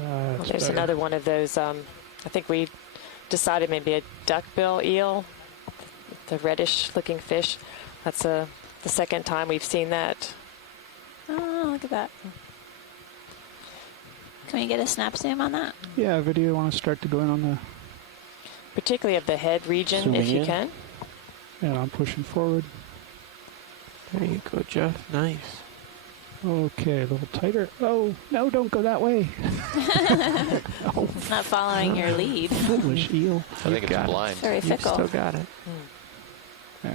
Well, there's better. another one of those. I think we decided maybe a duckbill eel, the reddish-looking fish. That's the second time we've seen that. Oh, look at that. Can we get a snap zoom on that? Yeah, video. Want to start to go in on the. Particularly of the head region, Zooming if you in. can. And I'm pushing forward. There you go, Jeff. Nice. Okay, a little tighter. Oh, no, don't go that way. Oh, It's not following your lead. foolish eel. I think it's blind. It's very You've fickle. still got it.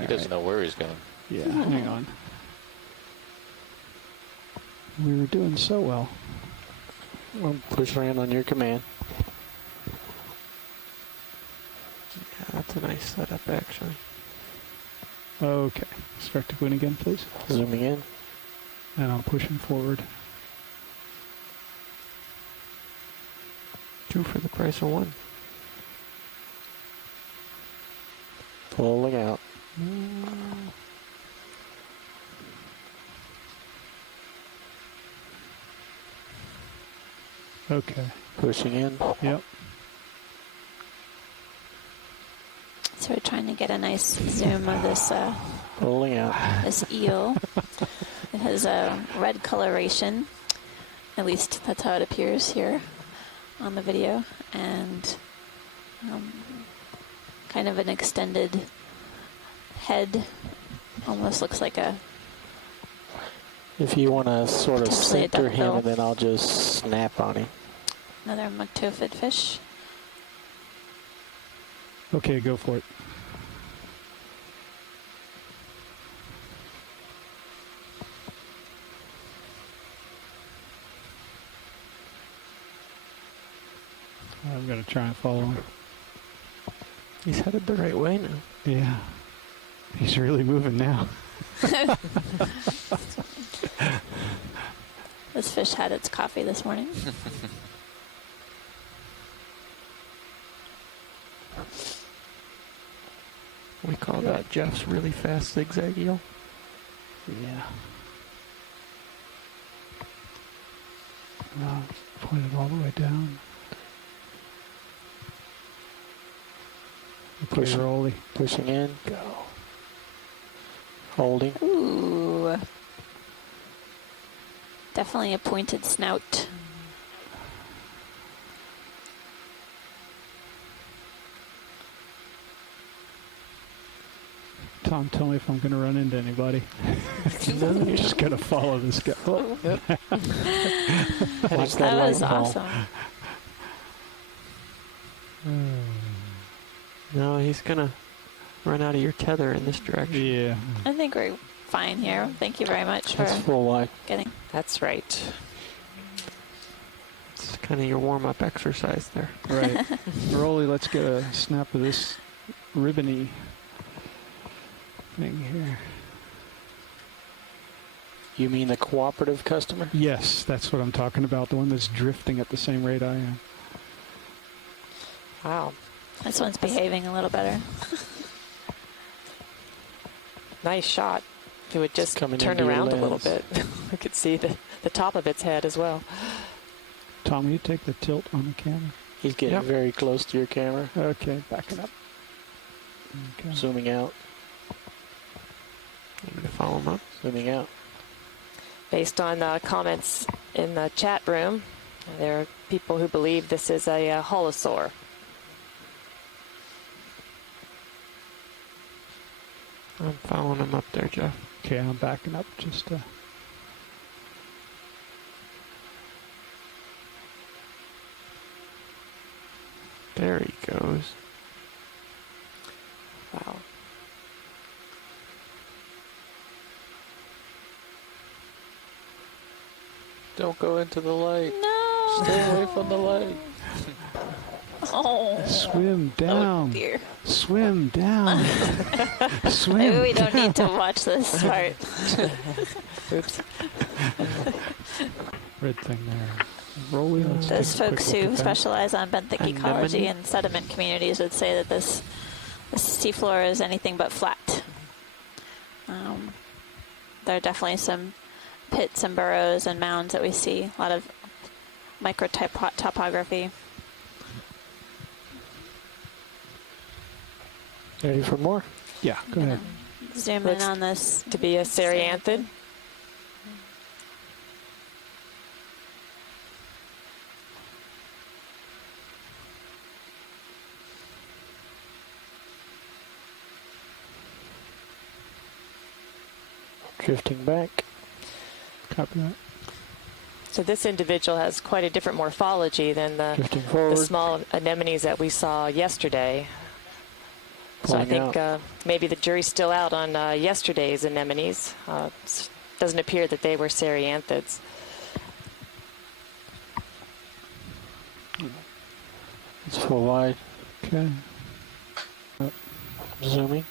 He doesn't know where he's going. Yeah, hang on. We were doing so well. I'm pushing in on your command. Yeah, that's a nice setup, actually. Okay, start to go in again, please. Zooming in. And I'm pushing forward. 2 for the price of 1. Pulling out. Okay, Pushing in. yep. So we're trying to get a nice zoom of this Pulling out. this eel. It has a red coloration. At least that's how it appears here on the video. And kind of an extended head. Almost looks like a... If you want to sort of Potentially a center him, duckbill. and then I'll just snap on him. another muctofid fish. Okay, go for it. I'm going to try and follow him. He's headed the right way now. Yeah. He's really moving now. This fish had its coffee this morning. We call that Jeff's really fast zigzag eel. Yeah. Point it all the way down. Push. Rolly. Pushing in. Go. Holding. Ooh. Definitely a pointed snout. Tom, tell me if I'm going to run into anybody. No, You're just going to follow this guy. Oh, Yep. Watch That light was fall. awesome. No, he's gonna run out of your tether in this direction. yeah. I think we're fine here. Thank you very much for That's full wide. getting... That's right. It's kind of your warm-up exercise there. Right. Rolly, let's get a snap of this ribbony thing here. You mean the cooperative customer? Yes, that's what I'm talking about. The one that's drifting at the same rate I am. Wow. This one's behaving a little better. Nice shot. If it would just Coming turn into your around a little lens. bit, we could see the top of its head as well. Tom, will you take the tilt on the camera? He's getting Yep. very close to your camera. Okay, backing up. Okay. Zooming out. I'm going to follow him up. Zooming out. Based on comments in the chat room, there are people who believe this is a holosaur. I'm following him up there, Jeff. Okay, I'm backing up just There he goes. Wow. Don't go into the light. No! Stay away from the light. Oh. swim Oh, down. dear. Swim down. Swim Maybe we don't down. need to watch this part. Oops. Red thing there. Rolly, let's take Those a quick folks look who at that. specialize on benthic Anemone. ecology and sediment communities would say that this seafloor is anything but flat. There are definitely some pits and burrows and mounds that we see. A lot of topography. Ready for more? Yeah, go ahead. Zoom Looks in on this. To be a Serianthid. Drifting back. Copy that. So this individual has quite a different morphology than Drifting the forward. small anemones that we saw yesterday. So I Pulling think out. maybe the jury's still out on yesterday's anemones. Doesn't appear that they were Serianthids. It's full wide. Okay. Zooming.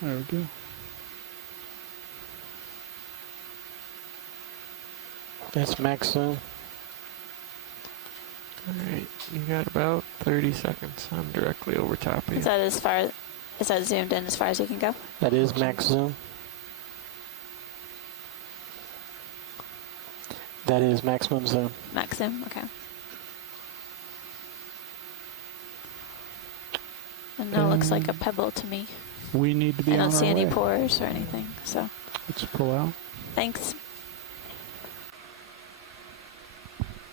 There we go. That's max zoom. Alright, you got about 30 seconds. I'm directly over top of you. Is that as far? Is that zoomed in as far as you can go? That is max zoom. That is maximum zoom. Max zoom. Okay. And no, it looks like a pebble to me. We need to be I on don't see our any way. pores or anything. So, Let's pull out. thanks.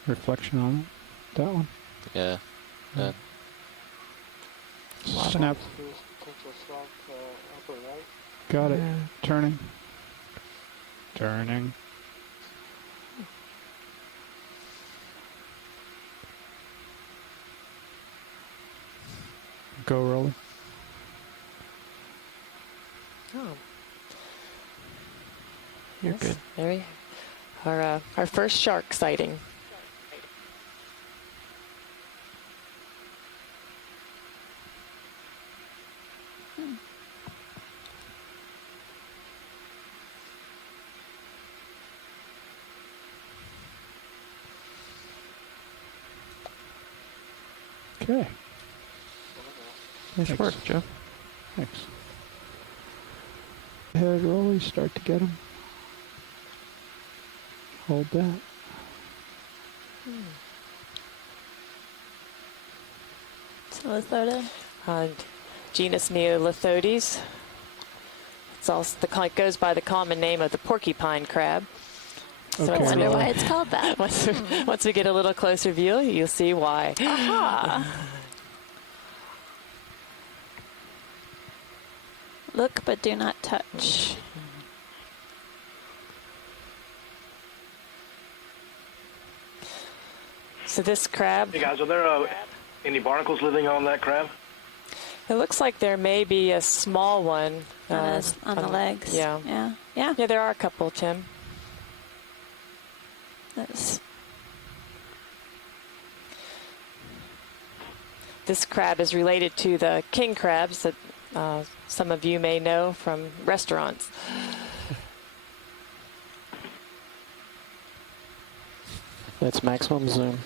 Reflection on it. That one. Yeah. Yeah. Snap. Got it. Yeah. Turning. Turning. Go roller. Oh, You're yes, good. There we our first shark sighting. Okay. Nice Thanks. work, Joe. Thanks. Head rolly, start to get them. Hold that. So Lithoda. Genus Neolithodes. It's also it goes by the common name of the porcupine crab. So Okay. I once, wonder we, why it's called that. once we get a little closer view, you'll see why. Aha. Look but do not touch. So this crab, Hey guys, are there any barnacles living on that crab? it looks like there may be a small one. On the legs. Yeah. Yeah. Yeah. Yeah, there are a couple, Tim. That's, This crab is related to the king crabs that some of you may know from restaurants. That's maximum zoom.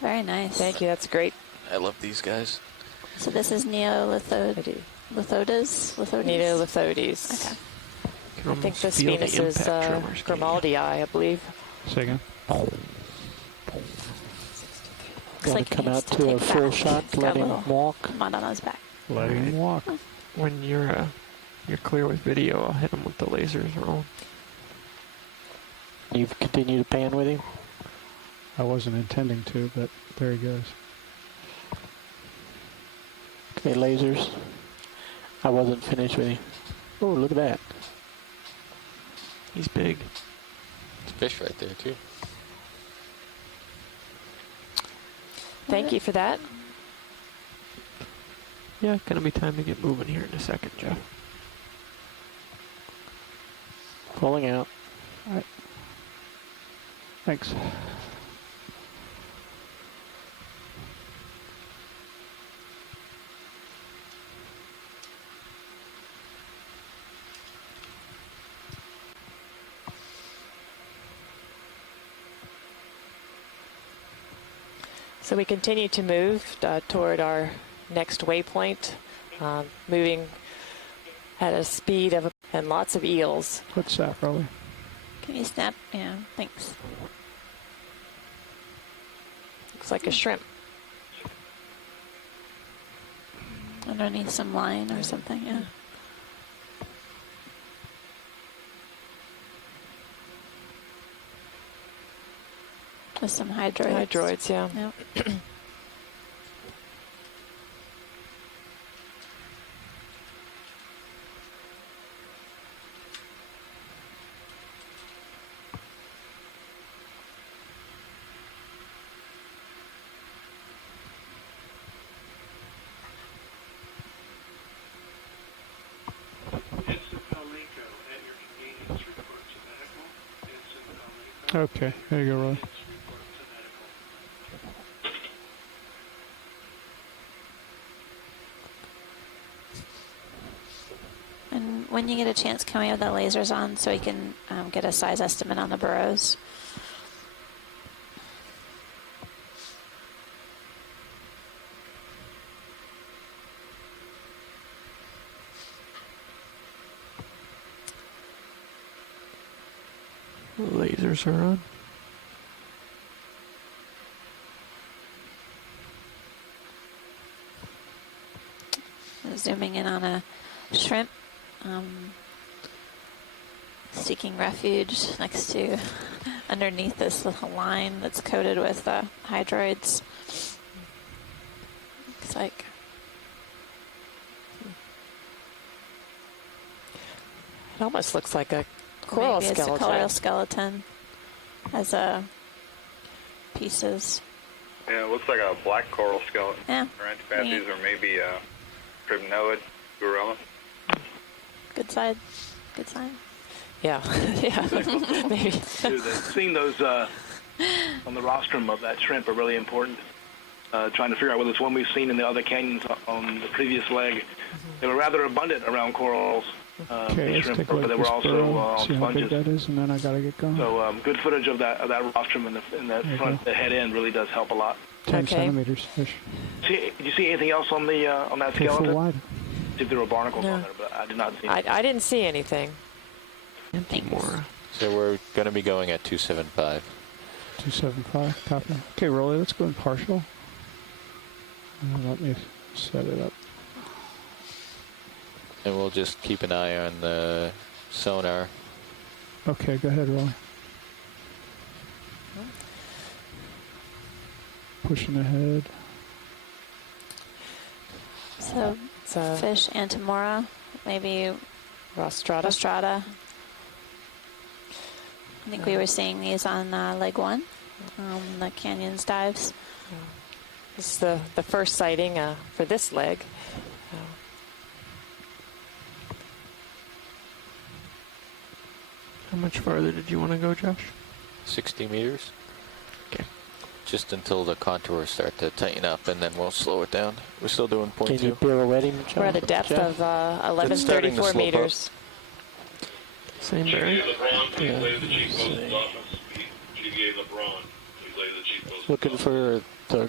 very nice. Thank you, that's great. I love these guys. So this is I Neolithodas. do. Lithodas. Neolithodes. Okay. You can I think almost this feel the Venus is impact tremors getting you. Grimaldii, I believe. Say again. Looks Gotta like he come needs out to to a take full back. shot, He's got let a him little walk. mud on his back. Let him walk. When you're clear with video, I'll hit him with the lasers rolling. You continue to pan with him. I wasn't intending to, but there he goes. Okay, lasers. I wasn't finished with him. Oh, look at that. He's big. There's fish right there too. Thank you for that. Yeah, gonna be time to get moving here in a second, Jeff. Pulling out. Thanks. So we continue to move toward our next waypoint, moving at a speed of and lots of eels. What's that, Rolly? Can you snap? Yeah, thanks. Looks like a shrimp. Underneath some line or something, yeah. With some hydroids. Hydroids, yeah. Yep. Okay, there you go, Rolly. And when you get a chance, can we have the lasers on so we can get a size estimate on the burrows? Lasers are on. Zooming in on a shrimp seeking refuge next to underneath this little line that's coated with hydroids. Looks like It almost looks like a coral maybe it's skeleton. a coral skeleton as pieces. Yeah, it looks like a black coral skeleton. Yeah. Or antipathes, or maybe a crypnoid gorilla. Good side. Good sign. Yeah, yeah, maybe. Seeing those on the rostrum of that shrimp are really important. Trying to figure out whether it's one we've seen in the other canyons on the previous leg. They were rather abundant around corals. Okay, let's Shrimp, take a but look they at were this also burrow, on see how big sponges. that is, and then I gotta get going. So good footage of that rostrum in that you front, go. the head end really does help a lot. 10 Okay. centimeters fish. Did you see anything else on the on that 4 foot skeleton? wide. See if there were barnacles No. on there, but I did not see. I didn't see anything. Antimora. So we're going to be going at 275. 275, copy. Okay, Rolly, let's go in partial. Let me set it up. And we'll just keep an eye on the sonar. Okay, go ahead, Rolly. Pushing ahead. So It's a fish, Antimora, maybe rostrata. Rostrata. I think we were seeing these on leg 1, the canyons dives. This is the first sighting for this leg. How much farther did you want to go, Josh? 60 meters. Okay. Just until the contours start to tighten up, and then we'll slow it down. We're still doing Can you 0.2. pirouette him, John? We're at a depth Jeff? of It's starting to 1134 slope up. meters. Same bearing. Looking for the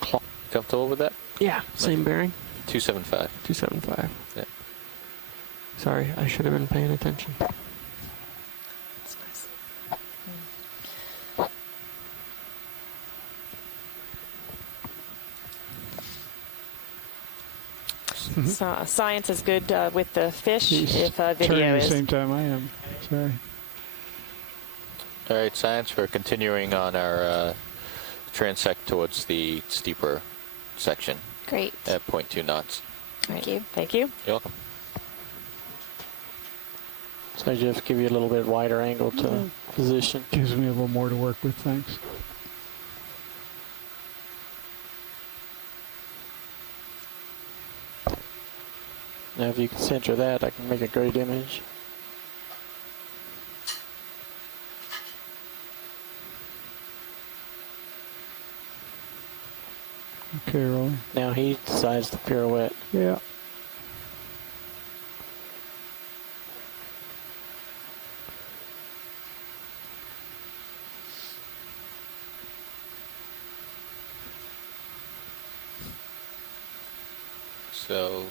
clock. Comfortable with that? Yeah, same bearing. 275. 275. Yeah. Sorry, I should have been paying attention. So, science is good with the fish He's if turning video at the is. same time I am. Sorry. All right, science, we're continuing on our transect towards the steeper section Great. at 0.2 knots. Thank you. Thank you. You're welcome. So I just give you a little bit wider angle to position. Gives me a little more to work with, thanks. Now if you can center that, I can make a great image. Okay, Rolly. Now he decides to pirouette. Yeah. So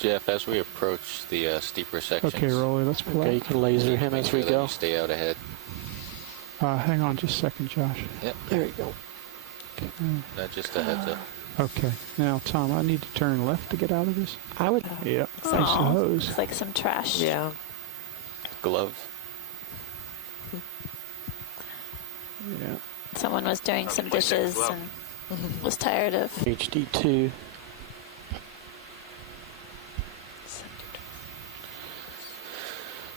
Jeff, as we approach the steeper sections, Okay, Rolly, let's pull Okay, you out. can laser him make as sure we that go. you stay out ahead. Hang on just a second, Josh. Yep. There you go. Not just a heads up. Okay, now, Tom, I need to turn left to get out of this? I would. Yeah, I Aw, suppose. looks like some trash. Yeah. Gloves. Yeah. Someone was doing some dishes and was tired of. HD2.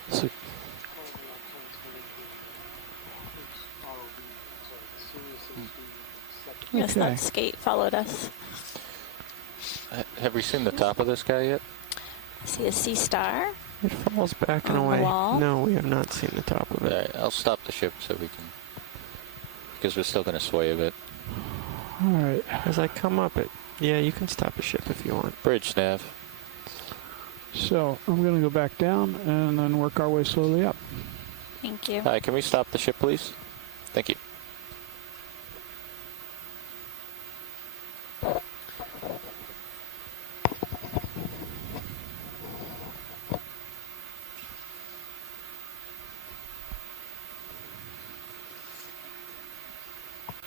So, Yes, Okay. that skate followed us. Have we seen the top of this guy yet? I see a sea star. It falls back and On the away. wall? No, we have not seen the top of it. Alright, I'll stop the ship so we can... Because we're still going to sway a bit. All right. As I come up it, yeah, you can stop the ship if you want. Bridge nav. So I'm going to go back down and then work our way slowly up. Thank you. Hi, can we stop the ship, please? Thank you.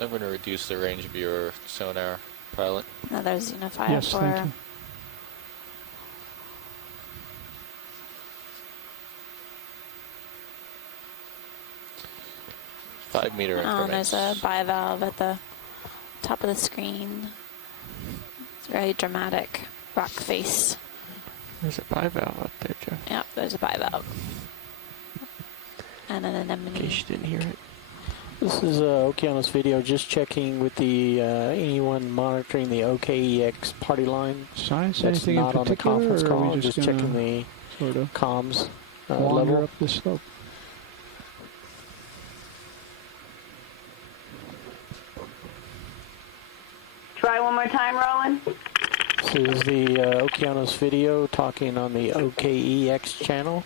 I'm going to reduce the range of your sonar, pilot. Now there's Unifier Yes, for thank you. Five-meter Oh, increments. there's a bivalve at the top of the screen. It's very dramatic. Rock face. There's a bivalve up there, Jeff. Yep, there's a bivalve. And an In anemone. case you didn't hear it. this is Okeanos video, just checking with the anyone monitoring the OKEX party line. Science, That's anything not in on the particular, conference or are call. we Just just checking gonna the sort of comms wander level. up the slope? Try one more time, Roland. This is the Okeanos video talking on the OKEX channel.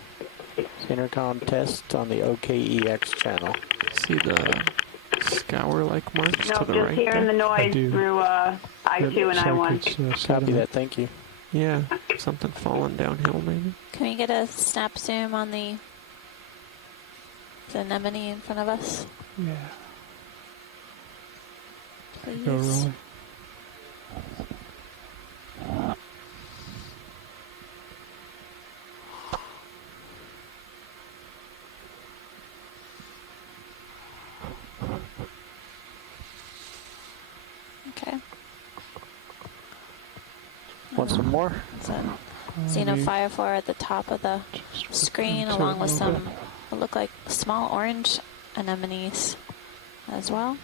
Intercom test on the OKEX channel. See the scour-like marks No, to the just right hearing the there? noise do. through I2 and Looks like I1. it's, Copy sediment. that, thank you. Yeah, something falling downhill maybe. Can we get a snap zoom on the anemone in front of us, Yeah. please? Go, Rolly. Okay. Want some more? So, Xenofire 4 at the top of the screen, to along it with a little some what look like small orange anemones as well.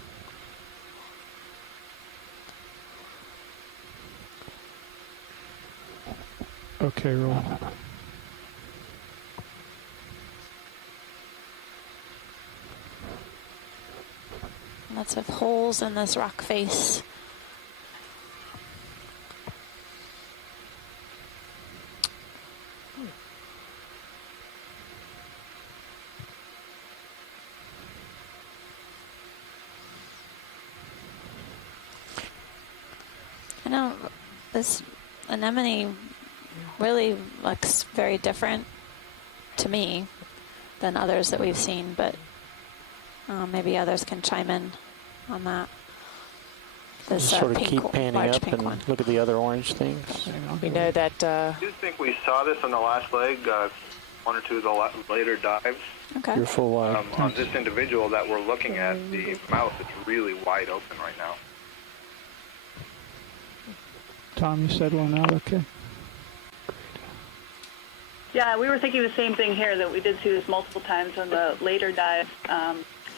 Okay, roll. Lots of holes in this rock face. I know this anemone really looks very different to me than others that we've seen, but maybe others can chime in on that. This Just sort of pink, keep panning large up pink and one. look at the other orange things. We know that I do think we saw this on the last leg, one or two of the later dives. Okay. You're full wide. On this individual that we're looking at, the mouth is really wide open right now. Tom, you settling out okay? Yeah, we were thinking the same thing here, that we did see this multiple times on the later dive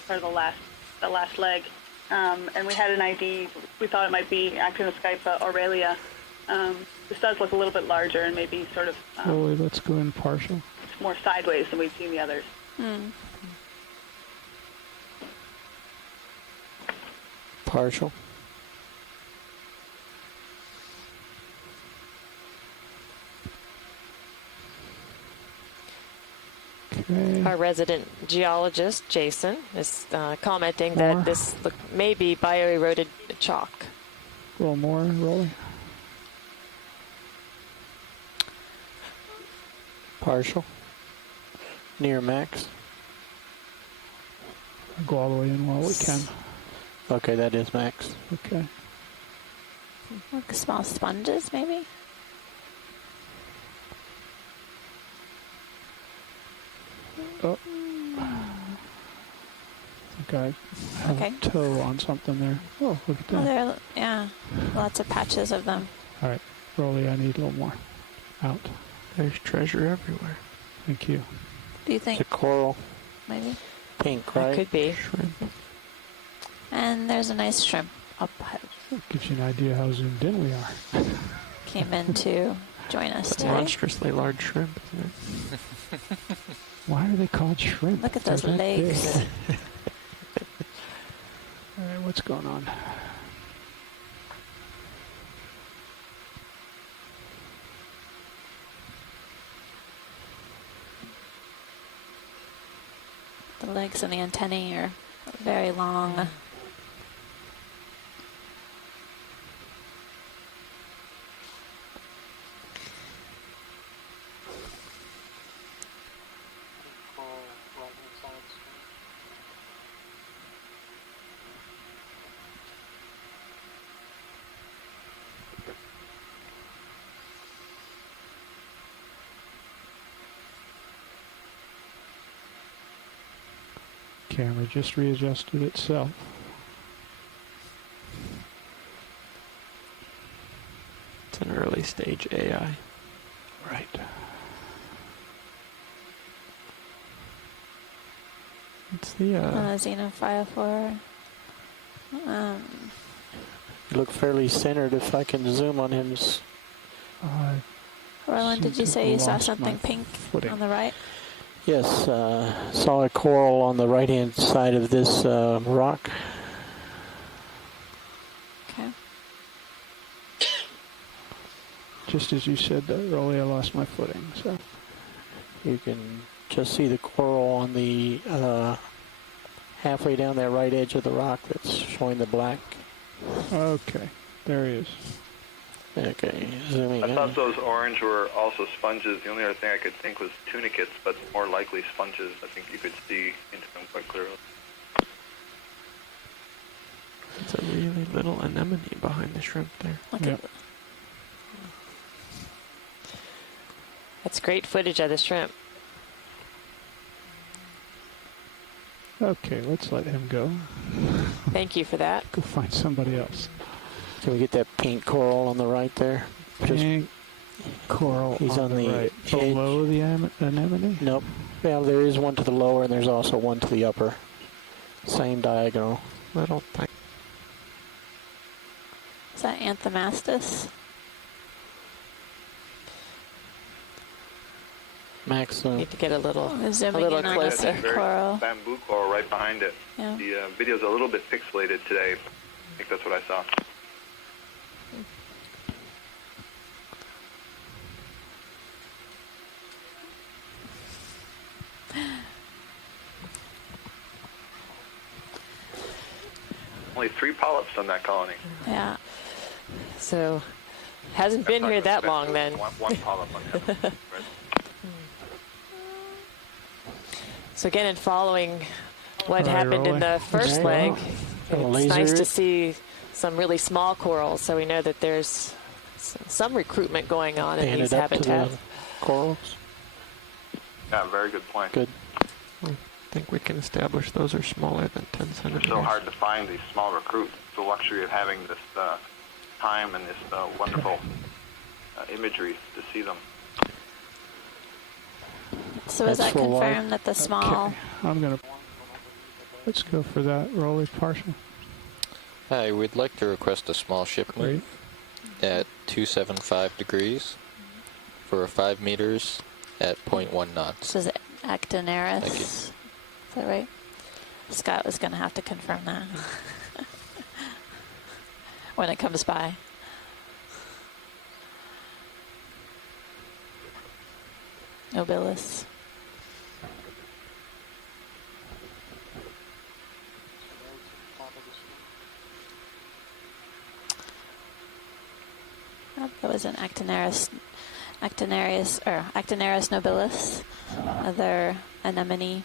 for the last leg. And we had an ID. We thought it might be Actinoskype aurelia. This does look a little bit larger and maybe sort of Rolly, let's go in partial. more sideways than we've seen the others. Partial. Okay. our resident geologist, Jason, is commenting More. that this may be bioeroded chalk. A little more, Rolly. Partial. Near max. Go all the way in while we can. Okay, that is max. Okay. Like small sponges, maybe? Oh. Okay. I have Okay. a toe on something there. Oh, look at Oh, that. there, yeah, lots of patches of them. All right, Rolly, I need a little more. Out. There's treasure everywhere. Thank you. Do you It's think a coral maybe? pink, That right? could be. Shrimp. And there's a nice shrimp up ahead. Gives you an idea how zoomed in we are. Came in to join us It's a today. monstrously large shrimp, isn't it? Why are they called shrimp? Look at They're those that big. legs. All right, what's going on? The legs and the antennae are very long. Camera just readjusted itself. It's an early stage AI. Right. It's the Xenophile 4. You look fairly centered. If I can zoom on him. Roland, did you say you saw something pink footing. on the right? Yes, saw a coral on the right-hand side of this rock. Okay. Just as you said that, Rolly, I lost my footing. So You can just see the coral on the halfway down that right edge of the rock that's showing the black. okay, there he is. Okay, zooming I in. thought those orange were also sponges. The only other thing I could think was tunicates, but more likely sponges. I think you could see into them quite clearly. It's a really little anemone behind the shrimp there. Look Yeah. at That's great footage of the shrimp. Okay, let's let him go. Thank you for that. Go find somebody else. Can we get that pink coral on the right there? Just, Pink coral he's on the right. edge. Below the anemone? nope. Well, there is one to the lower, and there's also one to the upper. Same diagonal. Little tiny. Is that Anthomastus? Maximum. Need to get a little. Zooming little in on closer. the coral. Bamboo coral right behind it. Yeah. The video's a little bit pixelated today. I think that's what I saw. Only 3 polyps on that colony. Yeah. So, hasn't been here that long then. One polyp on the other. Right. So again, in following what All right, happened in Rolly. the first Okay. leg, Got a it's laser nice to it. see some really small corals. So we know that there's some recruitment going on in Pan these it up to habitats. the corals. Yeah, very good point. Good. I think we can establish those are smaller than 10 It's centimeters. so hard to find these small recruits. It's the luxury of having this time and this wonderful imagery to see them. So is That's that full wide. confirmed that the small... Okay, I'm gonna. Let's go for that. Rolly partial. Hi, we'd like to request a small ship Great. at 275 degrees for 5 meters at 0.1 knots. This is Actinaris. Thank you. Is that right? Scott was going to have to confirm that when it comes by. Nobilis. Oh, that was an Actinaris Actinarius nobilis, other anemone.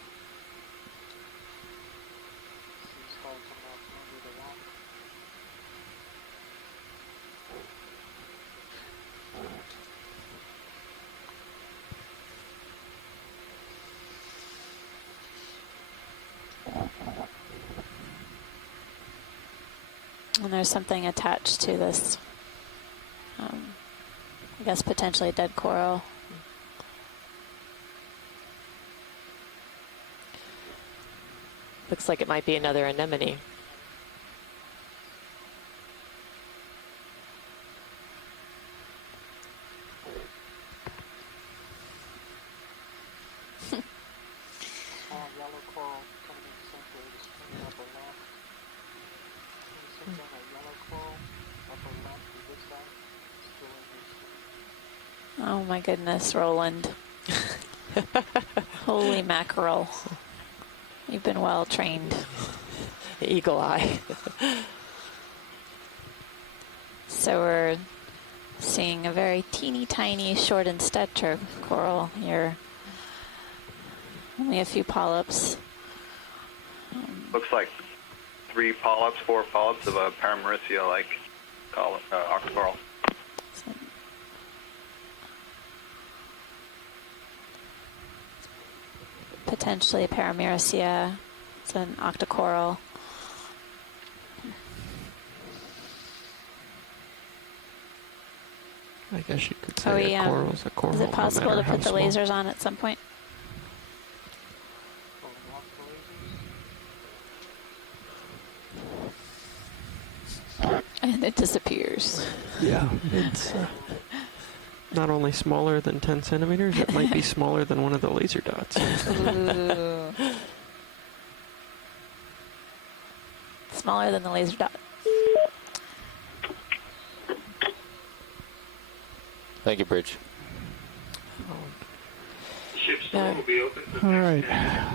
And there's something attached to this, I guess potentially dead coral. Looks like it might be another anemone. Oh my goodness, Roland. Holy mackerel. You've been well trained. Eagle eye. So we're seeing a very teeny tiny short in stature coral here. Only a few polyps. Looks like 4 polyps of a Paramaricia-like octocoral. Potentially Paramaricia. It's an octocoral. I guess you could say a coral is a coral. Is it possible no to matter put the how small. lasers on at some point? And it disappears. Yeah, it's not only smaller than 10 centimeters, it might be smaller than one of the laser dots. Ooh. Smaller than the laser dot. Thank you, Bridge. The ship's door will be open for the All next right. 10 minutes.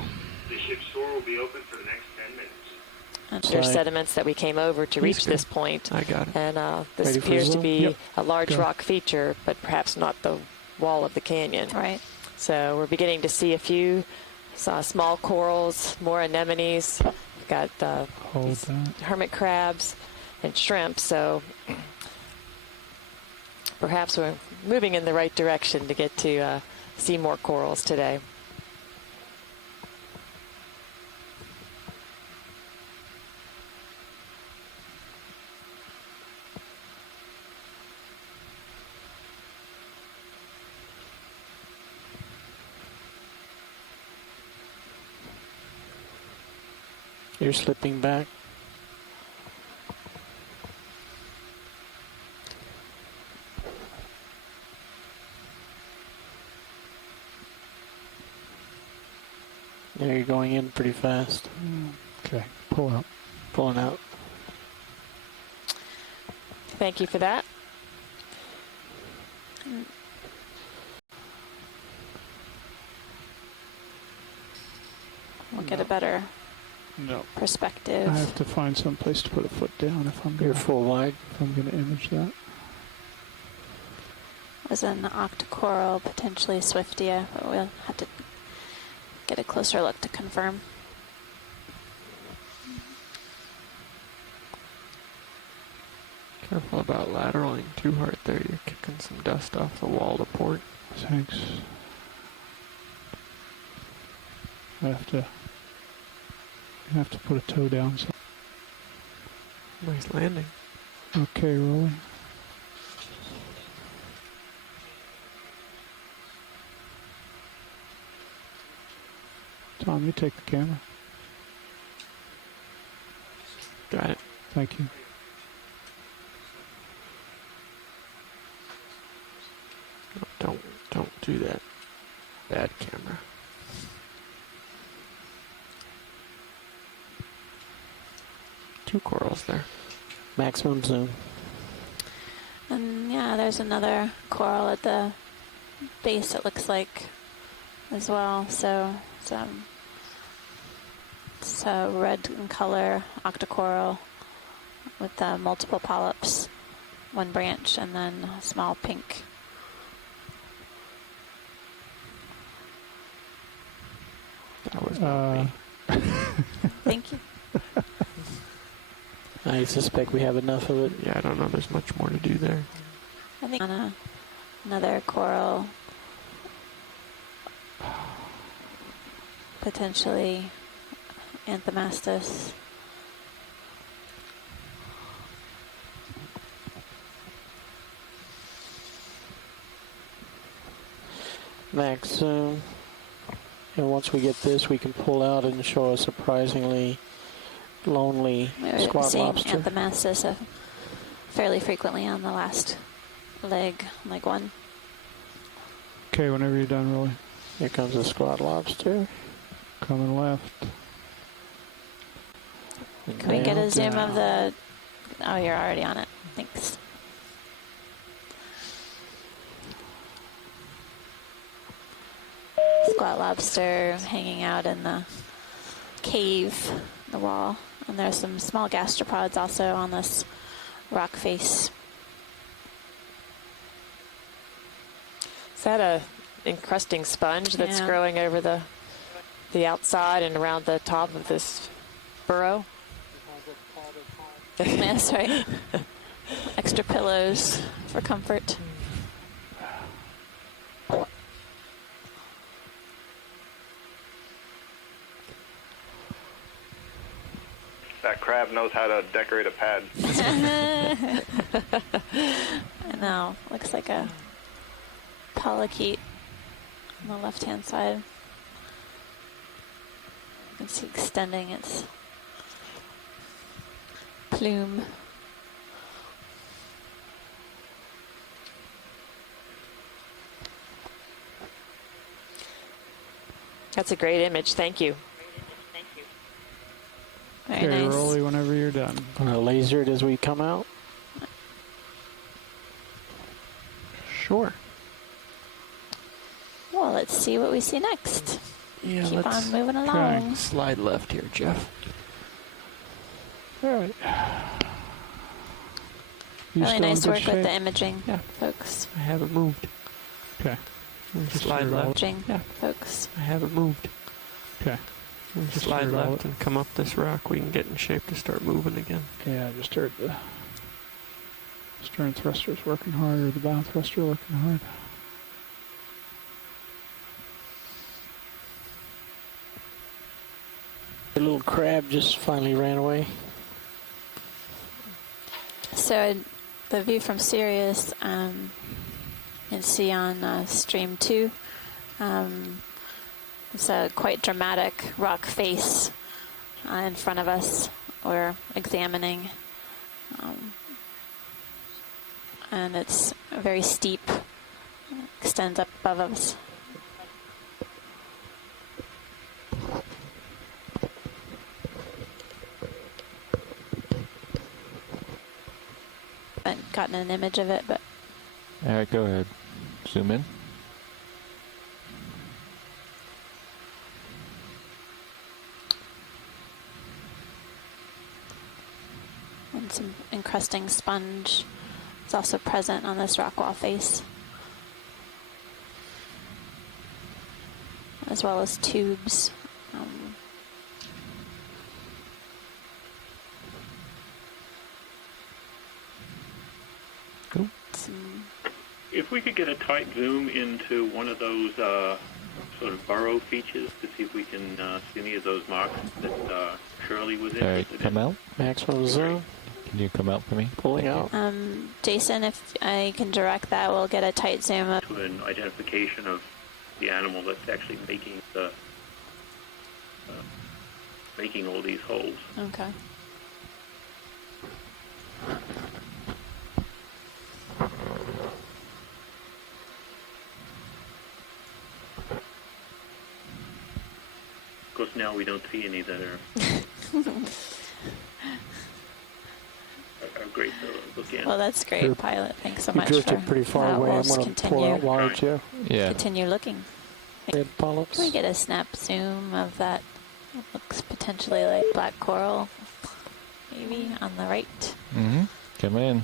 The ship's door will be open for the next 10 minutes. There's Sorry. sediments that we came over to reach this point. I got it. And this Ready for appears to zoom? be Yep. a large Go. rock feature, but perhaps not the wall of the canyon. Right. So we're beginning to see a few small corals, more anemones. We've got Hold these that. hermit crabs and shrimp. So perhaps we're moving in the right direction to get to see more corals today. You're slipping back. There, you're going in pretty fast. Okay, pull out. Pulling out. Thank you for that. We'll get a better No. perspective. I have to find some place to put a foot down if I'm You're gonna full wide. image that. Was an octocoral, potentially Swiftia, but we'll have to get a closer look to confirm. Careful about lateraling too hard there. You're kicking some dust off the wall to port. Thanks. I have to put a toe down. So. Nice landing. Okay, rolling. Tom, you take the camera. Got it. Thank you. Don't do that. Bad camera. Two corals there. Maximum zoom. And yeah, there's another coral at the base, it looks like, as well. So it's a red in color octocoral with multiple polyps, one branch, and then a small pink That was not me. Thank you. I suspect we have enough of it. Yeah, I don't know. There's much more to do there. I think on another coral, potentially Anthomastus. Max zoom. And once we get this, we can pull out and show a surprisingly lonely We're squat seeing lobster. Anthomastus fairly frequently on the last leg, leg one. Okay, whenever you're done, Rolly. Here comes a squat lobster. Coming left. Can we get a zoom of the... Oh, you're already on it. Thanks. Squat lobster hanging out in the cave, the wall. And there's some small gastropods also on this rock face. Is that a encrusting sponge that's growing over the outside and around the top of this burrow? That's right. Extra pillows for comfort. That crab knows how to decorate a pad. I know. Looks like a polychaete on the left-hand side. You can see extending its plume. That's a great image. Thank you. Very Okay, nice. Rolly, whenever you're done. Laser it as we come out. Sure. Well, let's see what we see next. Yeah, Keep let's on moving along. slide left here, Jeff. All right. You Really still in nice good work with shape? the imaging, Yeah. folks. I haven't moved. Okay. Just slide left. Imaging, Yeah. folks. I haven't moved. Okay. Just slide left and come up this rock. We can get in shape to start moving again. Yeah, I just heard the stern thruster's working hard, or the bow thruster working hard. The little crab just finally ran away. So the view from Sirius, you can see on stream 2, it's a quite dramatic rock face in front of us. We're examining, and it's very steep, extends up above us. I haven't gotten an image of it, but All right, go ahead. Zoom in. and some encrusting sponge is also present on this rock wall face, as well as tubes. Cool. If we could get a tight zoom into one of those sort of burrow features to see if we can see any of those marks that Shirley was All right, interested come in. out. Maximum zoom. Can you come out for me? Pulling out. Jason, if I can direct that, we'll get a tight zoom of To an identification of the animal that's actually making the making all these holes. Okay. Of course, now we don't see any that are great to look in. Well, that's great, You're- Pilot. Thanks so You much drifted for pretty far that. away. We'll I'm going to continue, pull out wide too. Yeah. continue looking. Red polyps. Can we get a snap zoom of that? It looks potentially like black coral, maybe on the right. Mm-hmm. Come in.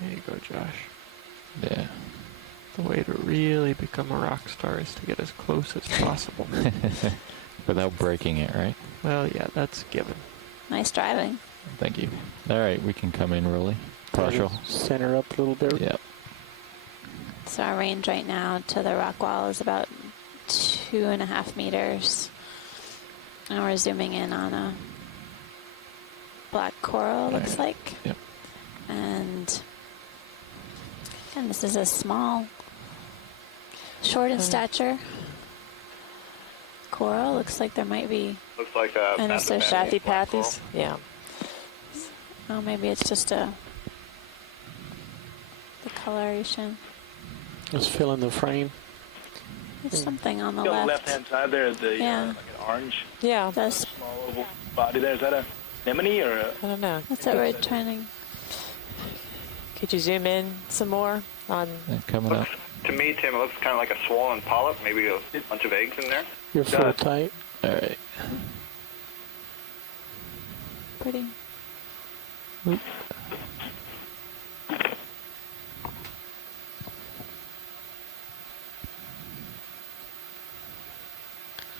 There you go, Josh. Yeah. The way to really become a rock star is to get as close as possible. Without breaking it, right? Well, yeah, that's a given. Nice driving. Thank you. All right, we can come in, Rolly. Partial. Center up a little bit. Yep. So our range right now to the rock wall is about 2.5 meters. And we're zooming in on a black coral, looks like. Yep. And this is a small, short in stature coral. Looks like there might be Looks like an association. Pathies. Yeah. Oh, maybe it's just the coloration. Let's fill in the frame. There's something on the On the left. left-hand side there, the Yeah. like an orange Yeah. That's, small oval body there. Is that a anemone or a... I don't know. that's what we're trying to... Could you zoom in some more on? Coming up. To me, Tim, it looks kind of like a swollen polyp, maybe a bunch of eggs in there. You're full tight. All right. Pretty. Oop.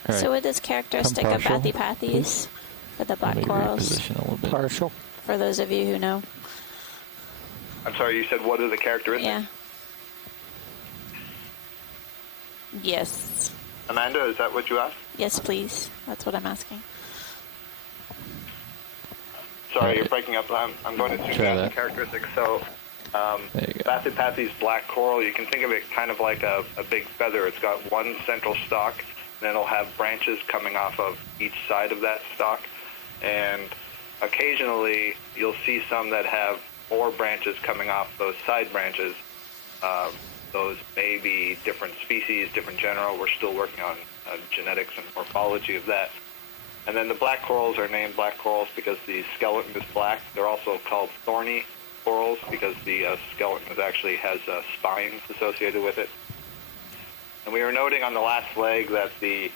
All right. So with this characteristic of partial, Bathypathes, with the black Let me corals, reposition a little bit. Partial. for those of you who know. I'm sorry, you said what are the characteristics? Yeah. Yes. Amanda, is that what you asked? Yes, please. That's what I'm asking. Sorry, you're breaking up. I'm going to zoom Try out the that. characteristics. So, There you go. Bathypathes black coral, you can think of it kind of like a big feather. It's got one central stalk, and then it'll have branches coming off of each side of that stalk. And occasionally, you'll see some that have more branches coming off those side branches. Those may be different species, different genera. We're still working on genetics and morphology of that. And then the black corals are named black corals because the skeleton is black. They're also called thorny corals because the skeleton actually has spines associated with it. And we were noting on the last leg that the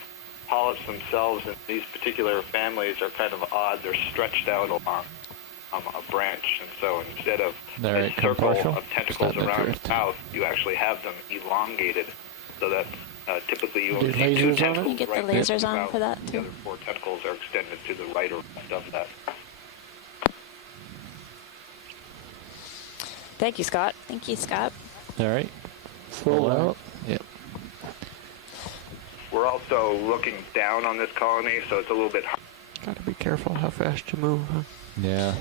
polyps themselves in these particular families are kind of odd. They're stretched out along a branch, and so instead of All a right, come circle partial. of tentacles Starting to around drift. the mouth, you actually have them elongated so that typically you only Do see two lasers on it? tentacles. Can you get the right lasers next to on mouth. for that, The too? other four tentacles are extended to the right or left of that. Thank you, Scott. Thank you, Scott. All right. Full Full out. out. Yep. We're also looking down on this colony, so it's a little bit Gotta be careful how fast you move, huh? Yeah.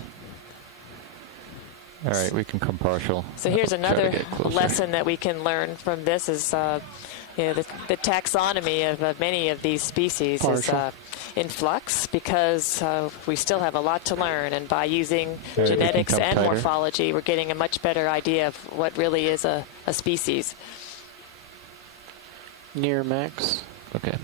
All right, we can come partial. So here's Try to another get closer. lesson that we can learn from this is, the taxonomy of many of these species is Partial. in flux because we still have a lot to learn. And by using All right, we can genetics come and tighter. morphology, we're getting a much better idea of what really is a species. Near max. Okay.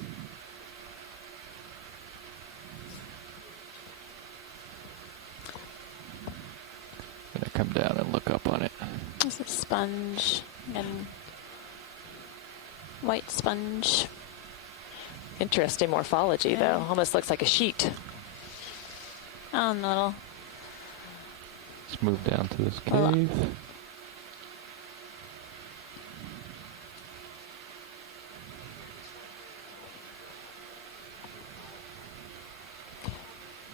Gonna come down and look up on it. This is sponge and white sponge. Interesting morphology, though. Yeah. Almost looks like a sheet. Oh, and a little. Let's move down to this Well, cave.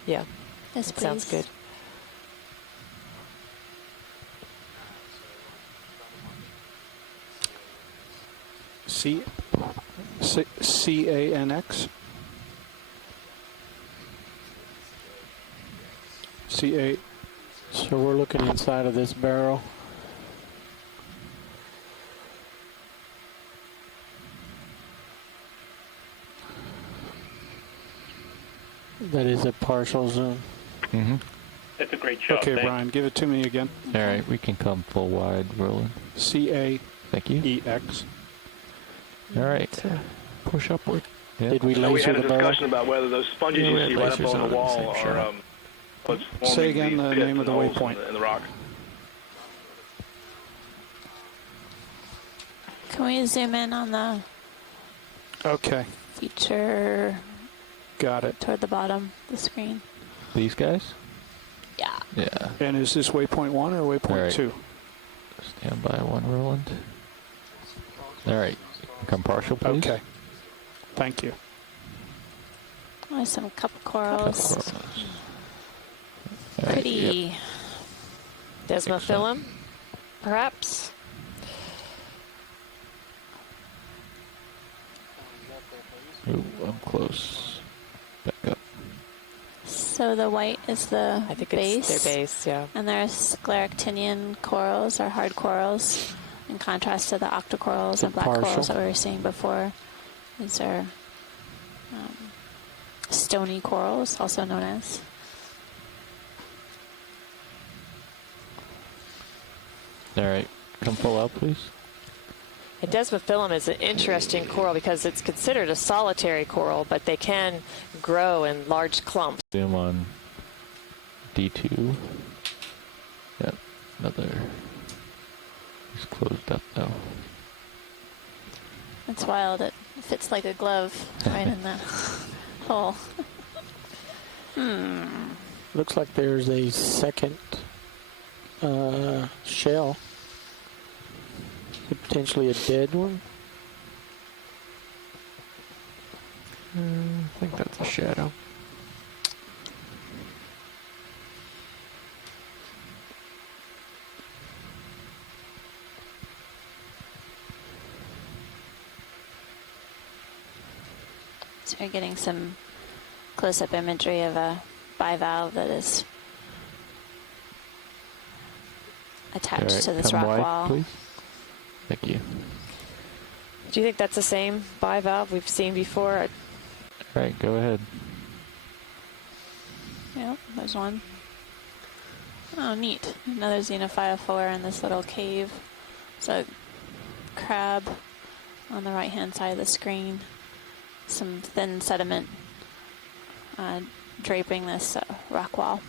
Yeah, Yes, that please. sounds good. C-A-N-X. C-A. So we're looking inside of this barrel. That is a partial zoom. Mm-hmm. That's a great shot. Okay, thanks. Brian, give it to me again. All right, we can come full wide, rolling. C-A-E-X. Thank you. All right. So push upward. Yep. Did we We laser had a the barrel? discussion about whether those sponges Yeah, we you had see right up lasers on on the it, wall same are shot. what's forming Say again these the pits name of and the holes waypoint. in the rock. Can we zoom in on the Okay, feature got it. toward the bottom of the screen? These guys? Yeah. Yeah. And is this waypoint 1 or waypoint All right. 2? Stand by one, Roland. All right. Come partial, please. Okay. Thank you. There's some cup corals. All right, Pretty. yep. Desmophyllum, perhaps. Ooh, I'm close. Back up. So the white is the I think base. it's their base, yeah. And there's scleractinian corals, or hard corals, in contrast to the octocorals and black partial. corals that we were seeing before. These are stony corals, also known as. All right. Come full out, please. And Desmophyllum is an interesting coral because it's considered a solitary coral, but they can grow in large clumps. Zoom on D2. Yep. Another. It's closed up now. It's wild. It fits like a glove right in the hole. Looks like there's a second shell. Potentially a dead one. I think that's a shadow. So you're getting some close-up imagery of a bivalve that is attached All right, to this come rock wide, wall. please. Thank you. Do you think that's the same bivalve we've seen before? All right, go ahead. Yep, there's one. Oh, neat. Another xenophyophora in this little cave. It's a crab on the right-hand side of the screen. Some thin sediment draping this rock wall.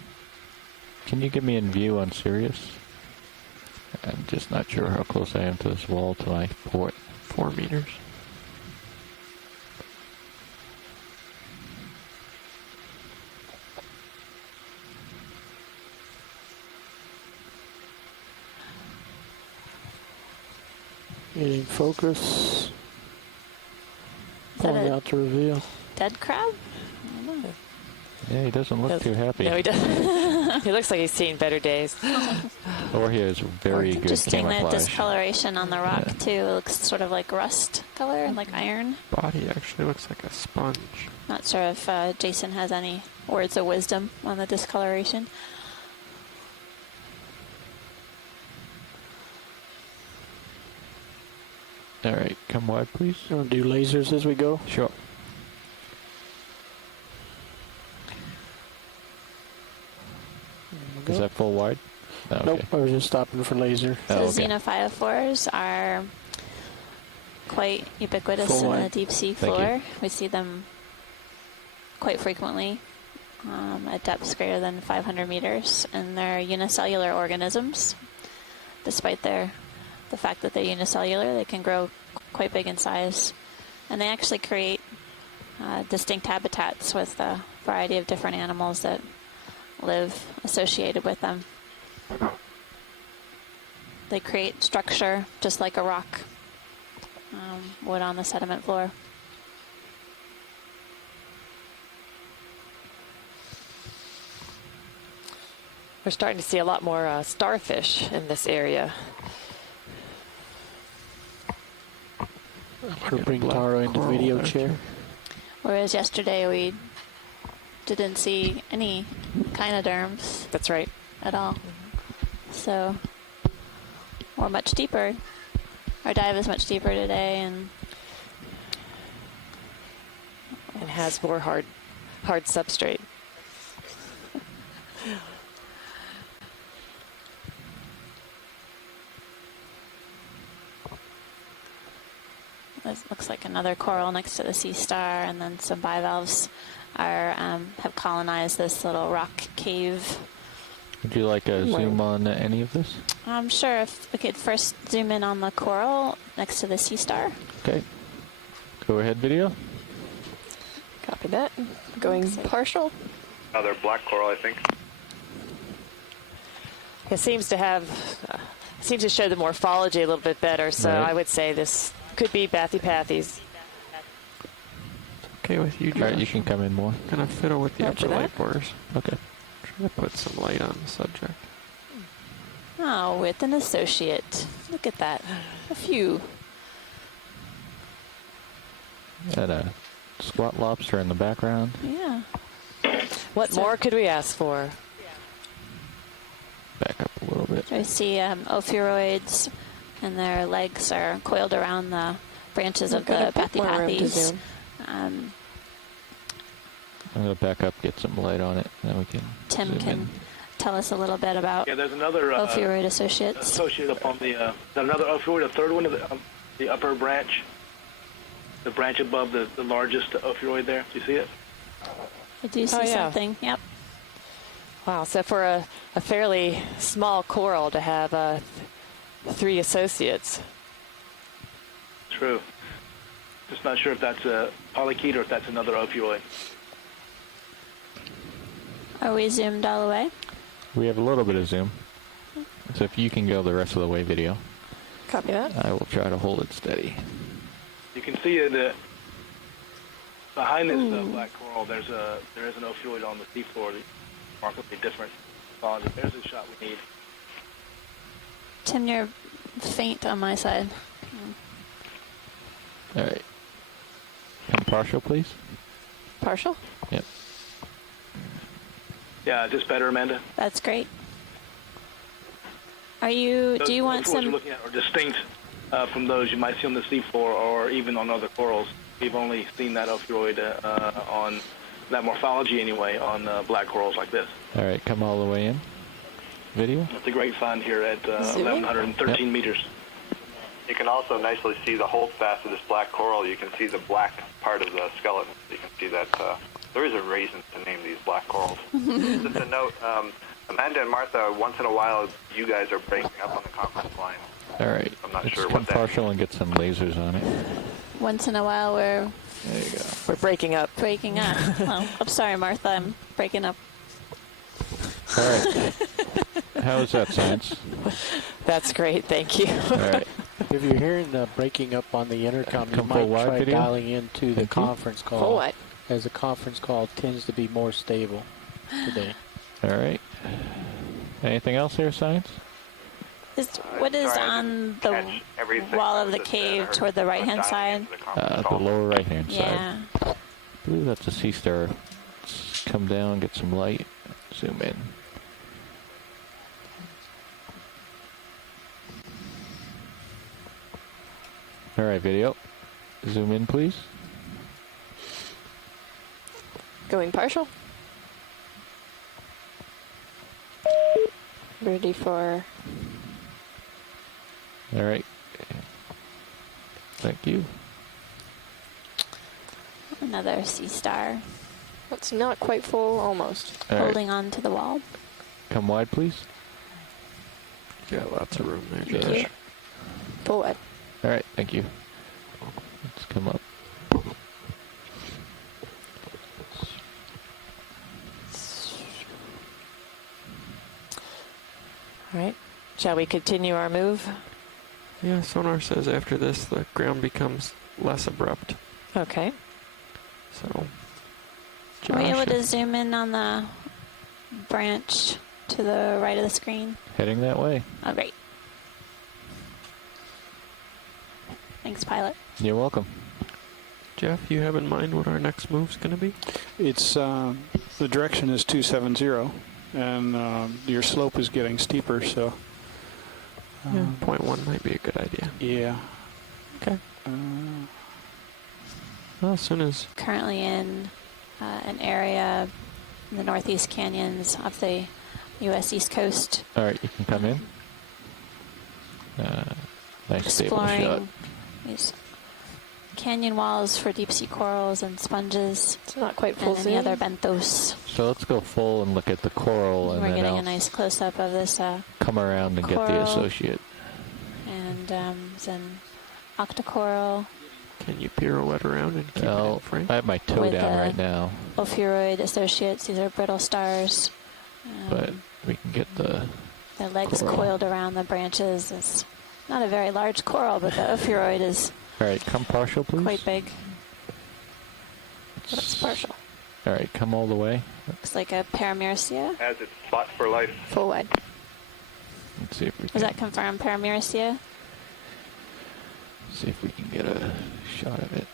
Can you get me in view on Sirius? I'm just not sure how close I am to this wall to my port. 4 meters. Getting focus. Is that Pulling a out to reveal. dead crab? I don't know. Yeah, he doesn't look too happy. No, he doesn't. He looks like he's seen better days. Or he has very good Interesting, the camouflage. discoloration on the rock, Yeah. too. It looks sort of like rust color, like iron. Body actually looks like a sponge. Not sure if Jason has any words of wisdom on the discoloration. All right, come wide, please. You want to do lasers as we go? Sure. Is that full wide? Oh, okay. Nope, I was just stopping for laser. So Oh, okay. xenophyophores are quite ubiquitous Full in line. the deep sea Thank floor. We see them quite frequently at depths greater than 500 meters, and they're unicellular organisms. Despite the fact that they're unicellular, they can grow quite big in size, and they actually create distinct habitats with a variety of different animals that live associated with them. They create structure just like a rock would on the sediment floor. We're starting to see a lot more starfish in this area. I'm going to bring Taro into coral video there, chair. too. Whereas yesterday we didn't see any kynoderms That's right. at all. So we're much deeper. Our dive is much deeper today, and Has more hard substrate. this looks like another coral next to the sea star, and then some bivalves have colonized this little rock cave. Would you like a zoom on any of this? I'm sure if we could first zoom in on the coral next to the sea star. Okay. Go ahead, video. Copy that. Going partial. Another black coral, I think. It seems to have, seems to show the morphology a little bit better. So Right. I would say this Could be bathypathes. Okay with you, Josh. All right, you can come in more. Gonna fiddle with the Roger upper that. light bars. Okay. Try to put some light on the subject. Oh, with an associate. Look at that. A few. And a squat lobster in the background. Yeah. What So- more could we ask for? Back up a little bit. I see ophiuroids, and their legs are coiled around the branches of the More room to bathypathes. zoom. Um, I'm going to back up, get some light on it, and then we can Tim zoom can in. tell us a little bit about Yeah, there's another ophiuroid associates. associate up on the, another opioid, a third one, the upper branch, the branch above the largest opioid there. Do you see it? I do see Oh, yeah. something. Yep. Wow, so for a fairly small coral to have 3 associates. True. Just not sure if that's a polychaete or if that's another opioid. Are we zoomed all the way? We have a little bit of zoom. So if you can go the rest of the way video, Copy that. I will try to hold it steady. You can see it behind this black coral. There is an opioid on the seafloor, that's remarkably different. There's the shot we need. Tim, you're faint on my side. All right. Come partial, please. Partial? Yep. Yeah, just better, Amanda. That's great. Do you want Those you're some? looking at are distinct from those you might see on the seafloor or even on other corals. We've only seen that opioid on that morphology anyway on black corals like this. All right, come all the way in. Video. It's a great find here at Zoom in? 1,113 meters. You can also nicely see the holdfast of this black coral. You can see the black part of the skeleton. You can see that there is a reason to name these black corals. Just a note, Amanda and Martha, once in a while, you guys are breaking up on the conference line. All right. I'm not Let's sure come what that partial and get some lasers on it. Once in a while, we're There you go. We're breaking up. breaking up. Oh, I'm sorry, Martha. I'm breaking up. All right. How is that, science? That's great, thank you. All right. If you're hearing the breaking up on the intercom, you Come full might wide try video? dialing into the Thank you. conference call. For what? As the conference call tends to be more stable today. All right. Anything else here, science? What is Trying to on the catch everything wall of the that's cave heard toward the right-hand dialing side? into the conference The call. lower right-hand side. Yeah. I believe that's a sea star. Let's come down, get some light, zoom in. All right, video. Zoom in, please. Going partial? Ready for... All right. Thank you. Another sea star It's not quite full, almost. All right. holding on to the wall. Come wide, please. Got lots of room there, Thank Josh. you. Full wide. All right, thank you. Let's come up. All right. Shall we continue our move? Yeah, sonar says after this the ground becomes less abrupt. Okay. So, Are we able Josh, to zoom in on the branch to the right of the screen? Heading that way. Oh, great. Thanks, pilot. You're welcome. Jeff, you have in mind what our next move's going to be? It's the direction is 270, and your slope is getting steeper. So, Yeah, 0.1 might be a good idea. yeah. Okay. Well, as soon as Currently in an area in the northeast canyons off the U.S. East Coast, All right, you can come in. Nice stable shot. exploring these canyon walls for deep sea corals and sponges It's not quite full and any zoom. other benthos. So let's go full and look at the coral, and We're then getting I'll a nice close-up of this come around and get the coral. associate. and it's an octocoral, can you pirouette around and keep it Well, in frame? I have my toe With down a- right now, ophiuroid associates. These are brittle stars. but we can get the... Their legs coral. coiled around the branches. It's not a very large coral, but the ophiuroid is All right, come partial, please. Quite big. That's partial. All right, come all the way. Looks like a Paramyrcia. Has its spot for life. Full wide. Let's see if we can. Does that confirm Paramyrcia? See if we can get a shot of it.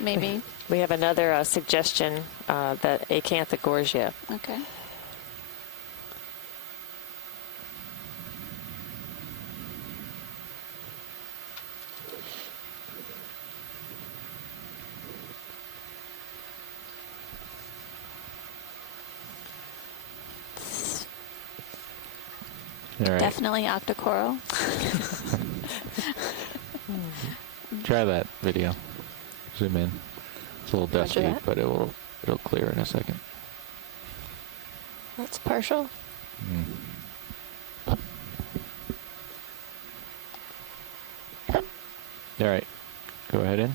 Maybe. We have another suggestion, the Acanthogorgia. Okay. All right. Definitely octocoral. Try that video. Zoom in. It's a little Roger dusty, that. but it'll clear in a second. That's partial. All right, go ahead in.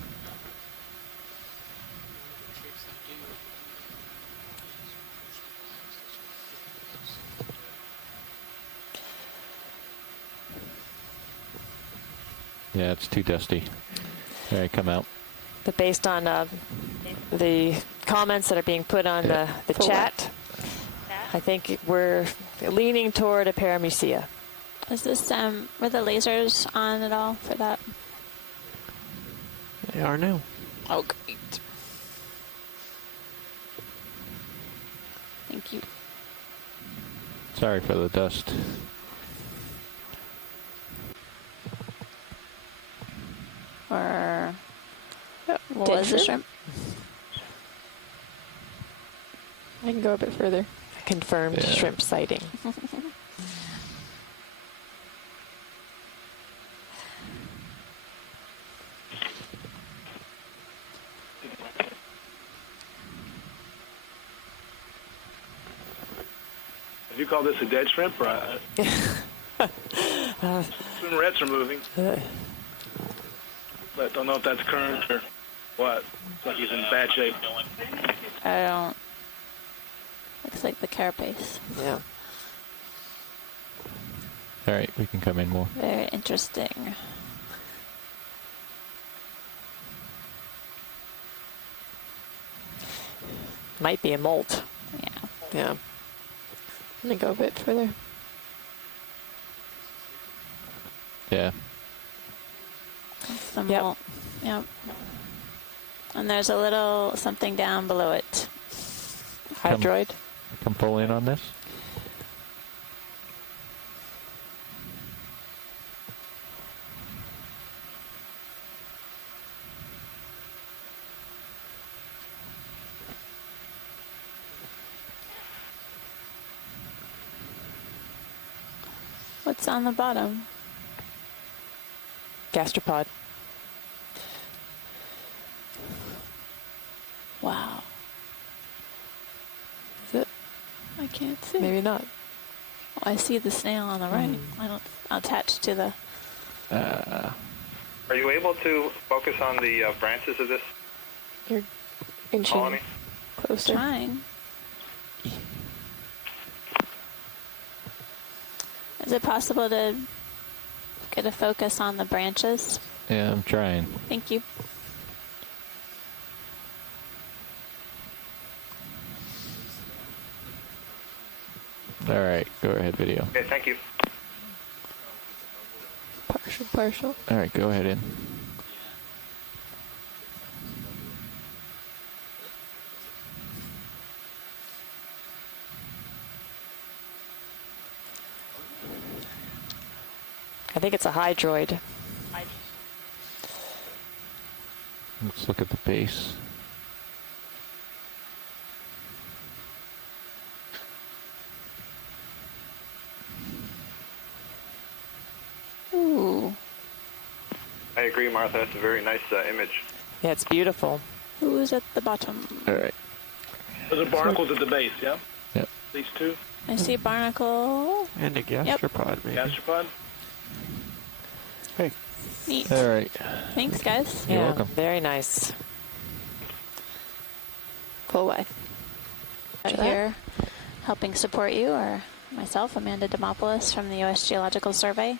Yeah, it's too dusty. All right, come out. But based on the comments that are being put on the Full chat, I think we're leaning toward a Paramyrcia. Is this, were the lasers on at all for that? They are now. Oh, great. Thank you. Sorry for the dust. Or what Dead was the shrimp? shrimp? I can go a bit further. Confirmed Yeah. shrimp sighting. Would you call this a dead shrimp or a... Swimmerets are moving. But don't know if that's current or what. Looks like he's in bad shape. I don't. Looks like the carapace. Yeah. All right, we can come in more. Very interesting. Might be a molt. Yeah. Yeah. Let me go a bit further. Yeah. Some Yep. molt. Yep. And there's a little something down below it. Hydroid. Come full in on this. What's on the bottom? Gastropod. Wow. Is it? I can't see. Maybe not. Oh, I see the snail on the right. I don't attached to the. Are you able to focus on the branches of this You're inching colony? closer. Trying. Is it possible to get a focus on the branches? Yeah, I'm trying. Thank you. All right, go ahead, video. Okay, thank you. Partial. All right, go ahead in. I think it's a hydroid. Let's look at the base. Ooh. I agree, Martha. That's a very nice image. Yeah, it's beautiful. Who's at the bottom? All right. Those are barnacles at the base, yeah? Yep. These two? I see a barnacle. And a gastropod, maybe. Gastropod? Hey, Neat. All right. Thanks, guys. You're Yeah, welcome. very nice. Full way. Sure that. Here, helping support you are myself, Amanda Demopoulos from the U.S. Geological Survey.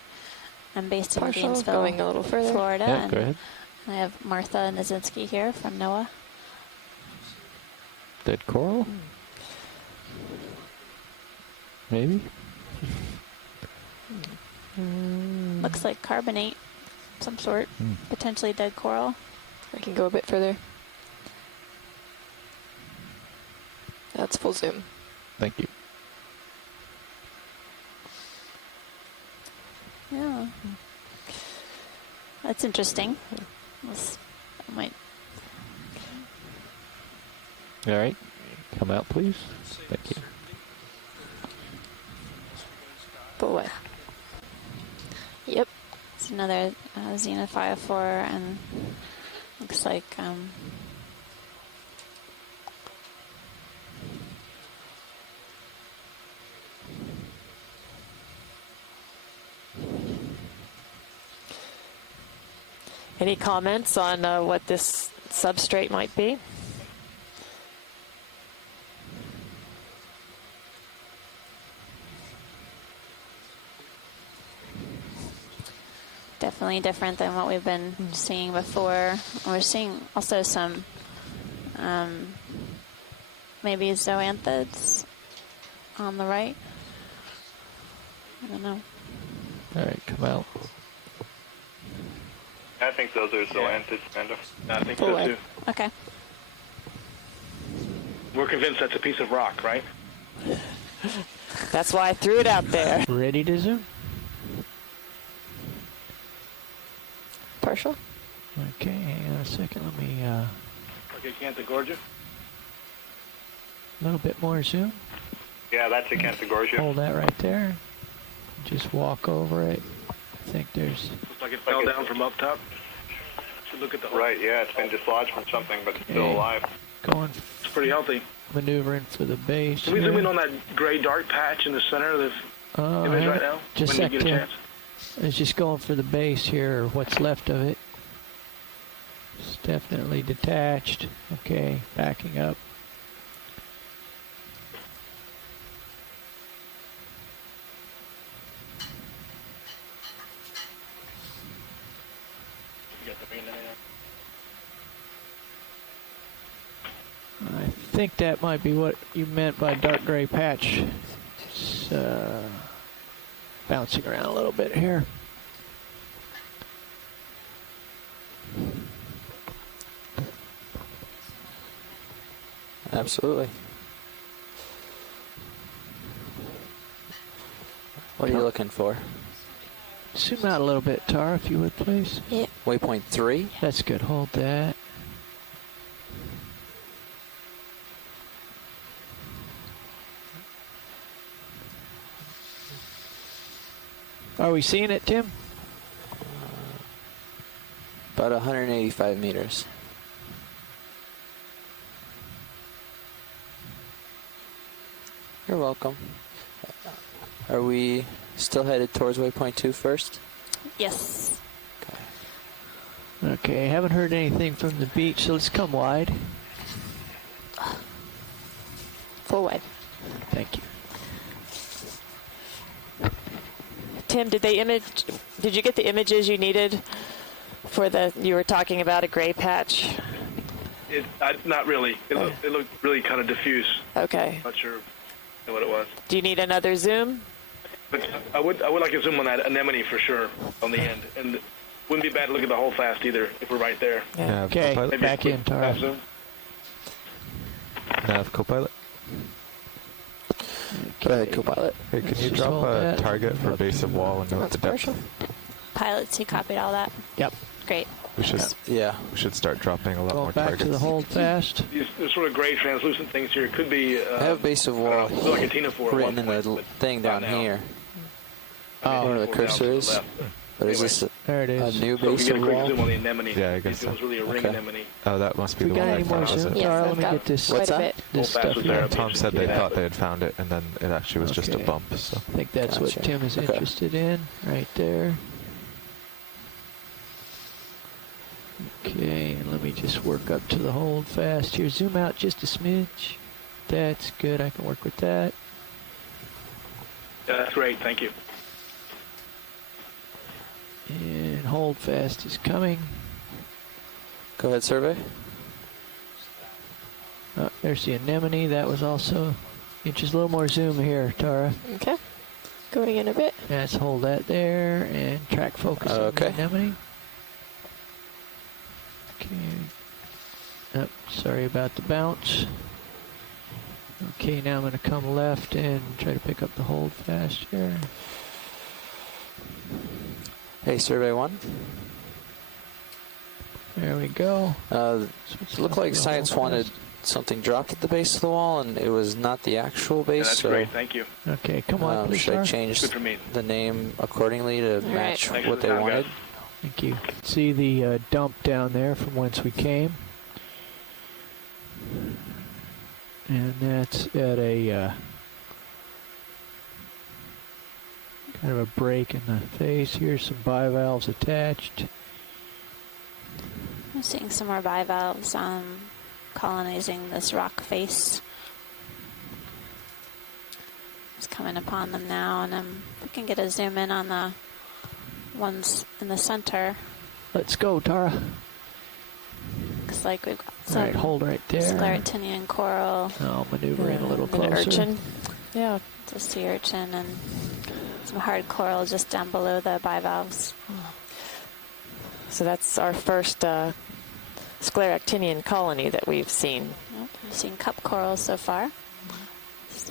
I'm based in Partial, Gainesville, going a little further. Florida. Yeah, and go ahead. I have Martha Nazinski here from NOAA. Dead coral? Maybe? Looks like carbonate, some sort, potentially dead coral. I can go a bit further. That's full zoom. Thank you. Yeah. That's interesting. I might. All right. Come out, please. Thank you. Full way. Yep. It's another xenophyophore, and looks like Any comments on what this substrate might be? definitely different than what we've been seeing before. We're seeing also some maybe zoanthids on the right. I don't know. All right, come out. I think those are zoanthids, Amanda. I think Full so way. too. Okay. We're convinced that's a piece of rock, right? That's why I threw it out there. Ready to zoom? Partial. Okay, hang on a second. Let me Okay, Cantagorgia. a little bit more zoom. Yeah, that's a Cantagorgia. Hold that right there. Just walk over it. I think there's. Looks like it fell down from up top. Should look at the whole. Right, yeah, it's been dislodged from something, but it's still Okay. alive. Going, It's pretty healthy. maneuvering for the base. Can we here. zoom in on that gray dark patch in the center of the image right now? Just when a you sec, get a Tim. chance. It's just going for the base here, or what's left of it. It's definitely detached. Okay, backing up. You got the beam in there. I think that might be what you meant by dark gray patch. It's bouncing around a little bit here. Absolutely. What are you looking for? Zoom out a little bit, Tara, if you would, please. Yeah. Waypoint 3? That's good. Hold that. Are we seeing it, Tim? About 185 meters. You're welcome. Are we still headed towards waypoint 2 first? Yes. Okay, haven't heard anything from the beach, so let's come wide. Full wide. Thank you. Tim, did you get the images you needed for you were talking about a gray patch? Not really. It looked really kind of diffuse. Okay. Not sure what it was. Do you need another zoom? But I would like to zoom on that anemone for sure on the end. And wouldn't be bad to look at the whole fast either if we're right there. Yeah. Okay, Maybe a back quick in, Tara. fast zoom. Nav Copilot. Go ahead, Copilot. Hey, can you Just drop hold a that. target for base of wall and note That's the depth? partial. Pilots, you copied all that? Yep. Great. We should Yeah. start dropping a lot Going more back targets. to the hold fast. These sort of gray translucent things here could be. I have base of I don't wall know, like a ctenophore at written one in the point, but thing down not now. here. I mean, Where the ctenophore down cursor to the is. left. But is Anyway. this There it a is. new So if base you get a of quick wall? zoom on the anemone, Yeah, I guess it was really a ring Okay. anemone. Oh, that must be We the got one I any more found. zoom? Yes, Tara, I've let me got get this, quite What's a that? bit. this Full fast stuff was here. there. Tom said they Yeah. thought they had found it, and then it actually was just a Okay. bump. So I think that's what Gotcha. Tim is Okay. interested in, right there. Okay, and let me just work up to the hold fast here. Zoom out just a smidge. That's good. I can work with that. Yeah, that's great. Thank you. And hold fast is coming. Go ahead, survey. Oh, there's the anemone. That was also just a little more zoom here, Tara. Okay. Going in a bit. Let's hold that there and track focus on the anemone. Okay. Oh, sorry about the bounce. Okay, now I'm going to come left and try to pick up the hold fast here. Hey, survey 1. There we go. It looked like science wanted something dropped at the base of the wall, and it was not the actual base. Yeah, that's so great. Thank you. Okay, come on, please, should I sir. change Good for me. the name accordingly to match Thanks what for the they time, wanted? guys. Thank you. See the dump down there from whence we came. And that's at a kind of a break in the face. Here's some bivalves attached. I'm seeing some more bivalves colonizing this rock face. Just coming upon them now, and we can get a zoom in on the ones in the center. Let's go, Tara. Looks like we've got All some right, hold right there. scleractinian coral. I'll maneuver in a little An closer. urchin. Yeah. It's a sea urchin and some hard coral just down below the bivalves. So that's our first scleractinian colony that we've seen. Yep, we've seen cup corals so far. Just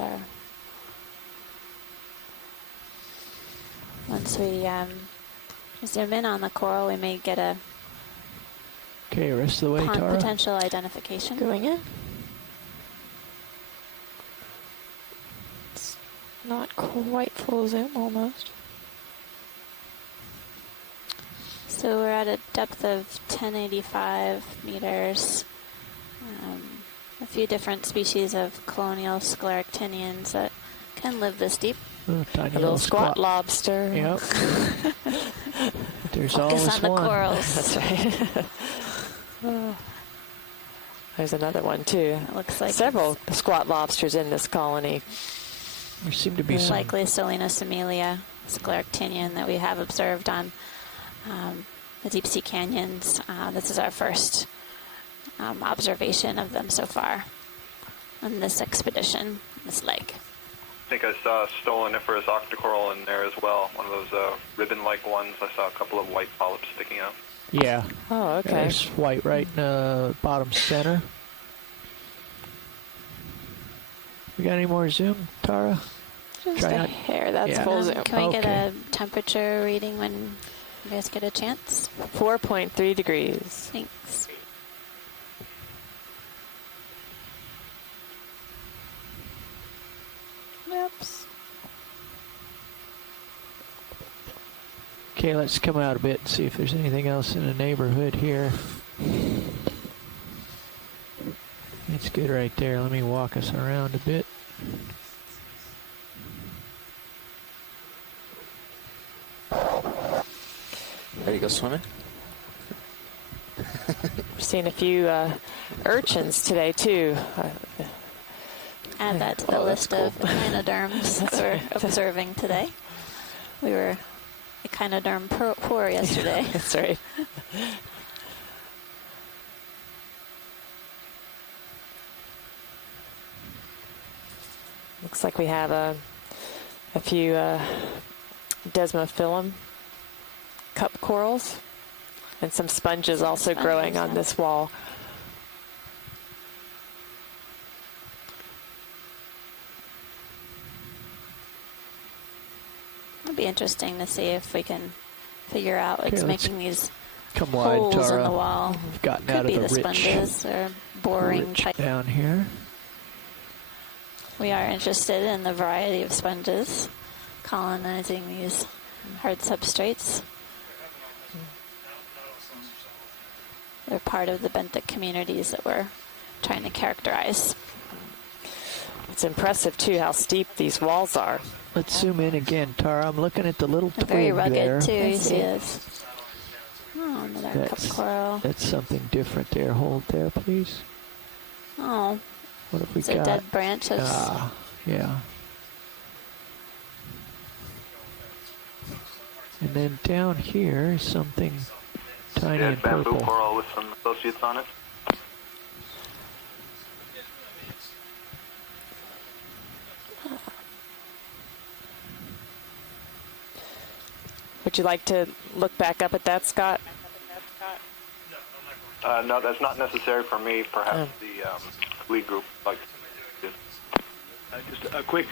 once we zoom in on the coral, we may get a Okay, rest of the way, pond Tara. potential identification. Going in. It's not quite full zoom, almost. So we're at a depth of 1085 meters. A few different species of colonial scleractinians that can live this deep. Oh, tiny A little squat lobster. Yep. There's Focus always on the one. corals. That's right. There's another one too. It looks like several squat lobsters in this colony. There seem to be some. likely Solinus amelia scleractinian that we have observed on the deep sea canyons. This is our first observation of them so far on this expedition, this lake. I think I saw a stoloniferous octocoral in there as well, one of those ribbon-like ones. I saw a couple of white polyps sticking out. Yeah. Oh, okay. There's white right in the bottom center. We got any more zoom, Tara? Just Try a not- hair. That's Yeah. full zoom. Can we get Okay. a temperature reading when you guys get a chance? 4.3 degrees. Thanks. Oops. Okay, let's come out a bit and see if there's anything else in the neighborhood here. It's good right there. Let me walk us around a bit. Ready to go swimming? We're seeing a few urchins today too. Add that to the list of echinoderms that we're observing today. We were echinoderm poor yesterday. That's right. Looks like we have a few desmophyllum cup corals and some sponges also growing on this wall. It'll be interesting to see if we can figure out what's Okay, let's making these Come wide, holes Tara. in the wall. We've gotten Could out be of the the rich, sponges or boring rich type. down here. We are interested in the variety of sponges colonizing these hard substrates. They're part of the benthic communities that we're trying to characterize. It's impressive too how steep these walls are. Let's zoom in again, Tara. I'm looking at the little They're twig very rugged there. too. You I see see. this? Oh, another cup coral. That's something different there. Hold there, please. Oh, What have we it's got? a dead branch. Yeah. And then down here is something tiny Dead and bamboo purple. coral with some associates on it. Would you like to look back up at that, Scott? No, that's not necessary for me. Perhaps the lead group likes to. Just a quick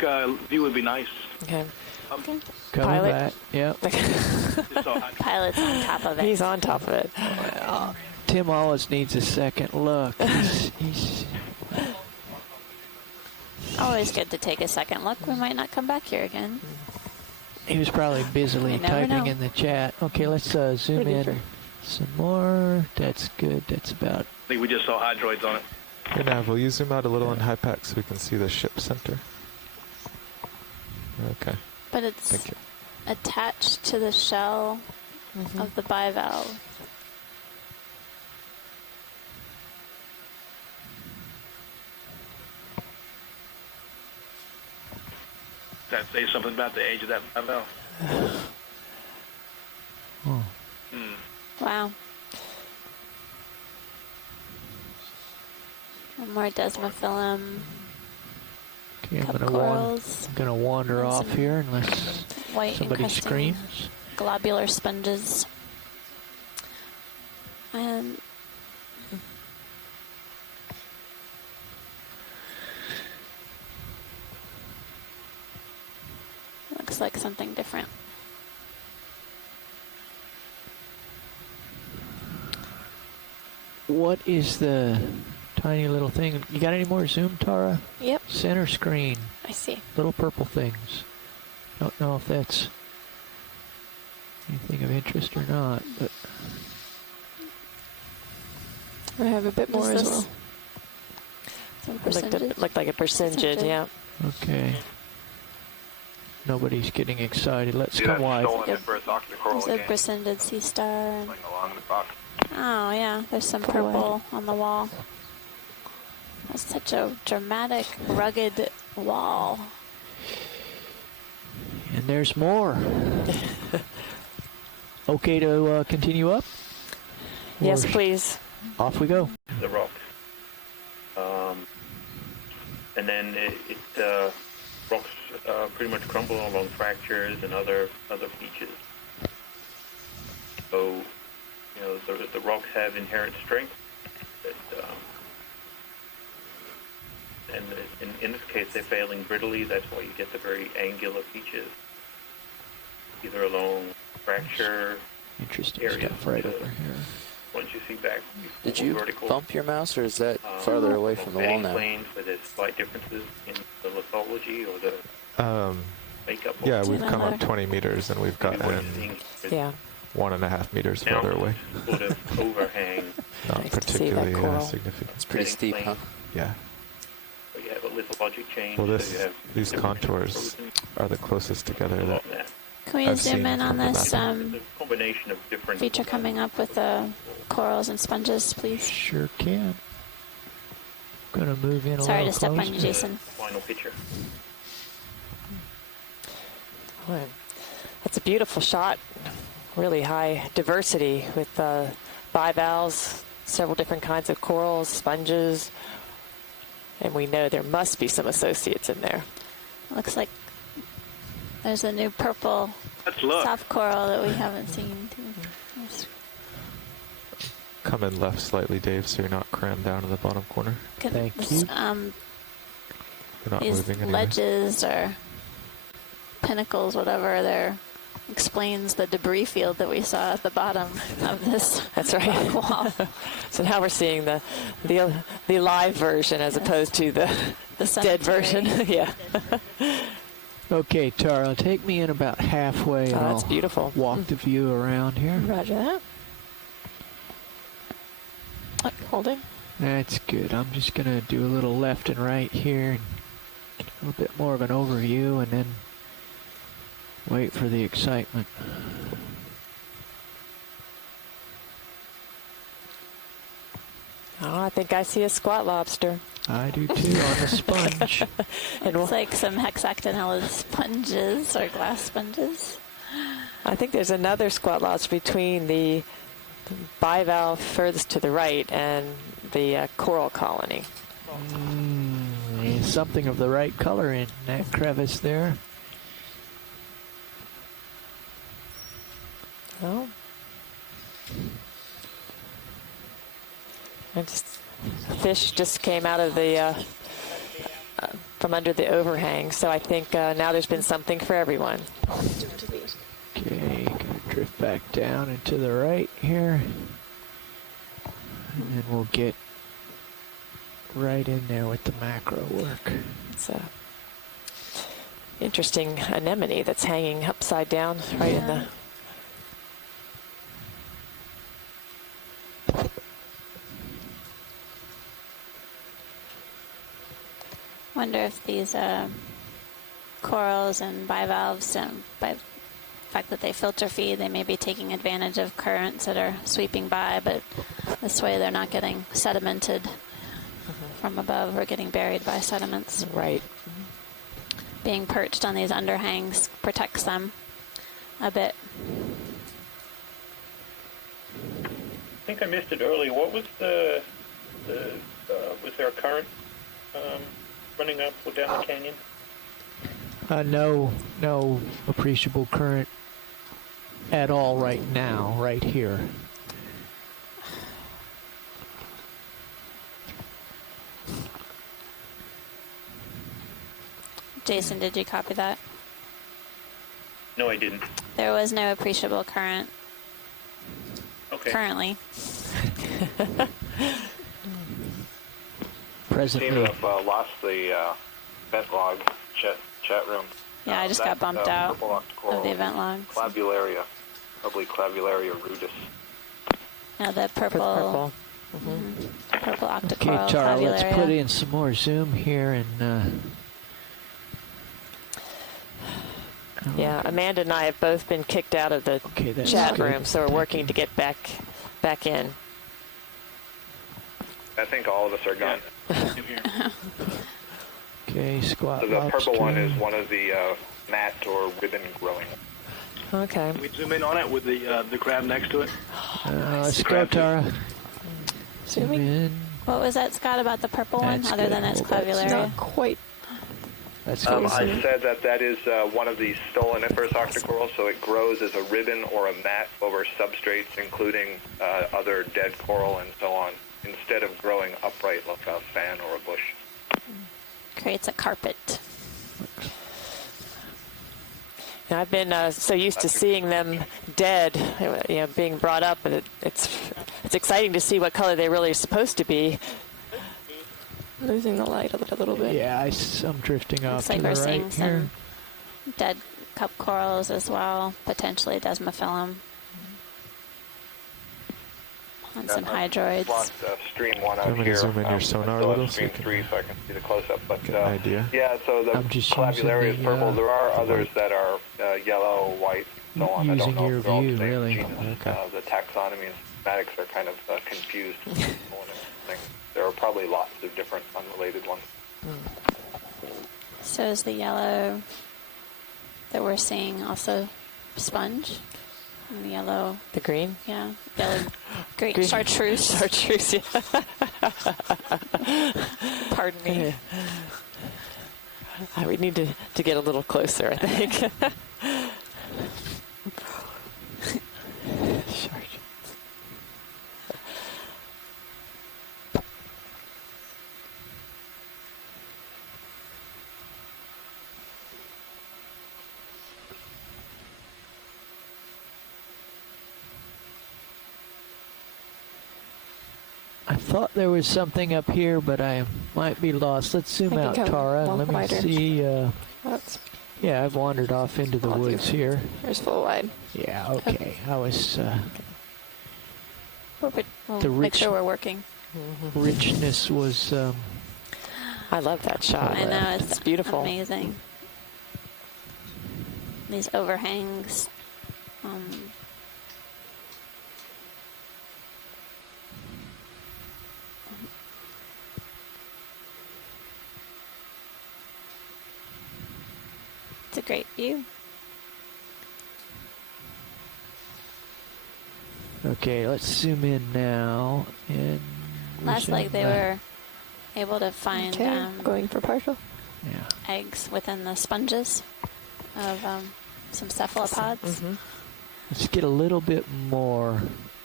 view would be nice. Okay. Coming Pilot. back. Yep. Pilot's on top of it. He's on top of it. Tim always needs a second look. He's Always good to take a second look. We might not come back here again. He was probably busily You never typing know. in the chat. Okay, let's zoom in some more. That's good. That's about. I think we just saw hydroids on it. Hey, Nav, will you zoom out a little in HiPAC so we can see the ship center? Okay. But it's Thank you. attached to the shell of the bivalve. Does that say something about the age of that bivalve? Oh. Wow. And more desmophyllum. Okay, I'm Cup gonna corals. I'm gonna wander And off some here unless White somebody encrusting screams. globular sponges. And looks like something different. What is the tiny little thing? You got any more zoom, Tara? Yep. Center screen. I see. Little purple things. Don't know if that's anything of interest or not, but We have a bit What more is as this? well. Some Looked, percentage? looked like a percentage, yeah. okay. Nobody's getting excited. Let's See come that wide. stolen first octocoral There's a again, Brasindid sea star. And, going along the box. oh, yeah. There's some purple on the wall. That's such a dramatic, rugged wall. And there's more. Okay to continue up? Yes, Or please. Off we go. The rocks. And then rocks pretty much crumble along fractures and other features. So, you know, the rocks have inherent strength. That, and in this case, they're failing brittly. That's why you get the very angular features, either along fracture Interesting areas. stuff right over here. Once you see back, Did you vertical, bump your mouse, or is that farther away from the wall bedding now? planes where there's slight differences in the lithology or the makeup. Yeah, of we've come up Another. 20 meters and we've what you're gotten seeing is Yeah. 1.5 meters now further away. sort of overhang. Not Nice to see that particularly coral. significant. It's pretty steep, huh? Yeah. So you have a lithologic change. Well, so you have these different contours frozen are the closest together that that. Can we I've zoom seen in on from the this map. It's a combination of different feature coming up with the corals and sponges, please? Sure can. Gonna move in a Sorry to little step on closer. you, Jason. final picture. Boy, that's a beautiful shot. Really high diversity with bivalves, several different kinds of corals, sponges, and we know there must be some associates in there. Looks like there's a new purple Let's look. soft coral that we haven't seen. Yes. come in left slightly, Dave, so you're not crammed down in the bottom corner. Thank this, you. You're not These moving anyway. ledges or pinnacles, whatever, there explains the debris field that we saw at the bottom of this That's right. wall. So now we're seeing the live version as opposed to the dead version. Yeah. Okay, Tara, take me in about halfway. Oh, and that's I'll beautiful. walk the view around here. Roger that. Holding. That's good. I'm just gonna do a little left and right here, and get a little bit more of an overview, and then wait for the excitement. Oh, I think I see a squat lobster. I do too, on the sponge. And Looks like some hexactinella sponges or glass sponges. I think there's another squat lobster between the bivalve furthest to the right and the coral colony. Something of the right color in that crevice there. Oh. Fish just came out of the from under the overhang, so I think now there's been something for everyone. Okay, gonna drift back down and to the right here. And then we'll get right in there with the macro work. It's a interesting anemone that's hanging upside down right in the... Wonder if these corals and bivalves, by the fact that they filter feed, they may be taking advantage of currents that are sweeping by, but this way they're not getting sedimented from above or getting buried by sediments. Right. Being perched on these underhangs protects them a bit. I think I missed it earlier. What was was there a current running up or down the canyon? No appreciable current at all right now, right here. Jason, did you copy that? No, I didn't. There was no appreciable current currently. Presently. Seem to have lost the event log chat room. Yeah, I just got bumped out of the event log. Clavularia, probably Clavularia rudis. No, the purple. Purple octocoral. Okay, Tara, let's Clavularia. put in some more zoom here and. Yeah, Amanda and I have both been kicked out of the chat room, so we're working to get back in. I think all of us are gone. Okay, squat So the purple lobster. one is one of the mat or ribbon growing. Okay. Can we zoom in on it with the crab next to it? Let's go, Tara. Zoom in. What was that, Scott, about the purple one, other than its Clavularia? Not quite. That's I said that is one of the stoloniferous octocorals, so it grows as a ribbon or a mat over substrates, including other dead coral and so on, instead of growing upright like a fan or a bush. Creates a carpet. I've been so used to seeing them dead, being brought up, but it's exciting to see what color they really are supposed to be. Losing the light a little bit. Yeah, I'm drifting off Looks like to the we're right seeing here. some dead cup corals as well, potentially desmophyllum. And some hydroids. Lost stream one out I'm going here. to zoom in your sonar a little so Stream you can 3 so I can see the close-up. But get an idea. yeah, so the I'm just Clavularia is using purple. the, There are others that are yellow, white, so on. I don't Using know your if they're all the view, same really. genus. The taxonomy and schematics are kind of confused. There are probably lots of different unrelated ones. So is the yellow that we're seeing also sponge? And the yellow. The green? Yeah. Yellow. Great. Green. Chartreuse. Chartreuse, yeah. Pardon me. We need to get a little closer, I think. I thought there was something up here, but I might be lost. Let's zoom out, Tara, and let me see. Yeah, I've wandered off into the woods here. There's full wide. Yeah, okay. I was... We'll make sure we're working. richness was... I love that shot. I know, it's beautiful. Amazing. These overhangs. It's a great view. Okay, let's zoom in now. And Last resume leg they were able to find going for partial. Yeah. eggs within the sponges of some cephalopods. Let's get a little bit more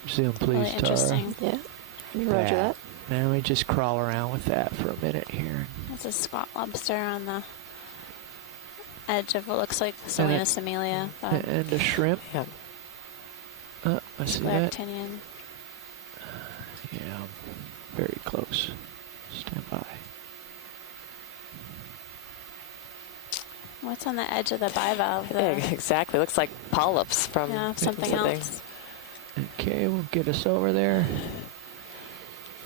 zoom, please, Really interesting. Yeah. Roger that. And we just crawl around with that for a minute here. There's a squat lobster on the edge of what looks like Salinas amelia. And a shrimp. Yeah. I see that. Actinian. Yeah, very close. Stand by. What's on the edge of the bivalve? Yeah, exactly. Looks like polyps from something else. Okay, we'll get us over there.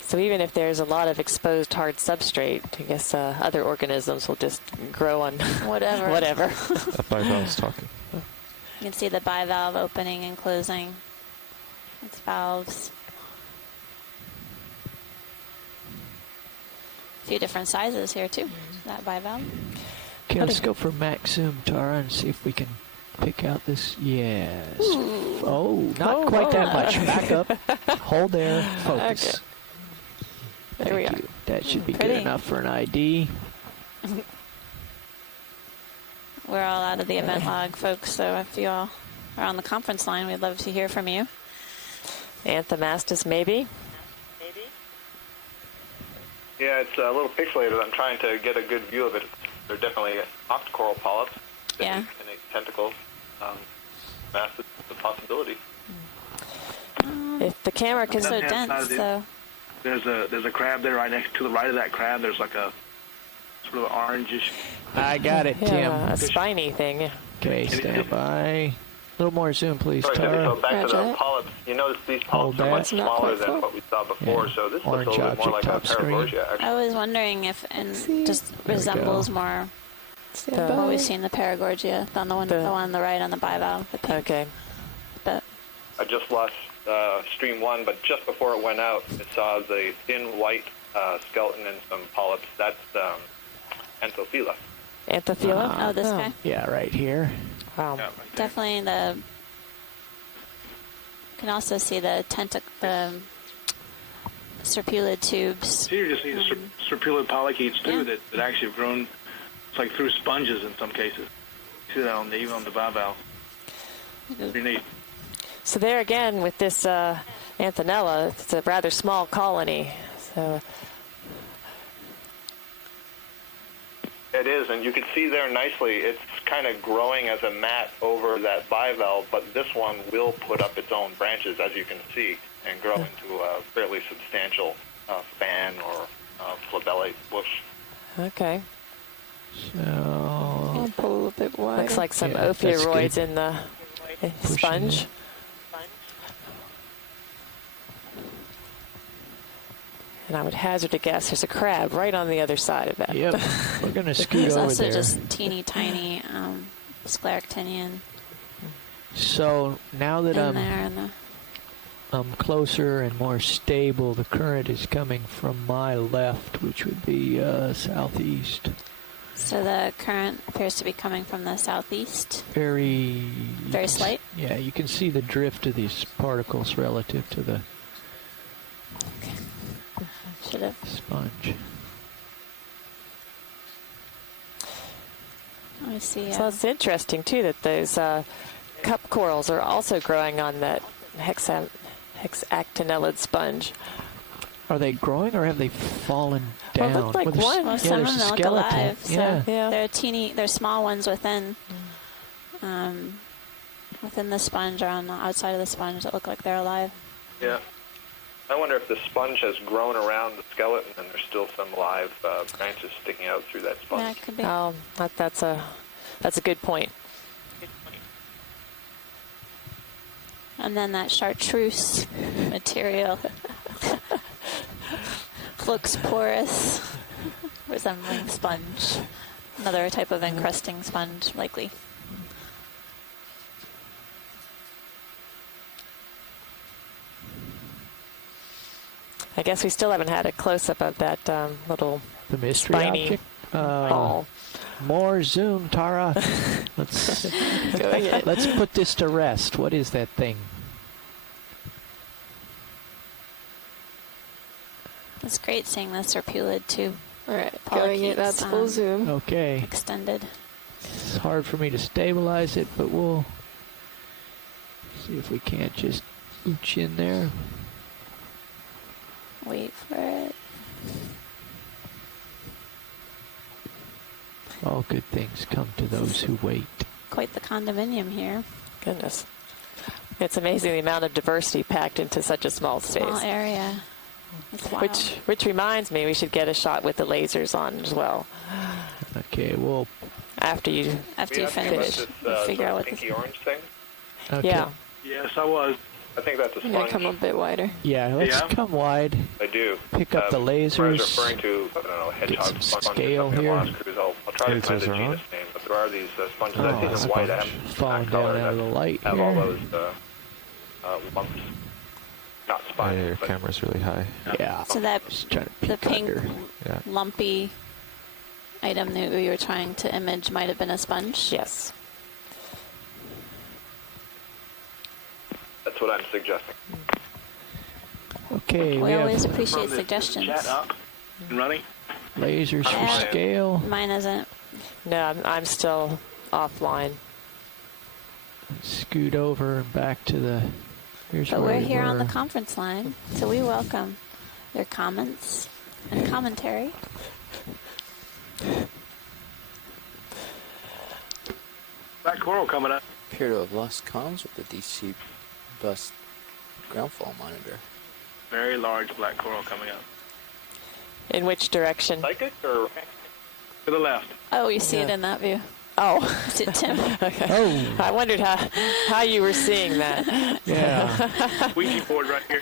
So even if there's a lot of exposed hard substrate, I guess other organisms will just grow on Whatever. whatever. That bivalve's talking. You can see the bivalve opening and closing its valves. A few different sizes here too, that bivalve. Okay, let's go for max zoom, Tara, and see if we can pick out this. Yes. Ooh. Oh, not quite that much. Back up. Hold there. Focus. Okay. There we are. You. That should be Pretty. good enough for an ID. We're all out of the event log, folks, so if you all are on the conference line, we'd love to hear from you. Anthomastus, maybe? Yeah, it's a little pixelated. I'm trying to get a good view of it. They're definitely octocoral polyps. Yeah. And tentacles. Mass is a possibility. If the camera can... So dense, so... There's a crab there right next to the right of that crab. There's like a sort of orangish. I got it, Tim. Yeah, a spiny thing. Okay, stand by. A little more zoom, please, Sorry, Tara. so back to the polyps. You notice these polyps are much smaller than what we saw before, so this looks a little bit more like a paragorgia, actually. I was wondering if it just resembles more what we've seen in the paragorgia than the one on the right on the bivalve. The pink. Okay. But I just lost stream one, but just before it went out, it saw the thin white skeleton and some polyps. That's Anthophila. Anthophila? Oh, this guy? Yeah, right here. Wow. Yeah, Definitely the... You can also see the serpulid tubes. Here you just see serpulid polychaetes too that actually have grown. It's like through sponges in some cases. You see that even on the bivalve. Pretty neat. So there again with this Anthenella, it's a rather small colony. So It is, and you can see there nicely, it's kind of growing as a mat over that bivalve, but this one will put up its own branches, as you can see, and grow into a fairly substantial fan or flabellate bush. okay. So... I'll pull a bit wide. Looks like some Yeah, that's ophiuroids good. in the sponge. it. And I would hazard a guess there's a crab right on the other side of that. Yep. We're going to scoot There's over also there. just teeny tiny scleractinian So now that in there. And I'm closer and more stable, the current is coming from my left, which would be southeast. so the current appears to be coming from the southeast. Very slight? Yeah, you can see the drift of these particles relative to the Should have. sponge. I see. So it's interesting too that those cup corals are also growing on that hexactinellid sponge. Are they growing or have they fallen down? Well, it looked like one. Well, some of there's them a look skeleton. alive. So Yeah. they're small ones within the sponge or on the outside of the sponge that look like they're alive. Yeah. I wonder if the sponge has grown around the skeleton and there's still some live branches sticking out through that sponge. Yeah, it could be. Oh, that's a good point. And then that chartreuse material looks porous, resembling sponge. Another type of encrusting sponge, likely. I guess we still haven't had a close-up of that little The mystery spiny object? ball. More zoom, Tara. Let's put this to rest. What is that thing? It's great seeing the serpulid too. Going it, that's full zoom. Okay. Extended. It's hard for me to stabilize it, but we'll see if we can't just ooch in there. Wait for it. All good things come to those who wait. Quite the condominium here. Goodness. It's amazing the amount of diversity packed into such a small space. Small area. It's wild. Which reminds me, we should get a shot with the lasers on as well. Okay, well, after you finish, figure out what pinky orange thing. okay. Yeah. Yes, I was. I think that's a I'm gonna sponge. come a bit wider. Yeah, let's Yeah. come wide. I do. Pick up the When I was lasers. referring to, I don't know, hedgehog some sponge or scale something here. on Lost Cruise. I'll try to find the Lasers are genus on? name, but there are these sponges Oh, I think that's are white. I bunch have falling black down color out of the that light have all here. those lumps. Not Oh, yeah, sponges, your but camera's really high. Yeah. So that Just trying to the peek pink under. Yeah. lumpy item that we were trying to image might have been a sponge. Yes. that's what I'm suggesting. Okay, We we always have appreciate From the suggestions. chat up and running. lasers Yeah. for scale. Mine isn't. No, I'm still offline. Scoot over and back to the. Here's But where we're we here on were. the conference line, so we welcome your comments and commentary. Black coral coming up. Appear to have lost comms with the DC bus groundfall monitor. Very large black coral coming up. In which direction? Psychic or To the left. Oh, you see it in that view. Oh. Is it Tim? Okay. Oh. I wondered how you were seeing that. Yeah. Ouija board right here.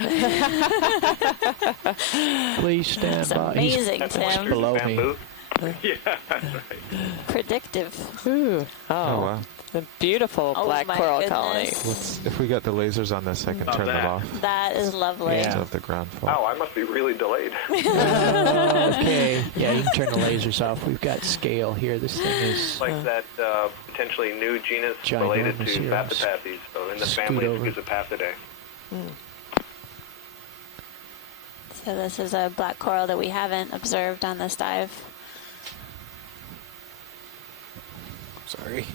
Please stand It's by. He's amazing, Tim. below me. bamboo? Yeah, that's right. Predictive. Ooh. Oh, Oh. wow. The beautiful Oh black my coral goodness. colony. If we got the lasers on this, I can Not turn them that. off. That is lovely. Yeah. Of the ground fault. Wow, I must be really delayed. Okay. Yeah, you can turn the lasers off. We've got scale here. This thing is. Like that potentially new genus Ginormous related to here. Bathypathes, so in the Scoot family over. of Guzapathidae. So this is a black coral that we haven't observed on this dive. Sorry.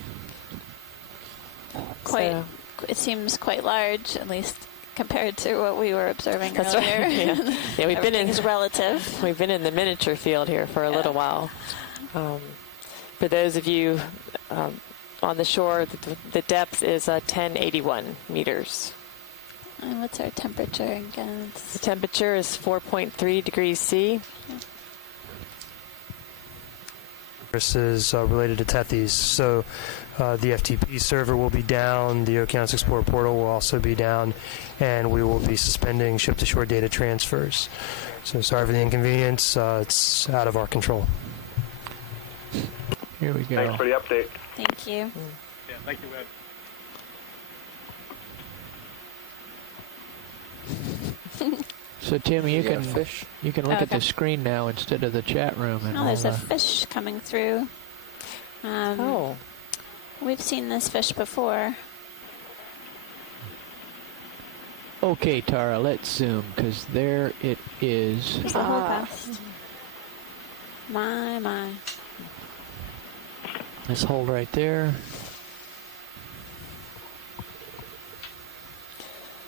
It seems quite large, at least compared to what we were observing That's earlier. right. Yeah, we've been Everything's relative. We've been in the miniature field here for a little while. For those of you on the shore, the depth is 1081 meters. And what's our temperature again? The temperature is 4.3 degrees C. This is related to Tethys. So the FTP server will be down, the Okeanos Explorer portal will also be down, and we will be suspending ship-to-shore data transfers. So sorry for the inconvenience. It's out of our control. Here we go. Thanks for the update. Thank you. Yeah, thank you, Ed. So Tim, you got a can fish? you can look at Okay. the screen now instead of the chat room. And Oh, there's a all, fish coming through. Oh. We've seen this fish before. Okay, Tara, let's zoom because there it is. There's the whole past. My. Let's hold right there.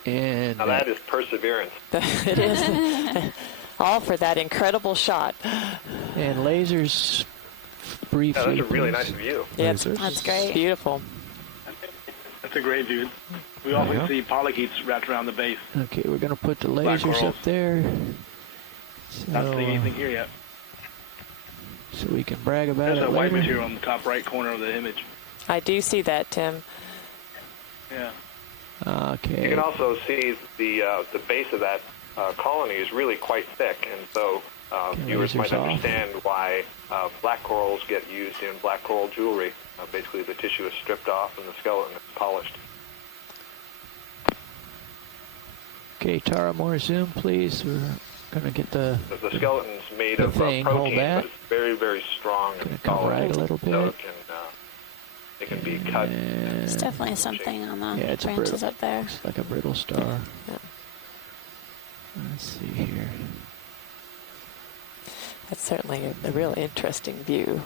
And Now that is perseverance. It is. All for that incredible shot. and lasers briefly. Yeah, that's a really please. nice view. Yeah, That's great. beautiful. That's a great view. We There you often go. see polychaetes wrapped around the base. Okay, we're gonna put the Black lasers corals. up there. Not So, seeing anything here yet. so we can brag about There's it that white later. material on the top right corner of the image. I do see that, Tim. Yeah. Okay. You can also see the base of that colony is really quite thick, and so viewers might lasers off. understand why black corals get used in black coral jewelry. Basically, the tissue is stripped off and the skeleton is polished. Okay, Tara, more zoom, please. We're Gonna get the skeleton's made of thing, hold protein, that. but it's very, very strong Gonna and come solid. right a little So bit. it can be cut. It's definitely something on the Yeah, it's a branches brittle, up there. it's like a brittle star. Yeah. Let's see here. That's certainly a real interesting view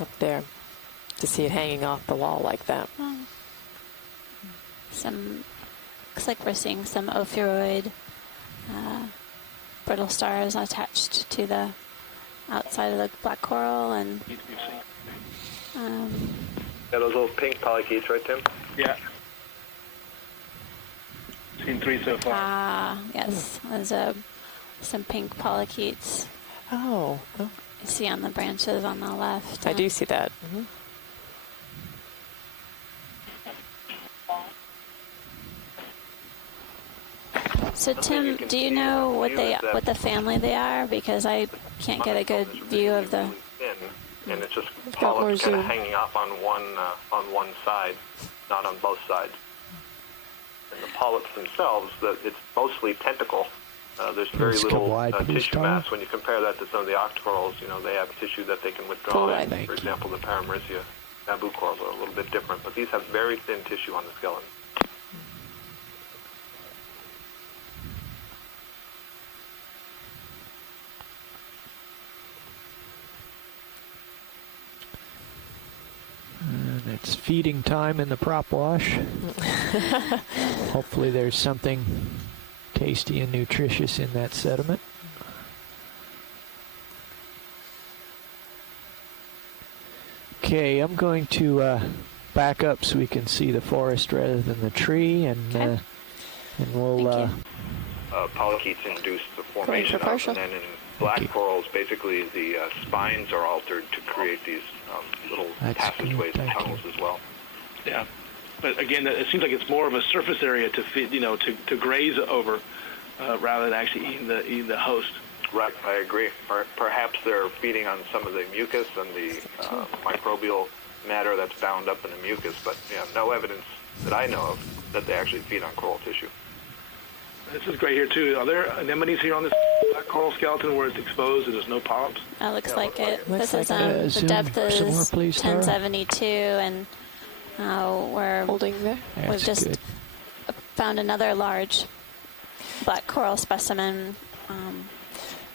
up there to see it hanging off the wall like that. Well, looks like we're seeing some ophiuroid brittle stars attached to the outside of the black coral, and Yeah, those little pink polychaetes, right, Tim? Yeah. Seen 3 so far. yes, there's some pink polychaetes. Oh. You see on the branches on the left. I do see that. So Tim, do you know what the family they are? Because I can't get a good view of the. Thin, and it's just got more polyps kind of zoom. hanging off on one side, not on both sides. And the polyps themselves, it's mostly tentacle. There's very Please go little wide, please, tissue Tara. mass. When you compare that to some of the octocorals, they have tissue that they can withdraw. Pull wide. For example, the Paramycia bamboo corals are a little bit different, but these have very thin tissue on the skeleton. And it's feeding time in the prop wash. Hopefully there's something tasty and nutritious in that sediment. Okay, I'm going to back up so we can see the forest rather than the tree, and we'll Polychaetes induce the formation of, and then in black corals, basically the spines are altered to create these little passageways and tunnels as well. Yeah. But again, it seems like it's more of a surface area to feed, to graze over, rather than actually eating the host. Right, I agree. Perhaps they're feeding on some of the mucus and the microbial matter that's bound up in the mucus, but no evidence that I know of that they actually feed on coral tissue. This is great here too. Are there anemones here on this black coral skeleton where it's exposed and there's no polyps? It looks like it. Looks This like is the depth is some more, please, Tara. 1072, and we're Holding there. we've That's just good. found another large black coral specimen.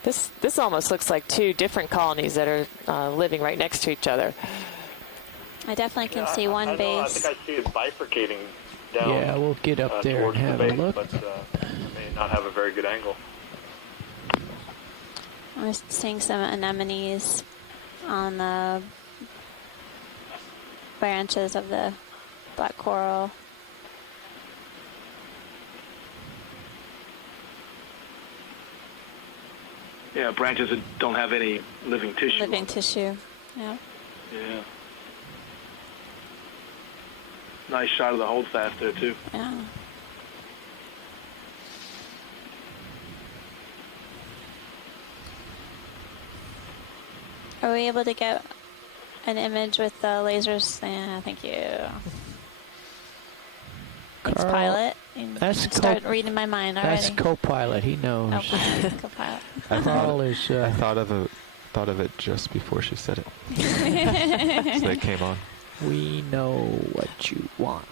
This almost looks like two different colonies that are living right next to each other. I definitely can see one I base. think I see it bifurcating down. Yeah, we'll get up there and towards the have a base, look. but may not have a very good angle. I'm seeing some anemones on the branches of the black coral. Yeah, branches that don't have any living tissue. Living tissue, yeah. Yeah. Nice shot of the holdfast there too. Yeah. Are we able to get an image with the lasers? Yeah, thank you. Thanks, Carl, pilot. You that's start reading my mind already. That's co-pilot. He knows. Oh, co-pilot. Carl is. I thought of it just before she said it. So they came on. We know what you want.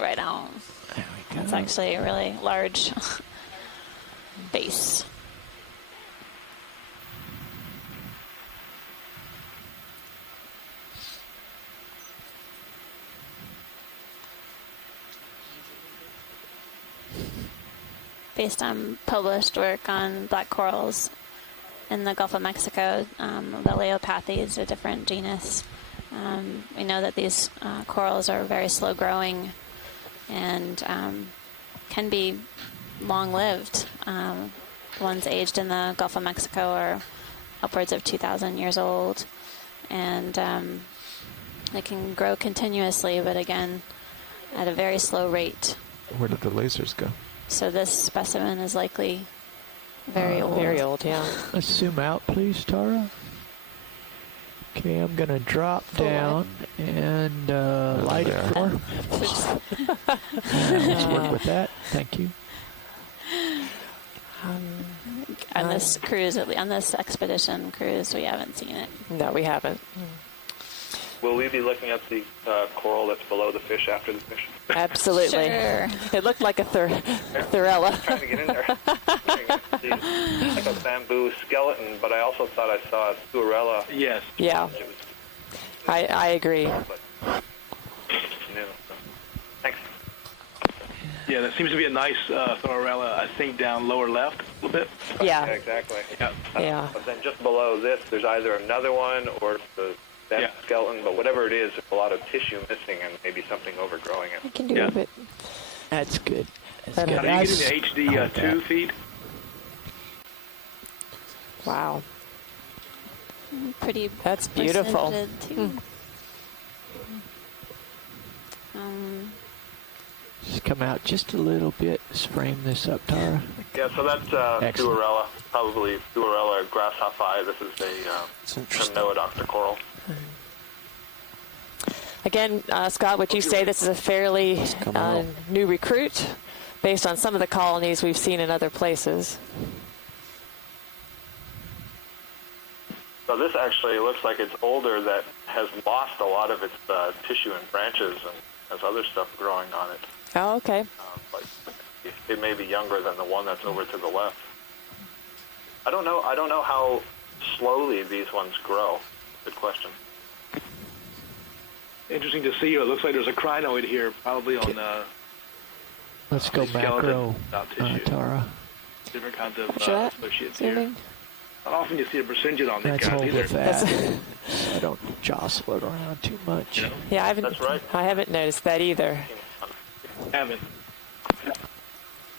Right on. There we go. That's actually a really large base. Based on published work on black corals in the Gulf of Mexico, the Leopathes is a different genus. We know that these corals are very slow growing and can be long-lived. Ones aged in the Gulf of Mexico are upwards of 2,000 years old, and they can grow continuously, but again, at a very slow rate. Where did the lasers go? So this specimen is likely very old. Very old, yeah. Let's zoom out, please, Tara. Okay, I'm going to drop down and light it for her. Let's work with that. Thank you. On this cruise, on this expedition cruise, we haven't seen it. No, we haven't. Will we be looking at the coral that's below the fish after the fish? Absolutely. Sure. It looked like a Thurella. Trying to get in there. Like a bamboo skeleton, but I also thought I saw a Thurella. Yes. Yeah. I agree. Thanks. Yeah, there seems to be a nice Thorella, I think, down lower left a little bit. Yeah. Exactly. Yeah. Yeah. But then just below this, there's either another one or that skeleton, but whatever it is, there's a lot of tissue missing and maybe something overgrowing it. I can do a bit. That's good. That's Are good. Are you getting the HD2 feed? Wow. Pretty. That's beautiful. Too. Just come out just a little bit. Just frame this up, Tara. Yeah, so that's Thurella, probably Thurella grasshoppi. This is a Ternoidocta coral. Again, Scott, would you say this is a fairly new recruit based on some of the colonies we've seen in other places? So this actually looks like it's older, that has lost a lot of its tissue and branches and has other stuff growing on it. Oh, okay. But it may be younger than the one that's over to the left. I don't know how slowly these ones grow. Good question. Interesting to see. It looks like there's a crinoid here, probably on Let's go macro, Tara. different kinds of Sure. associates here. Not often you see a Brisingid on these Let's guys hold either. with that. I don't jostle it around too much. Yeah, I haven't. That's right. I haven't noticed that either. Haven't.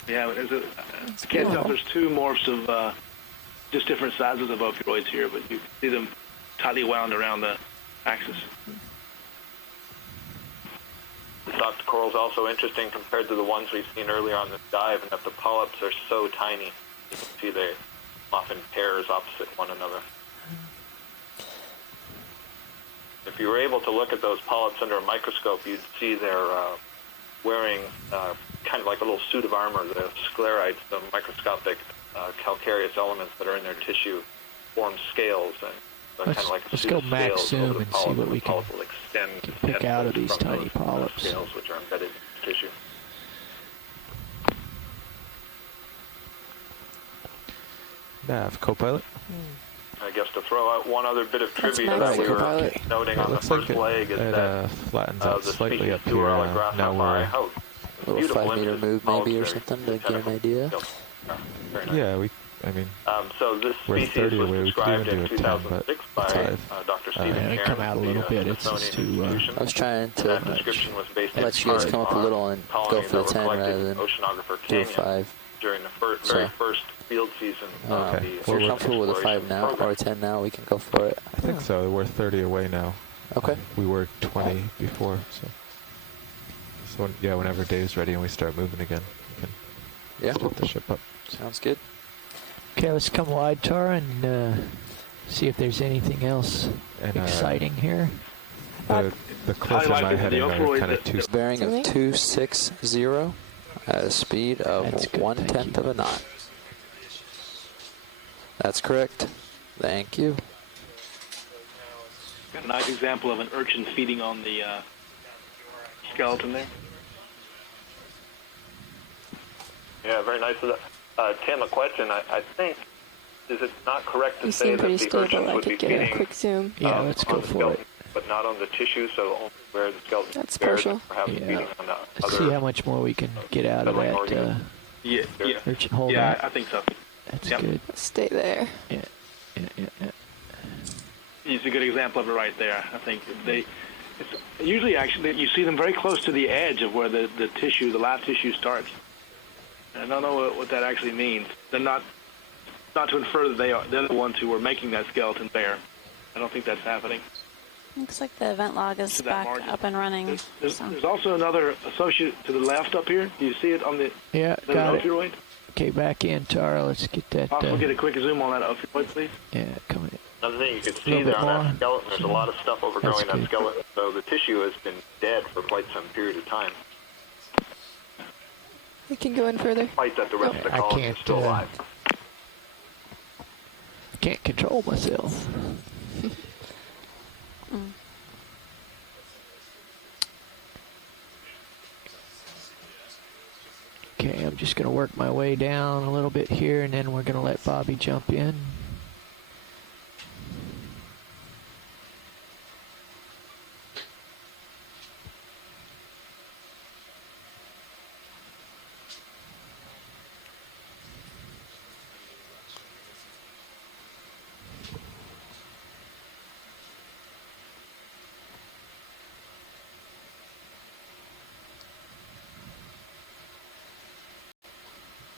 Yeah, there's I can't tell if there's two morphs of just different sizes of opioids here, but you can see them tightly wound around the axis. The soft coral is also interesting compared to the ones we've seen earlier on this dive, in that the polyps are so tiny. You can see they often pairs opposite one another. If you were able to look at those polyps under a microscope, you'd see they're wearing kind of like a little suit of armor. The sclerites, the microscopic calcareous elements that are in their tissue, form scales, and kind of like a let's suit go of max scales zoom over the and see polyp, what we the can polyp will extend pick out of these from tiny those, polyps. scales which are embedded in the tissue. Nav, Copilot. I guess to throw out one other bit of trivia nice. that we were Copilot. noting It on the looks like first leg is that flattens out the slightly species up here. Thurella Now grasshoppi, A little 5 meter move maybe or something to get an idea. yeah, I mean, so this we're species 30 was away. We could described even in do a 10, 2006 but by it's Dr. Stephen Yeah, Cairns. come out a little bit. It's just too. I was trying to That description was based let you guys in come up a part little on and go colonies for the that 10 were collected rather in than Oceanographer do a Canyon 5. during the very first field season of the If we're comfortable with a 5 now program. or a 10 now, we can go for it. I think so. We're 30 away now. Okay. We were 20 before, so yeah, whenever Dave's ready and we start moving again, we can Yeah. split the ship up. Sounds good. Okay, let's come wide, Tara, and see if there's anything else And, exciting here. The cliff in my Highlight head the are opioid kind of that- too. Bearing of 260 at a speed of That's good, 1/10 of a knot. That's correct. Thank you. Got a nice example of an urchin feeding on the skeleton there. Yeah, very nice. Tim, a question. I think, is it not correct to You say seem that pretty the stable. urchins I would be could get a feeding quick zoom. Yeah, let's go on the for skeleton, it. but not on the tissue, so only where the skeleton That's is bared, partial. perhaps Yeah. feeding on the Let's other see how much more we can get out of settling that. organs. Yeah, Urchin, hold yeah, that. I think so. That's Yep. good. Stay there. Yeah. It's a good example of it right there. I think it's usually actually you see them very close to the edge of where the tissue, the live tissue starts. And I don't know what that actually means. They're not to infer that they're the ones who were making that skeleton there. I don't think that's happening. Looks like the event log is To that back margin. up and running. There's so. also another associate to the left up here. Do you see it on the Yeah, that got it. opioid? Okay, back in, Tara. Let's get that. Possible get a quick zoom on that opioid, please. Yeah, come in. Another thing you can Little see bit there on more. that skeleton, there's a lot of stuff overgrowing That's that skeleton. So the tissue has been dead for quite some period of time. We can go in further. Despite that the rest of the I column can't, is still alive. can't control myself. Okay, I'm just going to work my way down a little bit here, and then we're going to let Bobby jump in.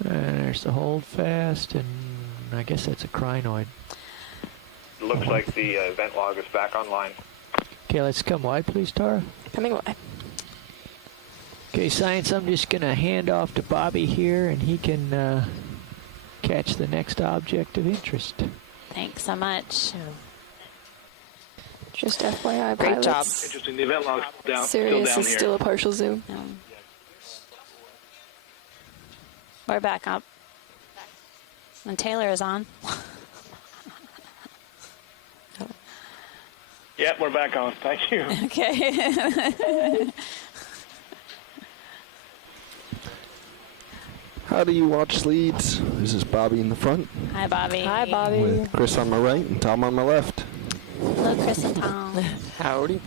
And there's the hold fast, and I guess that's a crinoid. Looks like the event log is back online. Okay, let's come wide, please, Tara. Coming wide. Okay, science, I'm just going to hand off to Bobby here, and he can catch the next object of interest. Thanks so much. Just FYI, Great job. Interesting. The event log's still Sirius down is here. still a partial zoom. We're back up. And Taylor is on. Yep, we're back on. Thank you. Okay. How do you watch leads? This is Bobby in the front. Hi, Bobby. Hi, Bobby. With Chris on my right and Tom on my left. Hello, Chris and Tom. Howdy.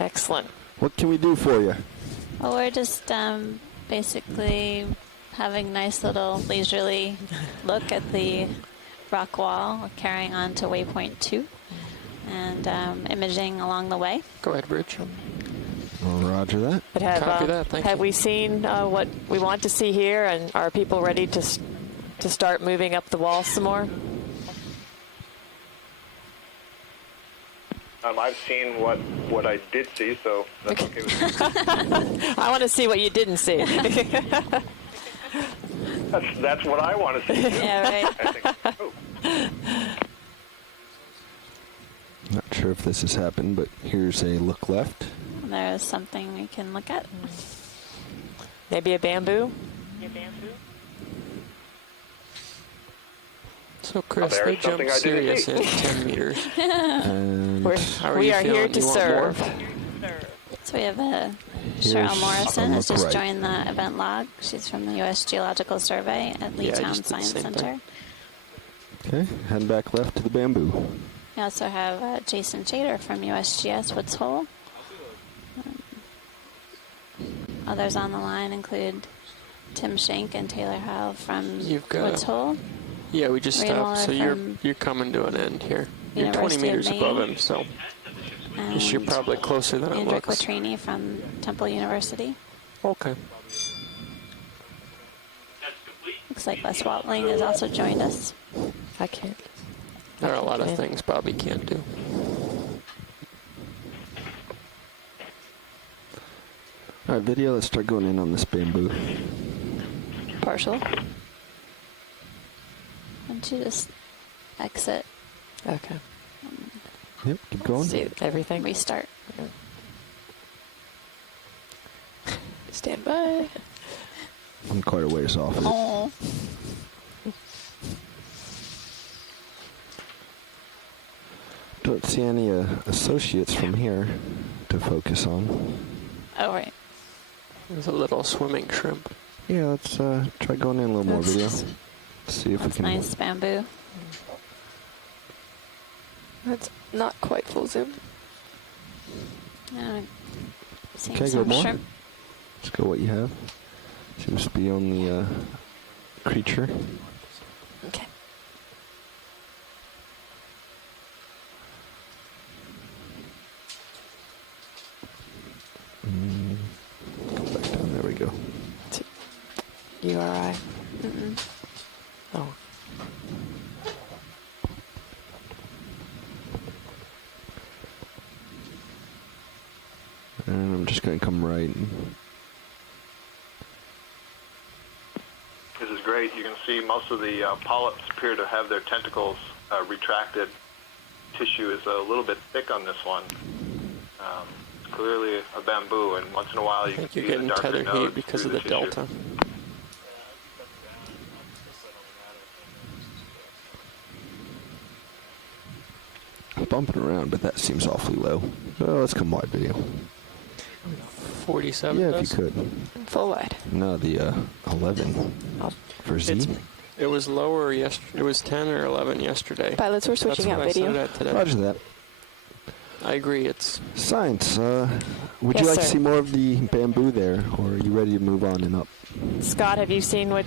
Excellent. What can we do for you? Well, we're just basically having a nice little leisurely look at the rock wall. We're carrying on to waypoint 2 and imaging along the way. Go ahead, Rich. Roger that. But Copy that. Thank have you. we seen what we want to see here, and are people ready to start moving up the wall some more? I've seen what I did see, so that's okay with me. I want to see what you didn't see. That's what I want to see. Yeah, right. I think, oh. Not sure if this has happened, but here's a look left. There's something we can look at. Maybe a bamboo? So, Chris, there's they something jumped I didn't Sirius see. at 10 meters. And We are here feeling? to You want serve. more? So we have Cheryl Here's Morrison a has look just right. joined the event log. She's from the U.S. Geological Survey at Yeah, I Leetown just did the Science same Center. thing. Okay, head back left to the bamboo. We also have Jason Chater from USGS Woods Hole. Others on the line include Tim Schenk and Taylor Howe from You've got Woods Hole. Yeah, we just Reed stopped. Waller So from you're coming to an end here. You're 20 University of meters Maine. above him, so you're And probably closer than it Andrew looks. Quattrini from Temple University. Okay. Looks like Les Watling has also joined us. I can't. There are a lot of things Bobby can't do. All right, video, let's start going in on this bamboo. Partial. Why don't you just exit? Okay. Yep, keep going. See everything. Restart. Stand by. I'm quite a ways off it. Oh. Don't see any associates from here to focus on. Oh, right. There's a little swimming shrimp. Yeah, let's try going in a little more video. See if we That's can. nice bamboo. That's not quite full zoom. Seeing Okay, go some more. shrimp. Let's go what you have. Seems to be on the creature. Okay. Go back down. There we go. URI. Oh. And I'm just going to come right. This is great. You can see most of the polyps appear to have their tentacles retracted. Tissue is a little bit thick on this one. Clearly a bamboo, and once in a while you I can think you're see the getting darker tether nose heat because of through the tissue. delta. bumping around, but that seems awfully low. So let's come wide video. 47. Yeah, does? if you could. Full wide. No, the 11 for Z. It was lower yesterday. It was 10 or 11 yesterday. Pilots were switching out video. I saw that today. Roger that. I agree. It's Science. Would you Yes, like to sir. see more of the bamboo there, or are you ready to move on and up? Scott, have you seen what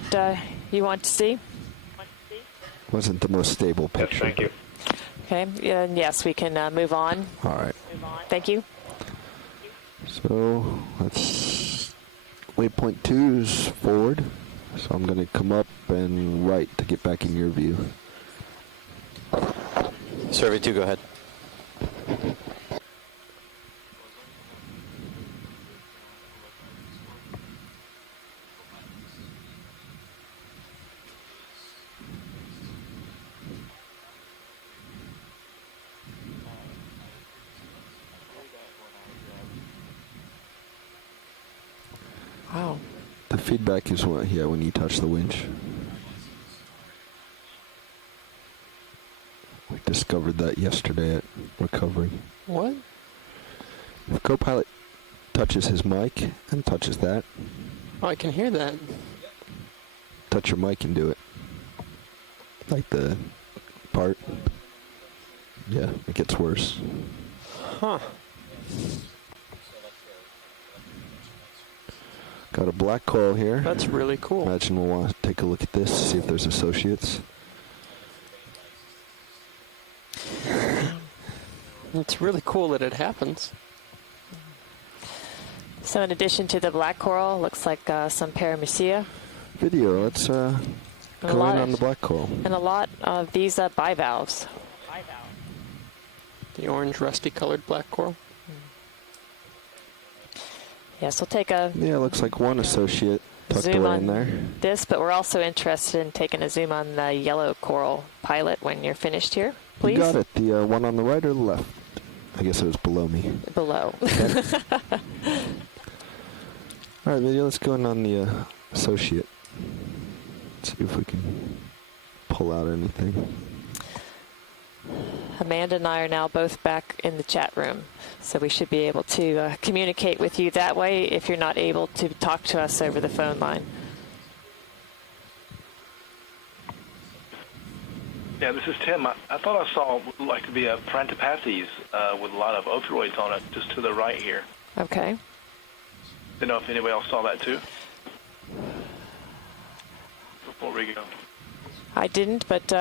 you want to see? Wasn't the most stable Yes, picture. thank you. Okay, and yes, we can move on. All right. Thank you. So let's waypoint 2 is forward. So I'm going to come up and right to get back in your view. Survey 2, go ahead. wow. The feedback is when you touch the winch. We discovered that yesterday at recovery. What? If co-pilot touches his mic and touches that, Oh, I can hear that. touch your mic and do it. Like the part. Yeah, it gets worse. Huh. Got a black coil here. That's really cool. Imagine we'll want to take a look at this, see if there's associates. It's really cool that it happens. So in addition to the black coral, looks like some paramecia. Video, let's go in on the black coil. And a lot of these bivalves. The orange rusty colored black coral. Yes, we'll take a Yeah, looks like one associate tucked zoom away on in there. this, but we're also interested in taking a zoom on the yellow coral pilot when you're finished here, please. You got it. The one on the right or the left? I guess it was below me. Below. All right, video, let's go in on the associate. See if we can pull out anything. Amanda and I are now both back in the chat room, so we should be able to communicate with you that way if you're not able to talk to us over the phone line. Yeah, this is Tim. I thought I saw what looked like to be a Prantopathes with a lot of ophiroids on it, just to the right here. Okay. Didn't know if anybody else saw that too. Before we go. I didn't, but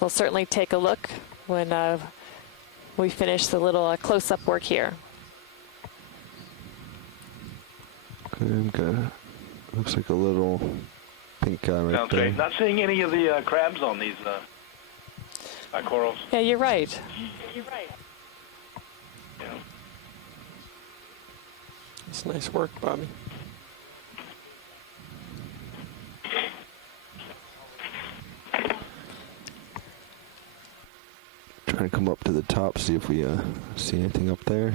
we'll certainly take a look when we finish the little close-up work here. Okay, looks like a little pink guy right Sounds there. great. Not seeing any of the crabs on these black corals. Yeah, you're right. Yeah. It's nice work, Bobby. Trying to come up to the top, see if we see anything up there.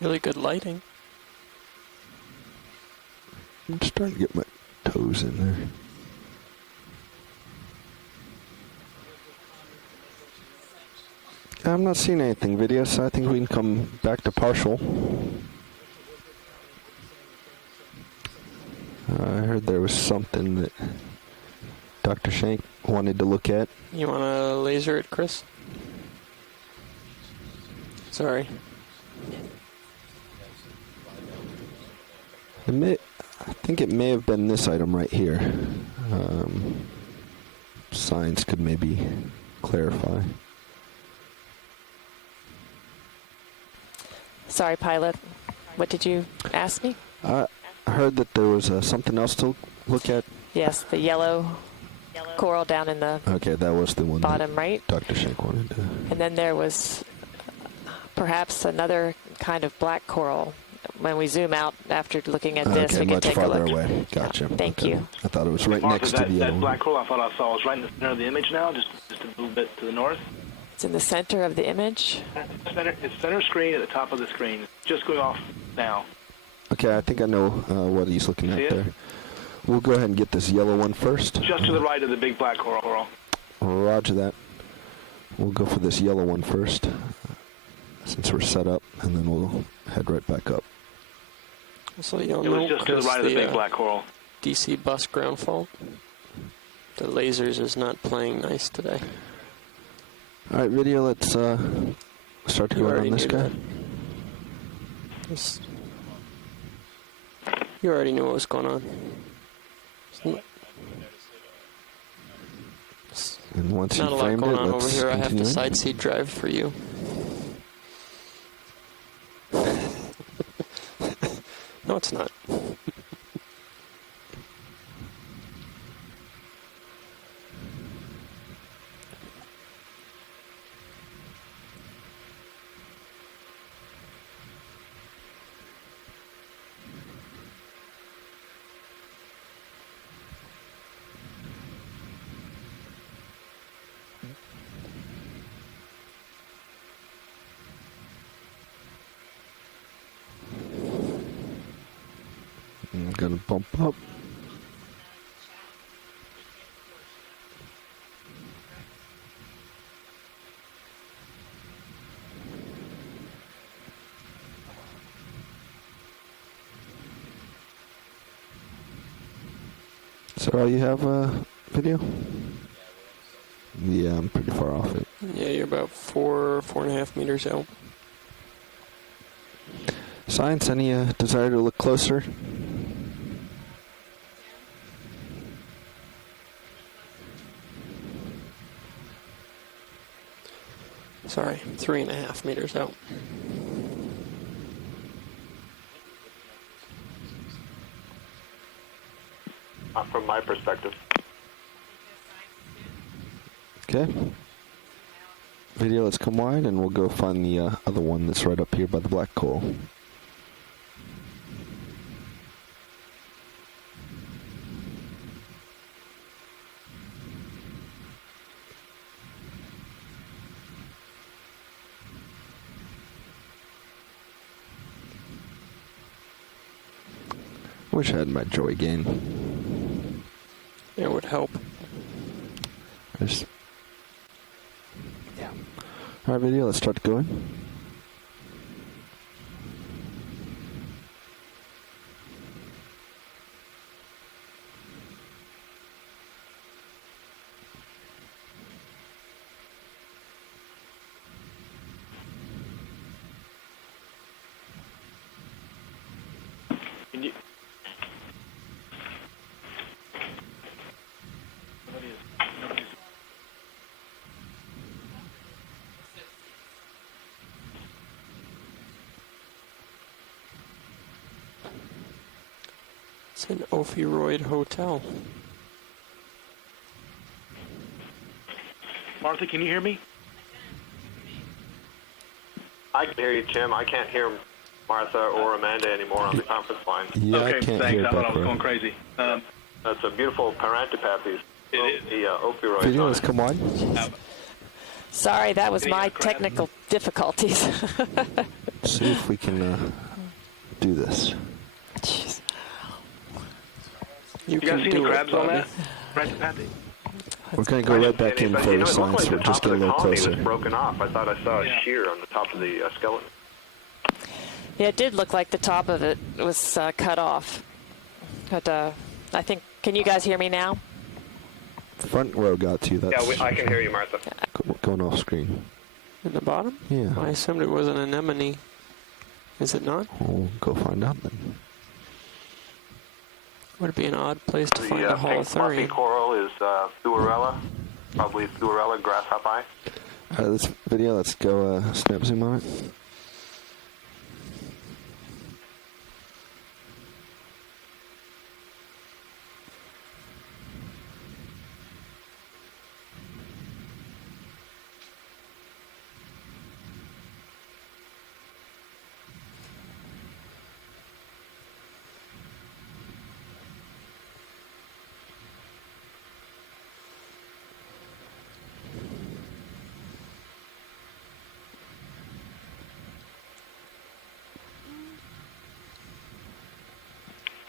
Really good lighting. I'm just trying to get my toes in there. I'm not seeing anything, video, so I think we can come back to partial. I heard there was something that Dr. Shank wanted to look at. You want to laser it, Chris? Sorry. I think it may have been this item right here. Science could maybe clarify. Sorry, pilot. What did you ask me? I heard that there was something else to look at. Yes, the yellow coral down in the Okay, that was the one bottom right. Dr. Shank wanted to. And then there was perhaps another kind of black coral. When we zoom out after looking at this, Okay, we can much take a farther look. away. Gotcha. Thank Okay. you. I thought it was right Martha, next to the other that one. black coral I thought I saw was right in the center of the image now, just a little bit to the north. It's in the center of the image. It's center screen at the top of the screen. Just going off now. Okay, I think I know what he's looking See at it? there. We'll go ahead and get this yellow one first. Just to the right of the big black coral. Roger that. We'll go for this yellow one first, since we're set up, and then we'll head right back up. So you'll It was know, just to the Chris, right of the big black coral. DC bus ground fault. The lasers is not playing nice today. All right, video. Let's start to You go already on this knew guy. that. You already knew what was going on. And once Not a you lot framed going it, on over let's here. I have to continue. side seat drive for you. No, it's not. I'm gonna bump up. So all you have video? Yeah, I'm pretty far off it. Yeah, you're about 4.5 meters out. Science, any desire to look closer? Sorry, 3.5 meters out. From my perspective. Okay. Video, let's come wide, and we'll go find the other one that's right up here by the black coal. Wish I had my joy gain. It would help. Yeah. All right, video, let's start going. Can you? Nobody's. It's an opioid hotel. Martha, can you hear me? I can hear you, Tim. I can't hear Martha or Amanda anymore on the conference line. Yeah, okay, I can't thanks. hear I thought I back was there. going crazy. That's a beautiful parantipathy. It is. The opioids. Video, on let's it. come wide. Sorry, that was Getting my a crap. technical difficulties. See if we can do this. Jeez. You You guys can see do any it, crabs on Bobby. that? Parantipathy? We're going to go right back in But, for it looked science. like We're the just top of getting a the little colony closer. was broken off. I thought I saw a Yeah. shear on the top of the skeleton. Yeah, it did look like the top of it was cut off. But I think, can you guys hear me now? Front row got you. That's Yeah, I can hear you, Martha. going off screen. In the bottom? Yeah. I assumed it was an anemone. Is it not? We'll go find out then. Would it be an odd place to find The a pink fluffy holothurian? coral is Thuarella, probably Thuarella grasshoppi. All right, this video, let's go snap zoom on it.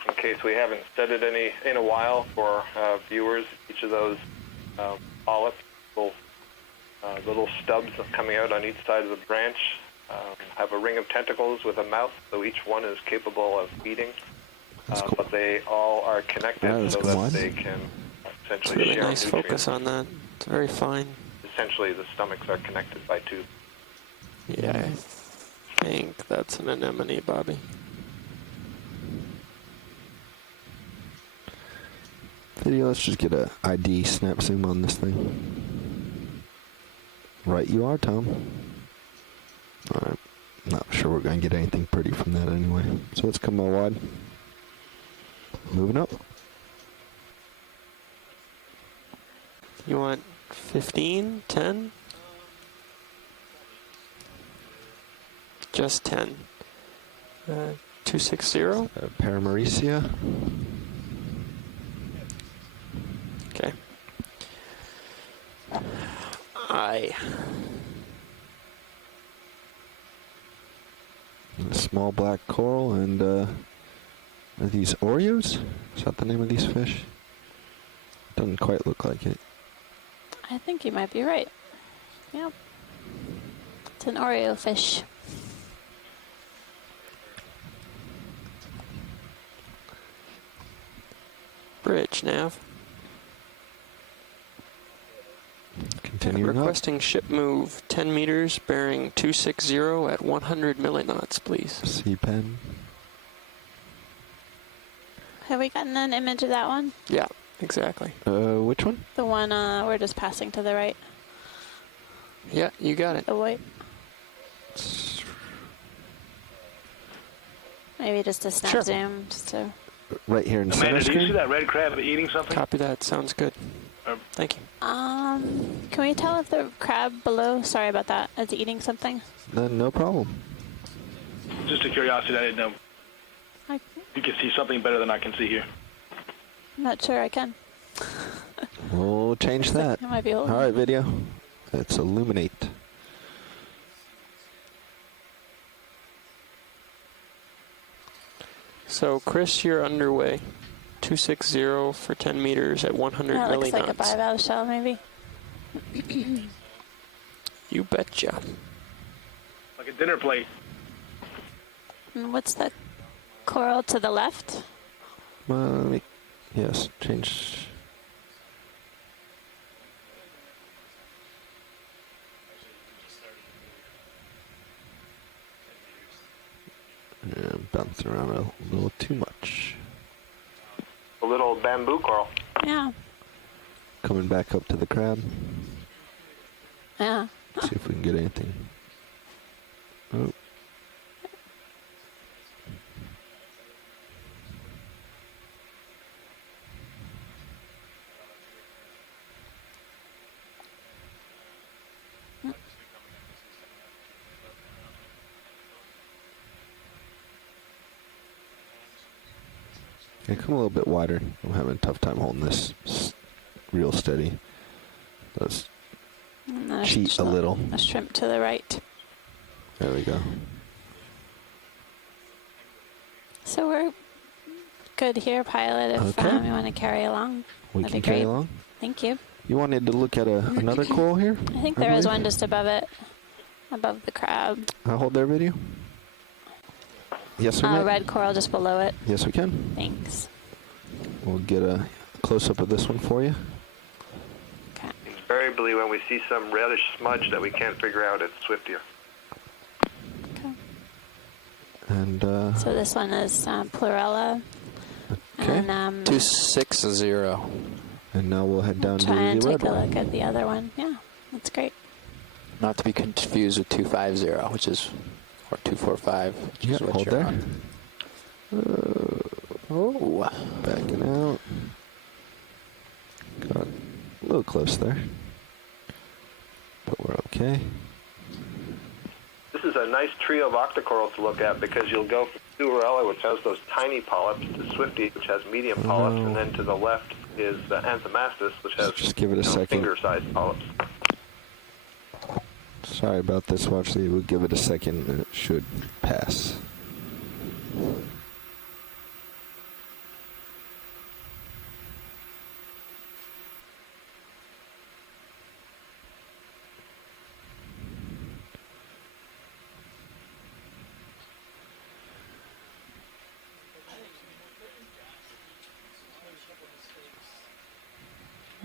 In case we haven't said it in a while for viewers, each of those polyps will little stubs coming out on each side of the branch. Have a ring of tentacles with a mouth, so each one is capable of feeding. Cool. But they all are connected so that they can essentially It's really share nice nutrients. focus on that. It's very fine. Essentially, the stomachs are connected by tubes. Yeah, I think that's an anemone, Bobby. Video, let's just get a ID snap zoom on this thing. Right you are, Tom. Alright. Not sure we're going to get anything pretty from that anyway. So let's come more wide. Moving up. You want 15, 10? Just 10. 260. Paramaricia. Okay. I. A small black coral, and are these Oreos? Is that the name of these fish? Doesn't quite look like it. I think you might be right. Yep. It's an Oreo fish. Bridge, Nav. Continuing up. Requesting ship move 10 meters, bearing 260 at 100 milliknots, please. C-pen. Have we gotten an image of that one? Yeah, exactly. Which one? The one we're just passing to the right. Yeah, you got it. The white. Maybe just a snap Sure. zoom, just to. Right here in center Amanda, do you screen. see that red crab eating something? Copy that. Sounds good. Thank you. Can we tell if the crab below? Sorry about that. Is it eating something? No problem. Just a curiosity, I didn't know. You can see something better than I can see here. I'm not sure I can. We'll change that. It might be old. All right, video. Let's illuminate. So, Chris, you're underway. 260 for 10 meters at 100 That looks milliknots. like a bivalve shell, maybe. You betcha. Like a dinner plate. And what's the coral to the left? Yes, change. Yeah, bouncing around a little too much. A little bamboo coral. Yeah. Coming back up to the crab. Yeah. See if we can get anything. Oh. Yeah, come a little bit wider. I'm having a tough time holding this real steady. Let's cheat a little. A shrimp to the right. There we go. So we're good here, pilot, if Okay. you want to carry along. We That'd can be carry great. along. Thank you. You wanted to look at another coral here? I think there is believe? one just above it, above the crab. I'll hold their video. Yes, we may. Red coral just below it. Yes, we can. Thanks. We'll get a close-up of this one for you. Invariably, when we see some reddish smudge that we can't figure out, it's Swiftia. And So this one is Plurella. okay. And 260. And now we'll head down to try and the red take a one. look at the other one. Yeah, that's great. Not to be confused with 250, which is, or 245, which Yeah, is what hold you're there. on. Oh, backing out. Got a little close there, but we're okay. This is a nice trio of octocorals to look at because you'll go from Suarella, which has those tiny polyps, to Swifty, which has medium polyps, and then to the left is the Anthomastus, which has Just give it a second. finger-sized polyps. Sorry about this, watch. We'll give it a second and it should pass.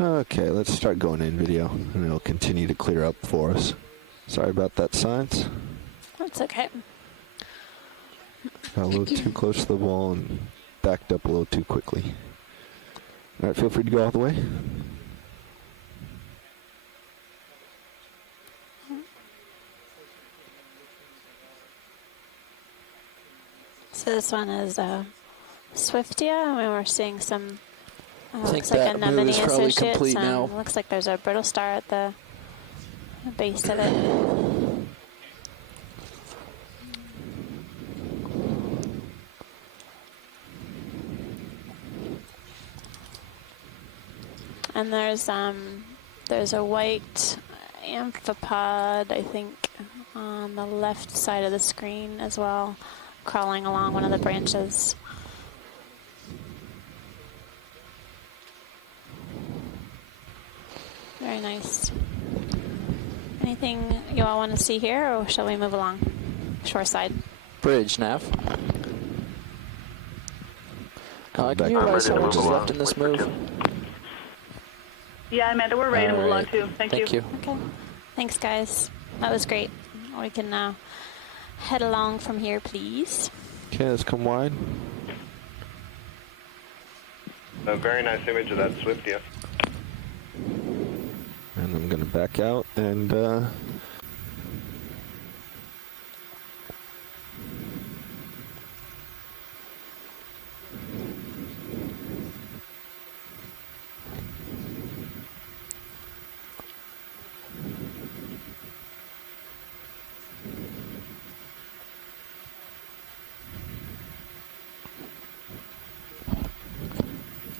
Okay, let's start going in video, and it'll continue to clear up for us. Sorry about that, Science. That's okay. Got a little too close to the wall and backed up a little too quickly. All right, feel free to go all the way. So this one is Swiftia. I mean, we're seeing some. I think looks like that move anemone is probably associates. complete now. Looks like there's a brittle star at the base of it. And there's a white amphipod, I think, on the left side of the screen as well, crawling along one of the branches. Very nice. Anything you all want to see here, or shall we move along? Shoreside. Bridge, Nav. Can you advise how much is left in this move? Yeah, Amanda, we're ready to move along too. Thank you. Okay. Thanks, guys. That was great. We can now head along from here, please. Okay, let's come wide. A very nice image of that Swiftia. And I'm going to back out and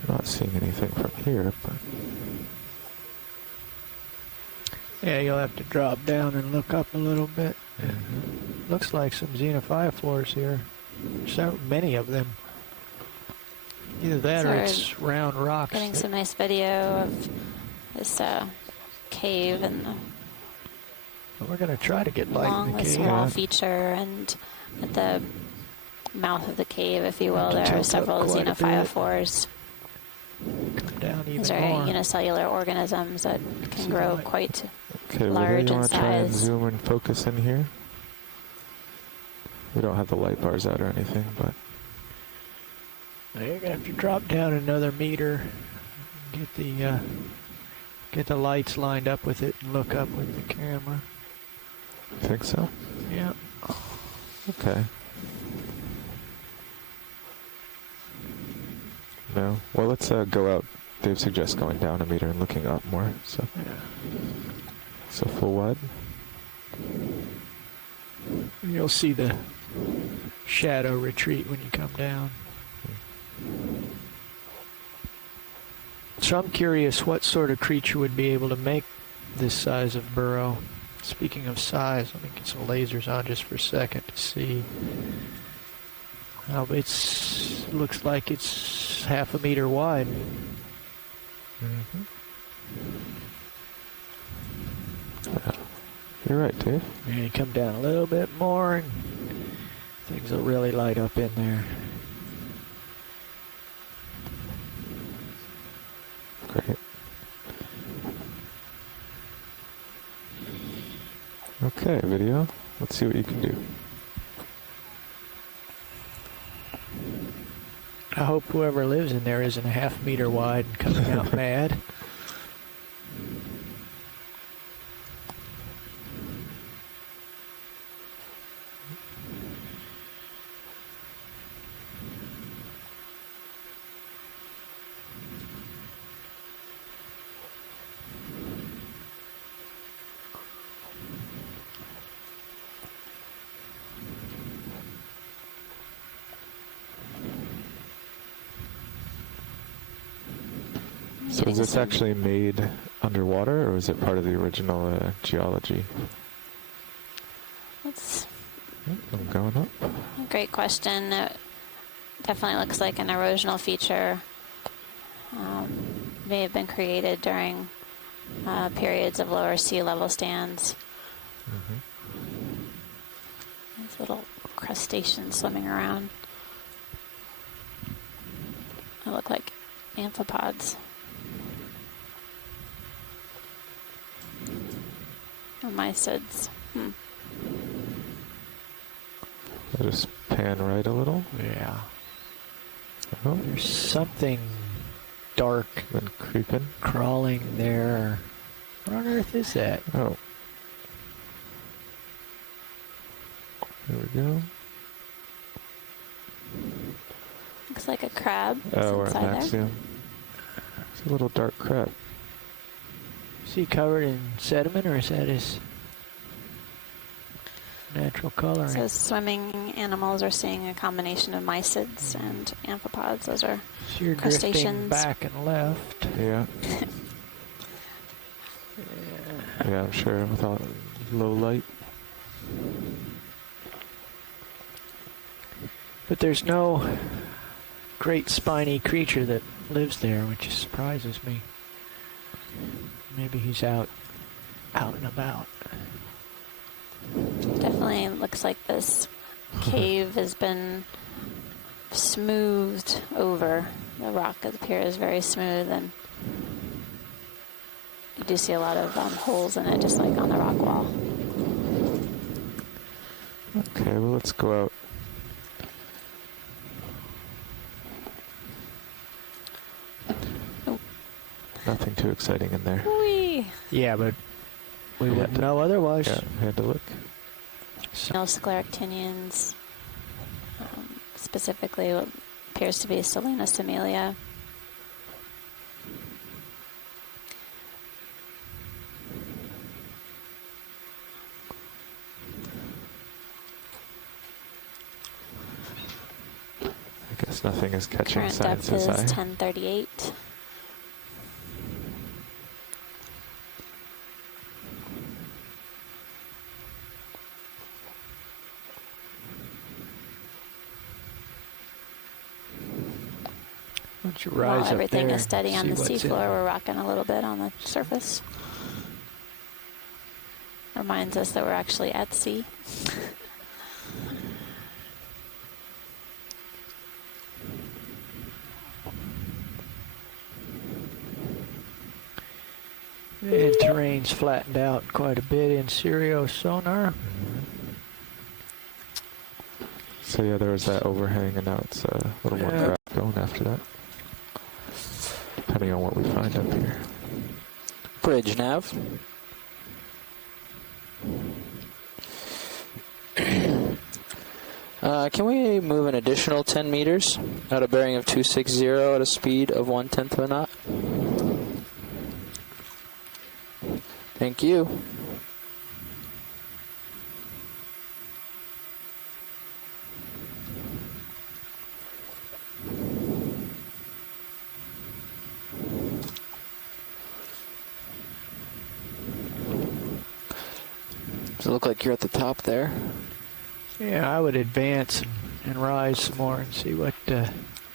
Not seeing anything from here, but Yeah, you'll have to drop down and look up a little bit. Looks like some xenophyophores here. So many of them. Either that or it's round rocks. Getting some nice video of this cave and We're going to try to get light in along the this cave. wall feature, and at the mouth of the cave, if you will, To there are tilt up several quite a bit. xenophyophores. Come down even These are more. unicellular organisms that can grow quite okay, large you in want to try and size. zoom and focus in here? We don't have the light bars out or anything, but Now you're going to have to drop down another meter, get the lights lined up with it, and look up with the camera. I think so. Yeah. Okay. No. Well, let's go out. Dave suggests going down a meter and looking up more. So, so full wide. You'll see the shadow retreat when you come down. So I'm curious what sort of creature would be able to make this size of burrow. Speaking of size, let me get some lasers on just for a second to see. Looks like it's half a meter wide. You're right, Dave. And you come down a little bit more, and things will really light up in there. Great. Okay, video. Let's see what you can do. I hope whoever lives in there isn't a half meter wide and coming out mad. So is this actually made underwater, or is it part of the original geology? That's I'm going up. a great question. It definitely looks like an erosional feature. May have been created during periods of lower sea level stands. These little crustaceans swimming around. They look like amphipods. mysids. I'll just pan right a little. Yeah. Oh, There's something dark then creeping. crawling there. What on earth is that? Oh. There we go. Looks like a crab. Oh, we're at inside there. Axiom. It's a little dark crab. Is he covered in sediment, or is that his natural coloring? So swimming animals are seeing a combination of mysids and amphipods. Those are So you're drifting crustaceans. back and left. Yeah. Yeah, I'm sure without low light. But there's no great spiny creature that lives there, which surprises me. Maybe he's out and about. Definitely looks like this cave has been smoothed over. The rock appears very smooth, and you do see a lot of holes in it, just like on the rock wall. Okay, well, let's go out. Nothing too exciting in there. Whee! Yeah, but we wouldn't know otherwise. Yeah, we had to look. No scleractinians, specifically what appears to be Selena similia. I guess nothing is catching Current depth Science's is eye. 1038. Why don't you While rise up everything there is steady and on see the what's in seafloor, there? we're rocking a little bit on the surface. Reminds us that we're actually at sea. And terrain's flattened out quite a bit in Stereo sonar. So yeah, there was that overhang, and now it's a little more crap going after that. Depending on what we find up here. Bridge nav. Can we move an additional 10 meters at a bearing of 260 at a speed of 1/10 of a knot? Thank you. Does it look like you're at the top there? Yeah, I would advance and rise some more and see what it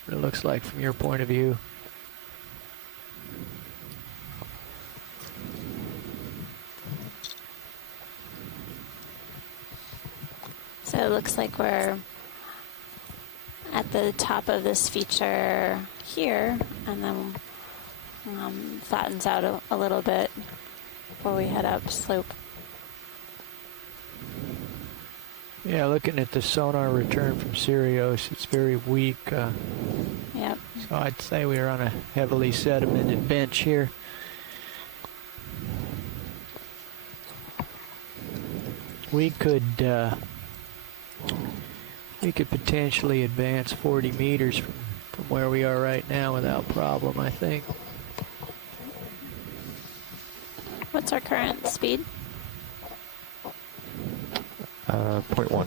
looks like from your point of view. So it looks like we're at the top of this feature here, and then flattens out a little bit before we head up slope. Yeah, looking at the sonar return from Sirius, it's very weak. Yep. So I'd say we are on a heavily sedimented bench here. We could potentially advance 40 meters from where we are right now without problem, I think. What's our current speed? 0.1.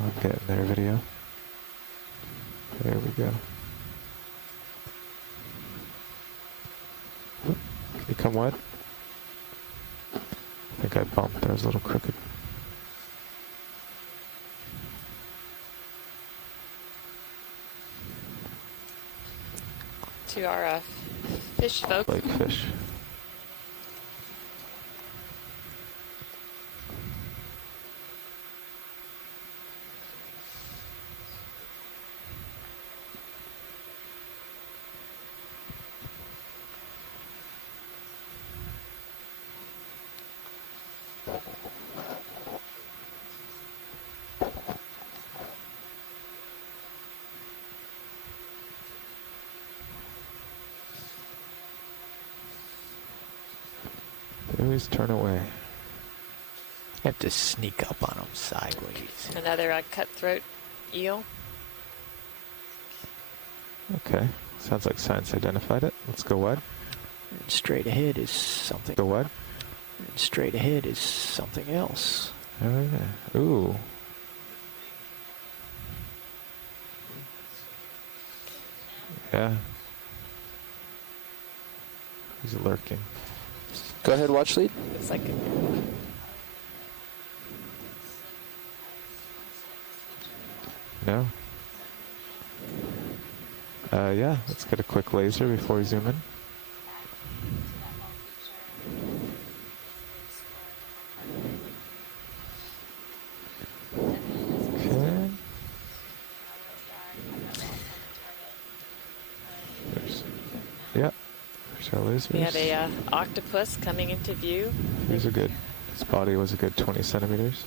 I'm getting there, video. There we go. Become wide. I think I bumped. That was a little crooked. to our fish folks. Like fish. They always turn away. Have to sneak up on them sideways. Another cutthroat eel. Okay. Sounds like science identified it. Let's go wide. And straight ahead is something. Go wide. And straight ahead is something else. Okay. Ooh. Yeah. He's lurking. Go ahead, watch lead. Looks like No? Yeah, let's get a quick laser before we zoom in. Okay. Yeah, there's our lasers. we have a octopus coming into view. Here's a good, his body was a good 20 centimeters.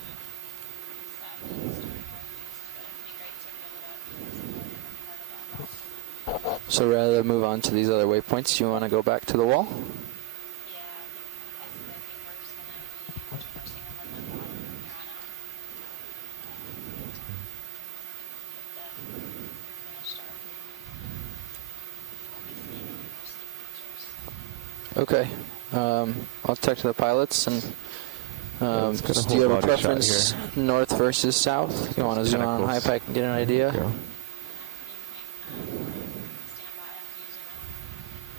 So rather than move on to these other waypoints, you want to go back to the wall? Okay. I'll talk to the pilots and do you have a preference north versus south? You want to zoom on high pack and get an idea?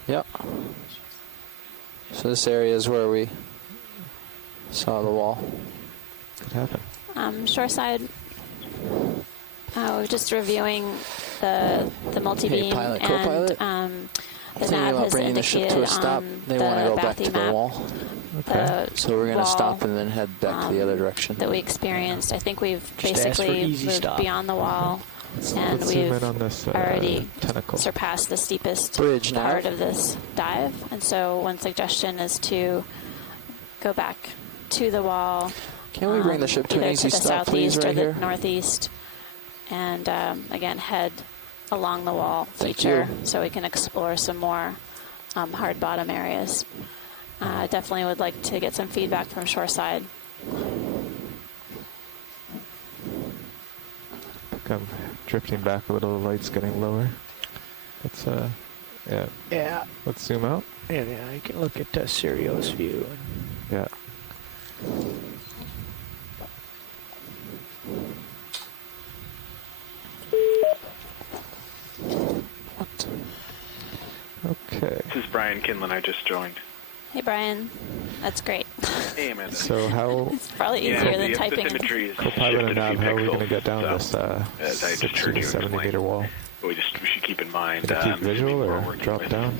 Yep. So this area is where we saw the wall. What happened? Shoreside. We're just reviewing the multi-beam pilot, and co-pilot? the nav has bringing the ship to a stop. They want to go back to the wall. Okay. So we're going to stop and then head back to the other direction. That we experienced. I think we've Just ask for basically easy moved stop. beyond the wall, and let's zoom we've in on this, already tentacle. surpassed the steepest Bridge nav. part of this dive. And so one suggestion is to go back to the wall. Can we bring the ship to an either easy to the stop, please, southeast right or the here? northeast, and again head along the wall Thank feature you. so we can explore some more hard bottom areas. Definitely would like to get some feedback from shoreside. I'm drifting back a little, the light's getting lower. Let's, yeah. Yeah. Let's zoom out. Yeah, you can look at Sirio's view. Yeah. Okay. This is Brian Kinlan. I just joined. Hey Brian, that's great. Hey Amanda. So how... It's probably easier than typing. Co-pilot and nav, how are we going to get down this 60 to 70 meter wall? We should keep in mind. Gonna keep visual or drop down?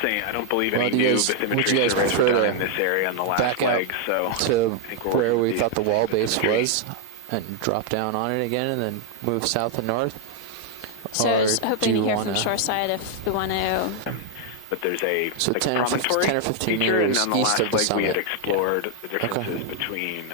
Saying I don't believe Well, any do you new guys- would bathymetry you guys surveys were prefer done to in this area on the last back out leg, so to I think we're where working we with thought the wall base bathymetry. was and drop down on it again and then move south and north? So I was Or do hoping to you hear wanna- from shoreside if we want to. But there's a So like 10 or 15 promontory 10 or 15 feature, and meters on the east last of the leg we had summit. explored the differences between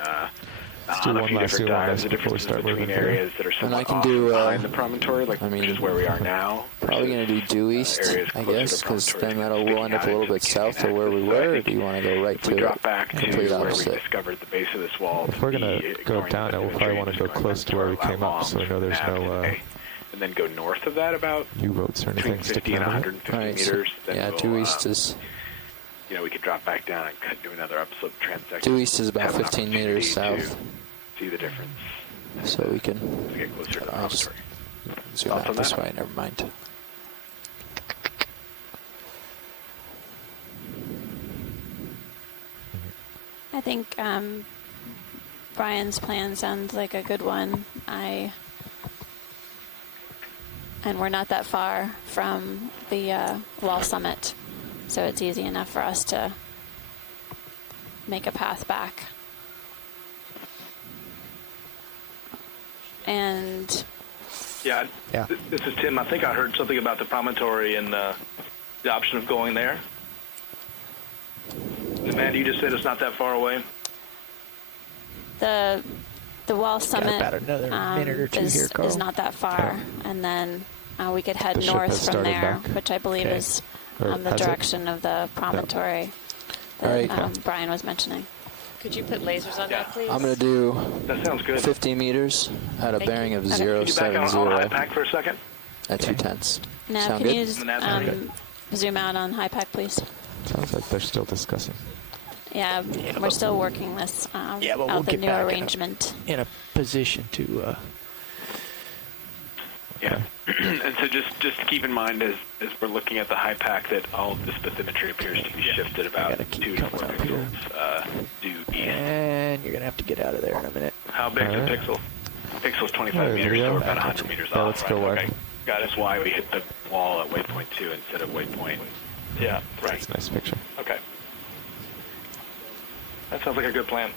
Let's do on a one few last different zoom on dives, this the before we differences start between moving through. areas that are And somewhat I can off do, behind the promontory, like I mean, which is where we are now. Probably going to do due east, areas I closer guess, to because promontory then that'll we'll end up a little bit south of where we So I were. Or think do you want to go right if we to drop back to complete where we opposite? discovered the base of this wall, If we're going to go down it, we'll probably want to go close to where we came up so we know there's no and then go north of that about U-boats or between anything 50 sticking and out of it. 150 Alright, so- meters. Then yeah, we'll, due east is we could drop back down and do another upslope transect. due east is about Have an 15 meters opportunity south, to see the difference. so we can To get closer to the I'll just promontory. zoom Thoughts out on this that? way. Never mind. I think Brian's plan sounds like a good one. I and we're not that far from the wall summit, so it's easy enough for us to make a path back. And Yeah. This is Tim. I think I heard something about the promontory and the option of going there. Amanda, you just said it's not that far away. the wall summit about another minute or two here, Carl. is not that far, and then we could head The ship north has from started there, back. which I believe Okay. is Or the has it? direction of the promontory that All right. Brian was mentioning. Could you put lasers on that, please? I'm going to do That sounds good. 50 meters at a bearing of Can you back on 070 IPAC for a second? at 2/10. Now, Sound can good? you just, zoom out on HiPAC, please? Sounds like they're still discussing. Yeah, we're still working this but we'll out the get new back arrangement. in a position to. Yeah, and so just keep in mind as we're looking at the high pack that all this bathymetry appears to be shifted about 2 to 4 pixels due east. And you're going to have to get out of there in a minute. How big's the pixel? Pixel's 25 meters, so we're about 100 meters off. Let's go wide. Okay. That's why we hit the wall at waypoint 2 instead of waypoint. Yeah, right. That's a nice picture. Okay. That sounds like a good plan.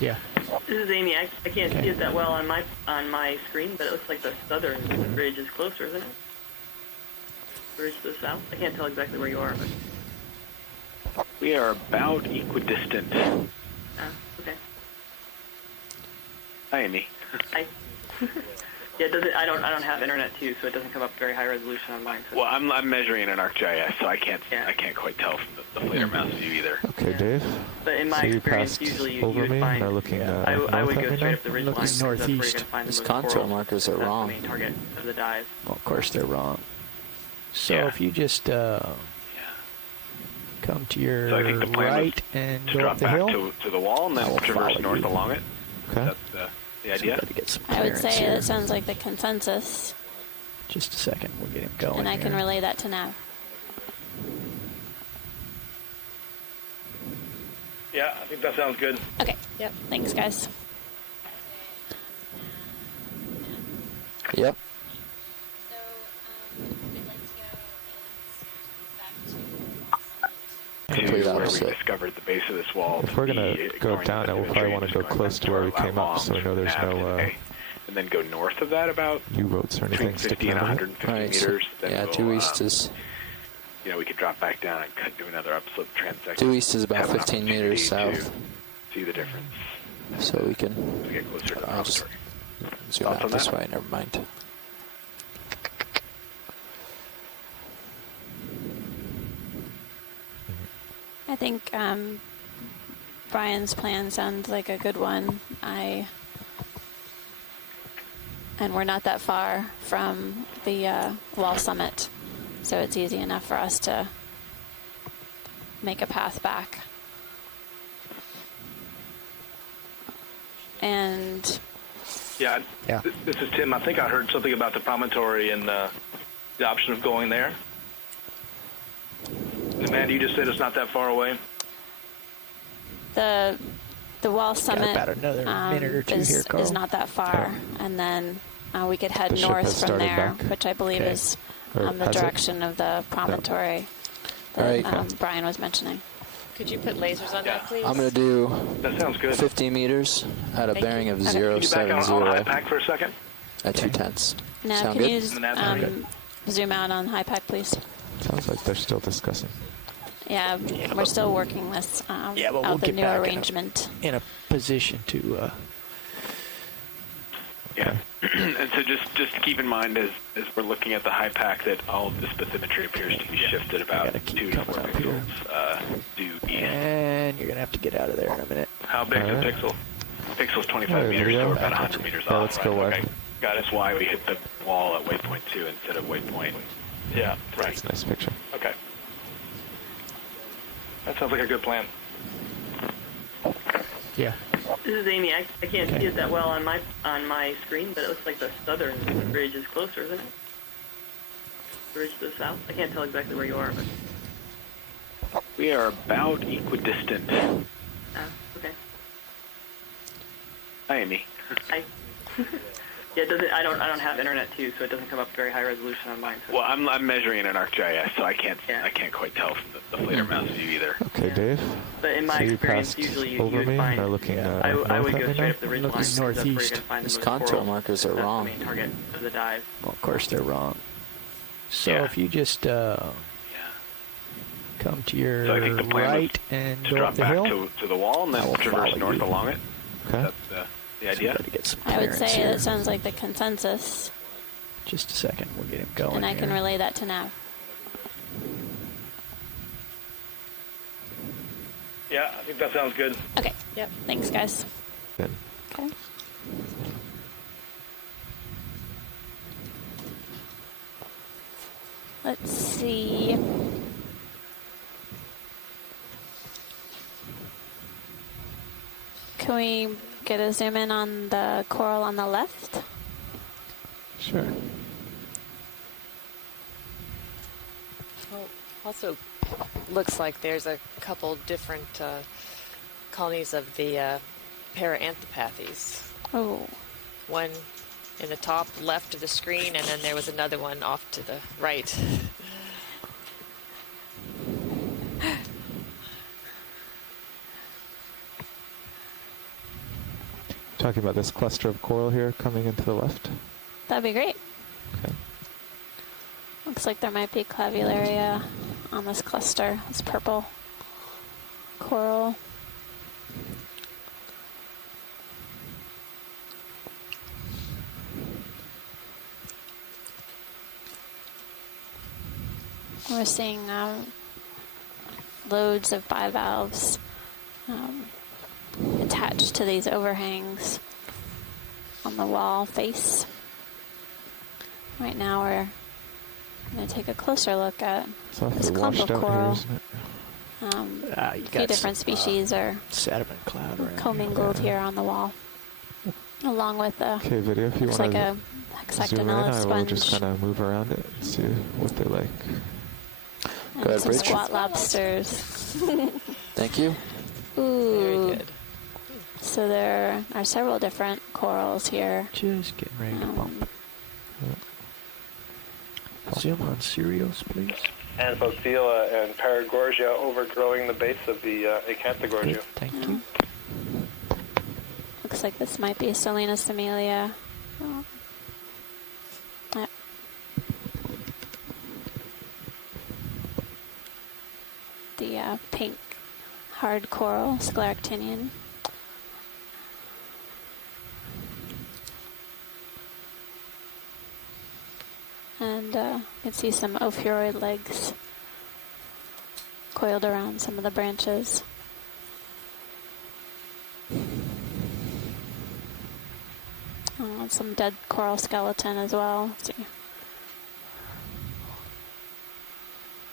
Yeah. This is Amy. I can't see it that well on my screen, but it looks like the southern bridge is closer, isn't it? Bridge to the south. I can't tell exactly where you are, but We are about equidistant. okay. Hi, Amy. Hi. Yeah, it doesn't. I don't have internet too, so it doesn't come up very high resolution on mine. So. Well, I'm measuring in ArcGIS, so I can't quite tell from the later mouse view either. Okay, Dave. But in my so you experience, passed usually you over would me find. and are looking I would north go at me straight now? up the ridge Looking line. 'cause that's where you're northeast. gonna find the These most contour corals. markers are That's wrong. the main target of the dive. Well, of course they're wrong. So Yeah. if you just come to your So I think the plan right was and to go drop up the back hill. to the wall and I then will traverse follow north you. along it. Okay. That's the idea. To get some I would clearance say here. it sounds like the consensus, Just a second, we'll get him going. and I can here. relay that to Nav. Yeah, I think that sounds good. Okay. Yep. Thanks, guys. Yep. To Complete where we opposite. discovered the base of this wall. If we're going to go down it, we'll probably want to go close to where we came up so we know there's no and then go north of that about U-boats or between anything 50 sticking and out of it. 150 Alright, so, meters. Then yeah, we'll, due east is we could drop back down and do another upslope transect. due east is about Have an 15 meters opportunity south, to see the difference. so we can As we get closer to the I'll just promontory. zoom Thoughts out on this that? way. Never mind. I think Brian's plan sounds like a good one. And we're not that far from the wall summit, so it's easy enough for us to make a path back. And Yeah. This is Tim. I think I heard something about the promontory and the option of going there. Amanda, you just said it's not that far away. the wall summit about another minute or two here, Carl. is not that far, and then we could head The ship has north from started there, back. which I believe Okay. is Or the has it? direction of the promontory that Alright. Brian was mentioning. Could you put lasers on that, please? I'm going to do That sounds good. 50 meters at a Thank bearing you. of Okay. Can you back on 070 IPAC for a second? at 2/10. Now, Sound can good? you just, zoom out on HiPAC, please? Sounds like they're still discussing. Yeah, we're still working this but we'll out the get new back arrangement. in a position to. Yeah, and so just keep in mind as we're looking at the high pack that all this bathymetry appears to be shifted about 2 to 4 pixels due east. And you're going to have to get out of there in a minute. How big's the pixel? Pixel's 25 meters, so we're about 100 meters off. Let's go wide. Okay. That's why we hit the wall at waypoint 2 instead of waypoint. Yeah, right. That's a nice picture. Okay. That sounds like a good plan. Yeah. This is Amy. I can't see it that well on my screen, but it looks like the southern bridge is closer, isn't it? Bridge to the south. I can't tell exactly where you are, but We are about equidistant. okay. Hi, Amy. Hi. Yeah, it doesn't. I don't have internet too, so it doesn't come up very high resolution on mine. So Well, I'm measuring in ArcGIS, so I can't quite tell from the later mouse view either. Okay, Dave. But in my so experience, you usually over you me, would find. or looking I would north go at me straight now? up the ridge line. That's where you're going to find These the most contour corals. markers are That's wrong. the main target of the dive. Well, of course they're wrong. So Yeah. if you just come to your So I think the plan right was and to go drop up the back hill, to the wall and I then will traverse follow north you. along it. Okay. That's the idea. to get some I would clearance say here. that sounds like the consensus, Just a second, we'll get him going. and I can here. relay that to Nav. Yeah, I think that sounds good. Okay. Yep. Thanks, guys. Good. Okay. Let's see. Can we get a zoom in on the coral on the left? Sure. Well, also looks like there's a couple different colonies of the Paraanthropathes. Oh. One in the top left of the screen, and then there was another one off to the right. Talking about this cluster of coral here coming into the left. That'd be great. Okay. Looks like there might be clavularia on this cluster. This purple coral. We're seeing loads of bivalves attached to these overhangs on the wall face. Right now we're going to take a closer look at this clump of coral. A few different species are sediment cloud around commingled here on the wall, along with a Okay, video. If you looks want like a to zoom in, hexactinella I will sponge just kind of move around it and see what they like. and some squat lobsters. Thank you. Ooh. Very good. So there are several different corals here. Just getting ready to bump. Zoom on Sirius, please. Anthothela and Paragorgia overgrowing the base of the Acanthogorgia. Thank you. Looks like this might be Salinas amelia. Yep. The pink hard coral, scleractinian. And you can see some ophiuroid legs coiled around some of the branches. And some dead coral skeleton as well. Let's see.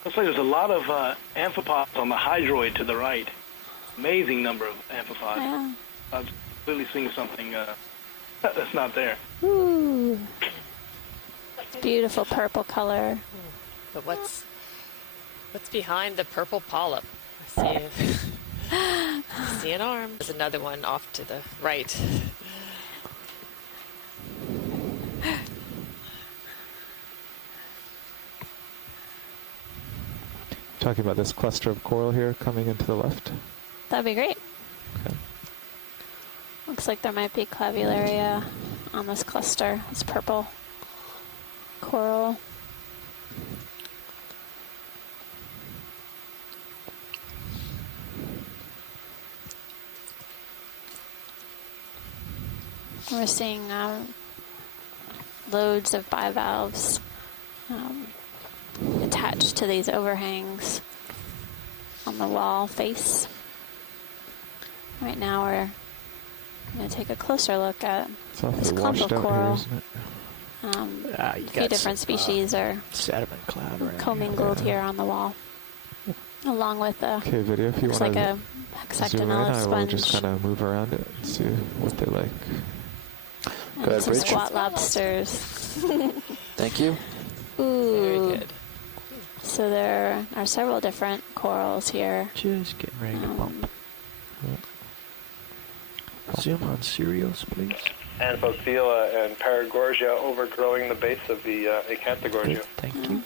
Looks like there's a lot of amphipods on the hydroid to the right. Amazing number of amphipods. Yeah. I'm clearly seeing something that's not there. Ooh. Beautiful purple color. But what's behind the purple polyp? I see an arm. There's another one off to the right. Talking about this cluster of coral here coming into the left. That'd be great. Okay. Looks like there might be clavularia on this cluster. This purple coral. We're seeing loads of bivalves attached to these overhangs on the wall face. Right now we're going to take a closer look at this clump of coral. A few different species are sediment cloud around commingled here on the wall, along with a Okay, video. If you looks want like a to zoom in, hexactinella I will sponge just kind of move around it and see what they like. and some squat lobsters. Thank you. Ooh. Very good. So there are several different corals here. Just getting ready to bump. Zoom on Sirius, please. Anthothela and Paragorgia overgrowing the base of the Acanthogorgia. Thank you.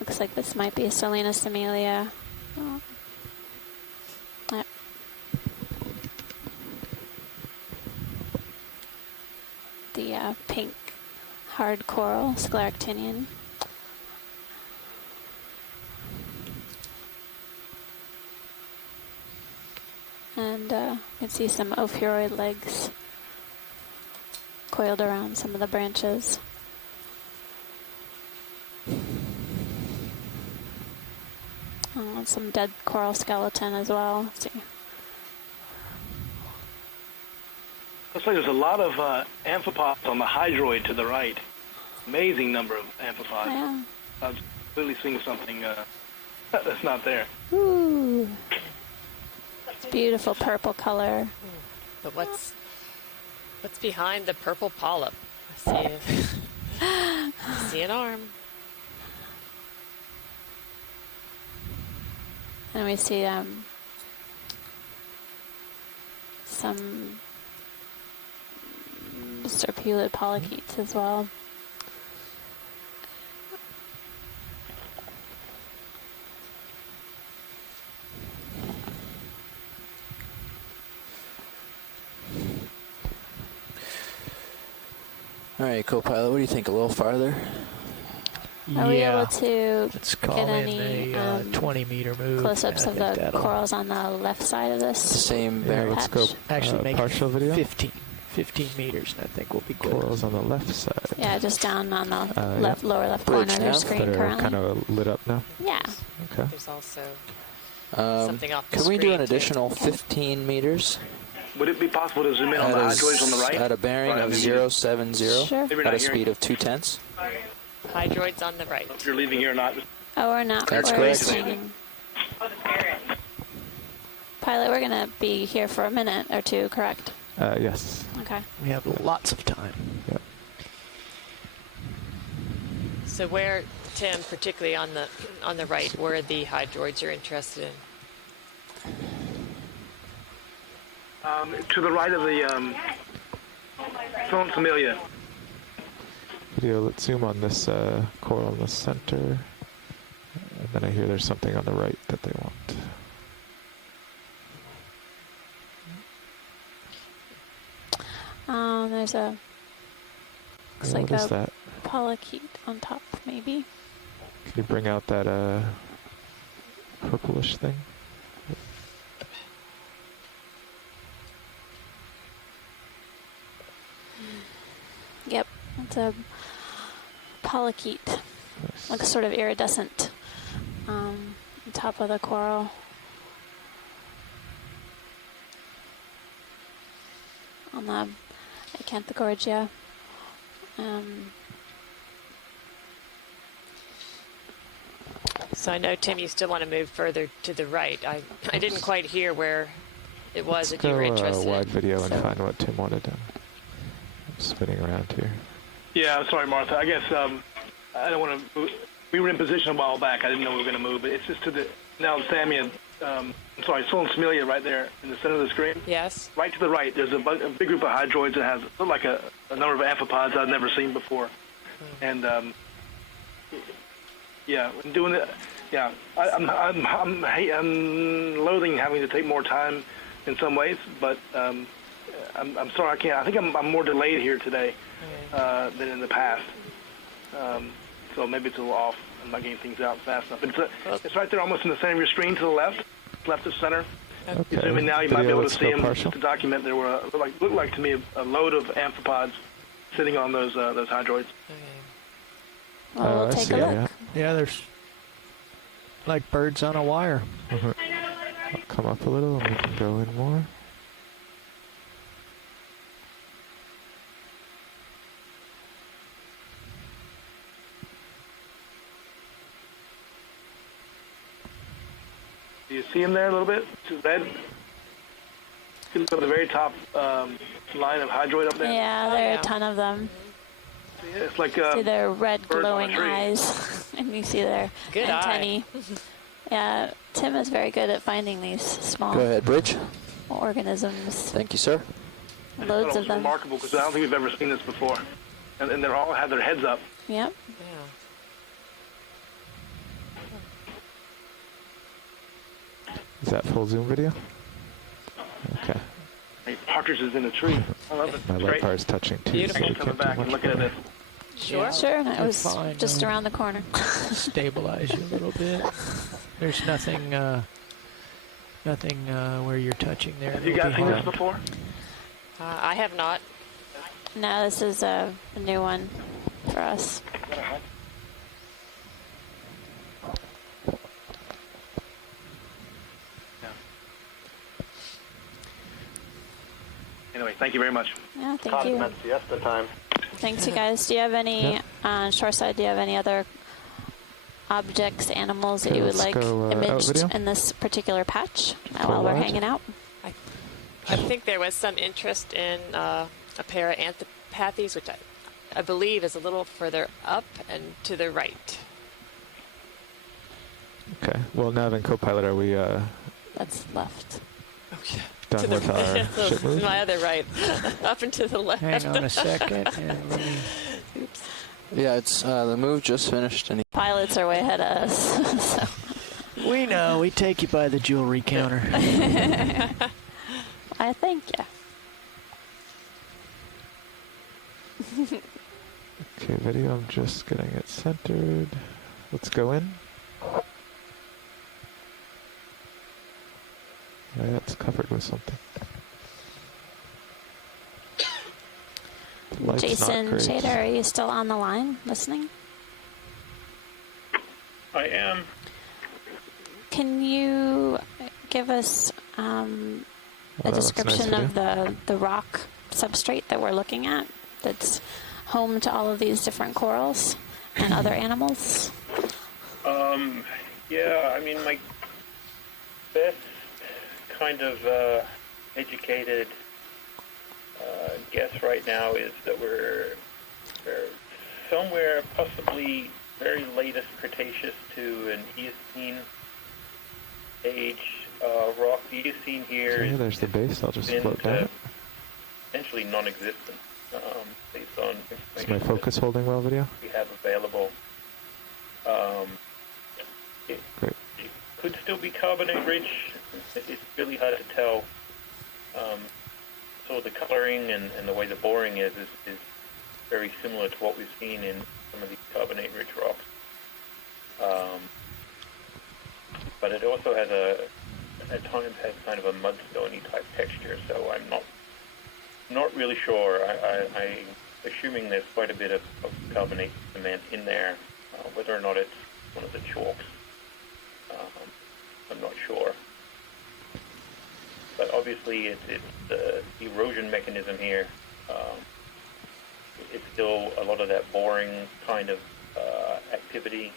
Looks like this might be Solena similia. Oh. Yep. The pink hard coral, scleractinian. And you can see some ophiuroid legs coiled around some of the branches. Some dead coral skeleton as well. Let's see. Looks like there's a lot of amphipods on the hydroid to the right. Amazing number of amphipods. Yeah. I'm clearly seeing something that's not there. Ooh. It's beautiful purple color. But what's behind the purple polyp? I see an arm. And we see some serpulid polychaetes as well. All right, co-pilot, what do you think? A little farther? Are we able to get any 20-meter move? close-ups of the corals on the left side of this? The same bearing. Let's go Actually, make partial video. 15 meters, I think will be good. Corals on the left side. Yeah, just down on the lower left corner of their screen that are currently. kind of lit up now. Yeah. Okay. There's also something off the Can we do an screen, additional 15 meters? Would it be possible to zoom in on the hydroids on the right? At a bearing of 070 Sure. at a speed of 0.2. Hydroids on the right. If you're leaving here or not. Oh, we're not. That's we're correct. staying. Pilot, we're going to be here for a minute or two, correct? Yes. Okay. We have lots of time. Yep. So where, Tim, particularly on the right, where are the hydroids you're interested in? To the right of the Phone Familia. Video, let's zoom on this coral in the center. And then I hear there's something on the right that they want. There's a looks Yeah, like what is a that? polychaete on top, maybe. Can you bring out that purplish thing? Yep, it's a polychaete. Nice. Looks sort of iridescent on top of the coral. On the Acanthogorgia. So I know, Tim, you still want to move further to the right. I didn't quite hear where it was that you were interested in. Wide video and find what Tim wanted done. I'm spinning around here. Yeah, I'm sorry, Martha. I guess I don't want to. We were in position a while back. I didn't know we were going to move, but it's just to the now Samia. I'm sorry, Solon Similia right there in the center of the screen. Yes. Right to the right, there's a big group of hydroids that has look like a number of amphipods I've never seen before, and yeah, doing it. Yeah, I'm loathing having to take more time in some ways, but I'm sorry I can't. I think I'm more delayed here today than in the past. So maybe it's a little off. I'm not getting things out fast enough. But it's right there almost in the center of your screen to the left of center. Okay. You zoom in now, you might be able to see them. Partial. Just to document, there were looked like to me a load of amphipods sitting on those hydroids. Well, we'll take a look. Yeah, there's like birds on a wire. I'll come up a little and we can go in more. Do you see them there a little bit? To red. You look at the very top line of hydroid up there. Yeah, there are a ton of them. Yeah, it's like See their red birds on a glowing tree. eyes, and you see their Good antennae. Yeah, Tim is very good at finding these small. Go ahead, Bridge. organisms. Thank you, sir. Loads of It's them. remarkable because I don't think we've ever seen this before. And they all have their heads up. Yep. Is that full zoom video? Okay. Partridges in a tree. I love it. My It's light great. bar is touching too, so Thanks we for coming can't do back and much looking at about this. Sure. Sure. And it You're was fine, just around the corner. Stabilize you a little bit. There's nothing, where you're touching there. Have you guys seen this before? I have not. No, this is a new one for us. Anyway, thank you very much. Yeah, thank you. Siesta time. Thanks, you guys. Do you have any, Yep. Shoreside, do you have any other objects, animals that Okay, you would let's like go, out imaged video. in this particular patch Full while we're wide. hanging out? I think there was some interest in a pair of anthropathes, which I believe is a little further up and to the right. Okay. Well, Nav and Copilot, are we That's left. Okay. done To the with our so ship move? my other right. Up and to the left. Hang on a second. And let me... Oops. Yeah, it's the move just finished, and Pilots are way ahead of us. So. We know. We take you by the jewelry counter. I thank you. Okay, video, I'm just getting it centered. Let's go in. Yeah, it's covered with something. The light's not Jason great. Shader, are you still on the line listening? I am. Can you give us a that looks description nice of the rock substrate that we're looking at that's home to all of these different corals and other animals? Yeah, I mean, my best kind of educated guess right now is that we're somewhere possibly very latest Cretaceous to an Eocene age rock. The Eocene here Okay, is there's the base. I'll just been float down it. essentially non-existent based on Is information my focus holding well, video? we have available. It could still be carbonate rich. It's really hard to tell. So the coloring and the way the boring is very similar to what we've seen in some of these carbonate rich rocks. But it also has at times has kind of a mudstone-y type texture, so I'm not really sure. I'm assuming there's quite a bit of carbonate cement in there. Whether or not it's one of the chalks, I'm not sure. But obviously, it's the erosion mechanism here. It's still a lot of that boring kind of activity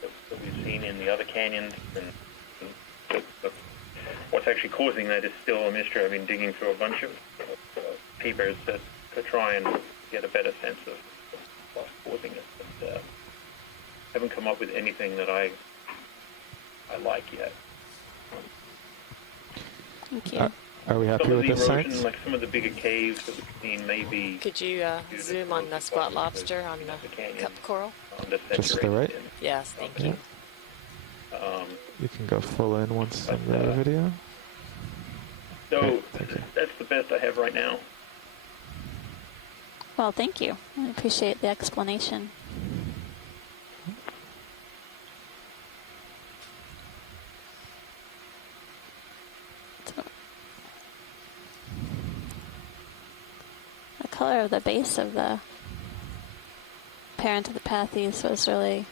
that we've seen in the other canyons, and what's actually causing that is still a mystery. I've been digging through a bunch of papers to try and get a better sense of what's causing it, but haven't come up with anything that I like yet. Thank you. Are we happy Some of with the this erosion, science? like some of the bigger caves that we've seen, maybe Could you zoom on the squat lobster on the cup coral? Just to the right? Yes, thank Yeah. you. You can go full in once on the video. So Great, thank you. that's the best I have right now. Well, thank you. I appreciate the explanation. The color of the base of the parent of the Pathes was really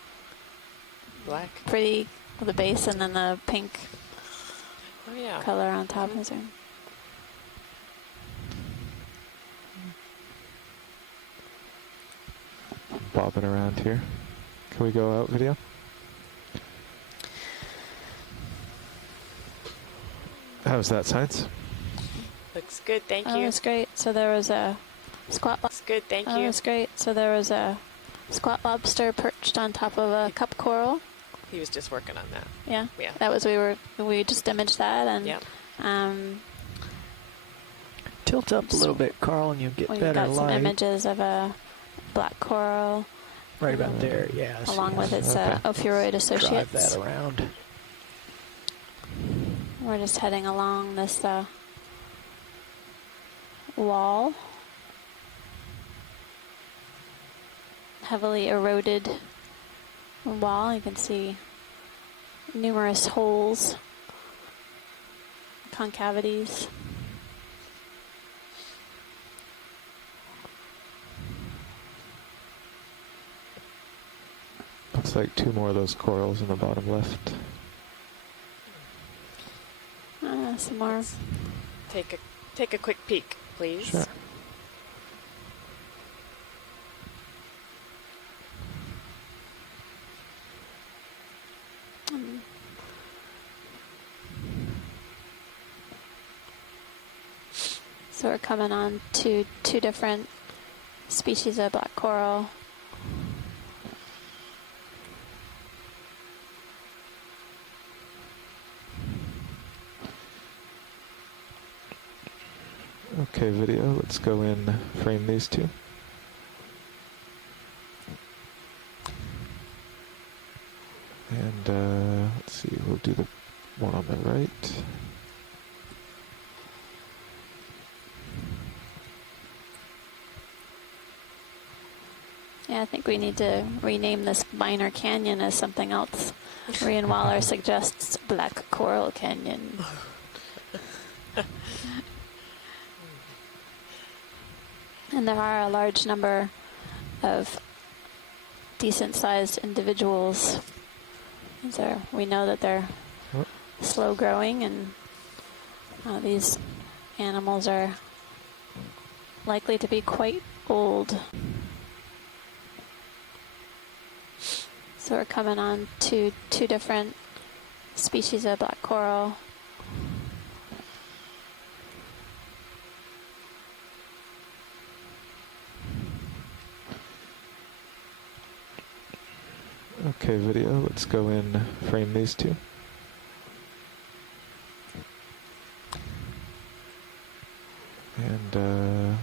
Black. pretty. The base and then the pink Oh yeah. color on top is there. Bobbing around here. Can we go out video? How's that science? Looks good, thank Oh, you. that's great. So there was a squat. Looks good, thank Oh, you. that's great. So there was a squat lobster perched on top of a cup coral. He was just working on that. Yeah. Yeah. That was we just imaged that, and Yep. Tilt up a little bit, Carl, and you'll get We've better got some light. images of a black coral. Right about there, yes. Along with its Ophiuroid associates. Drive that around. We're just heading along this wall. Heavily eroded wall. You can see numerous holes, concavities. Looks like 2 more of those corals in the bottom left. Some more. Take a quick peek, please. Sure. So we're coming on to 2 different species of black coral. Okay, video, let's go in, frame these 2. And let's see, we'll do the one on the right. Yeah, I think we need to rename this minor canyon as something else. Rian Waller suggests Black Coral Canyon. And there are a large number of decent-sized individuals. So we know that they're slow growing, and these animals are likely to be quite old. So we're coming on to 2 different species of black coral. Okay, video, let's go in, frame these 2. And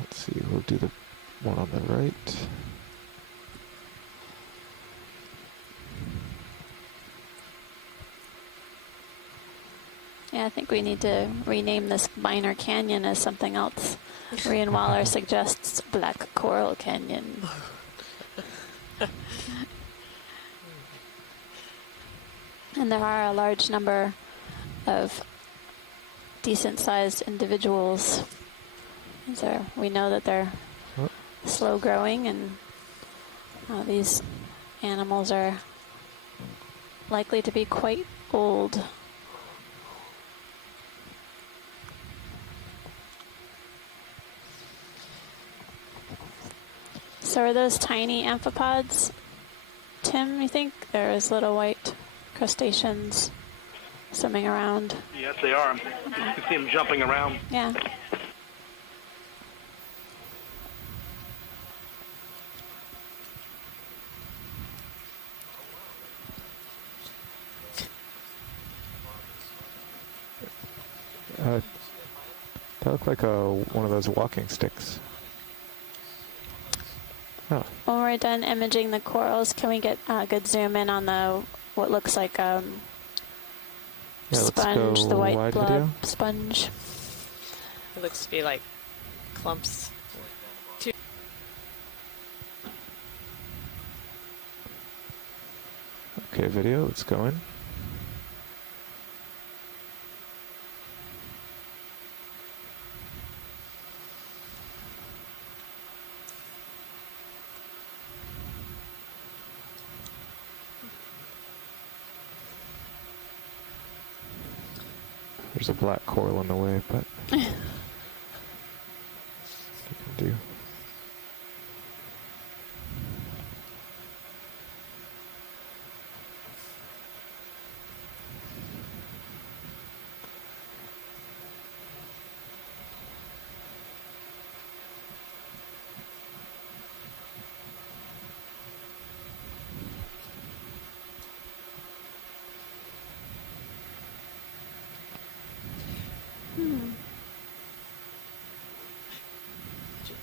let's see, we'll do the one on the right. Yeah, I think we need to rename this minor canyon as something else. Rian Waller suggests Black Coral Canyon. And there are a large number of decent-sized individuals. So we know that they're slow growing, and these animals are likely to be quite old. So are those tiny amphipods, Tim, you think? There's little white crustaceans swimming around. Yes, they are. You can see them jumping around. Yeah. That looked like one of those walking sticks. Oh. When we're done imaging the corals, can we get a good zoom in on the what looks like sponge, the white blob video. Sponge? It looks to be like clumps. Okay, video, let's go in. There's a black coral in the way, but you can do.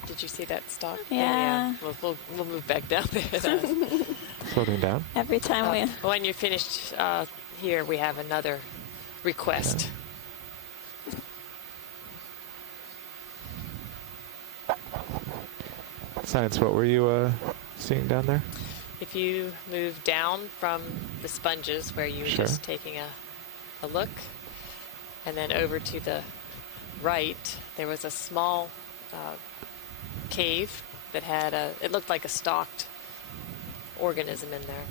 Did you see that stock? Yeah. We'll move back down there. Floating down? Every time we... When you're finished here, we have another request. Science, what were you seeing down there? If you move down from the sponges where you were just taking a look, and then over to the right, there was a small cave that had it looked like a stalked organism in there.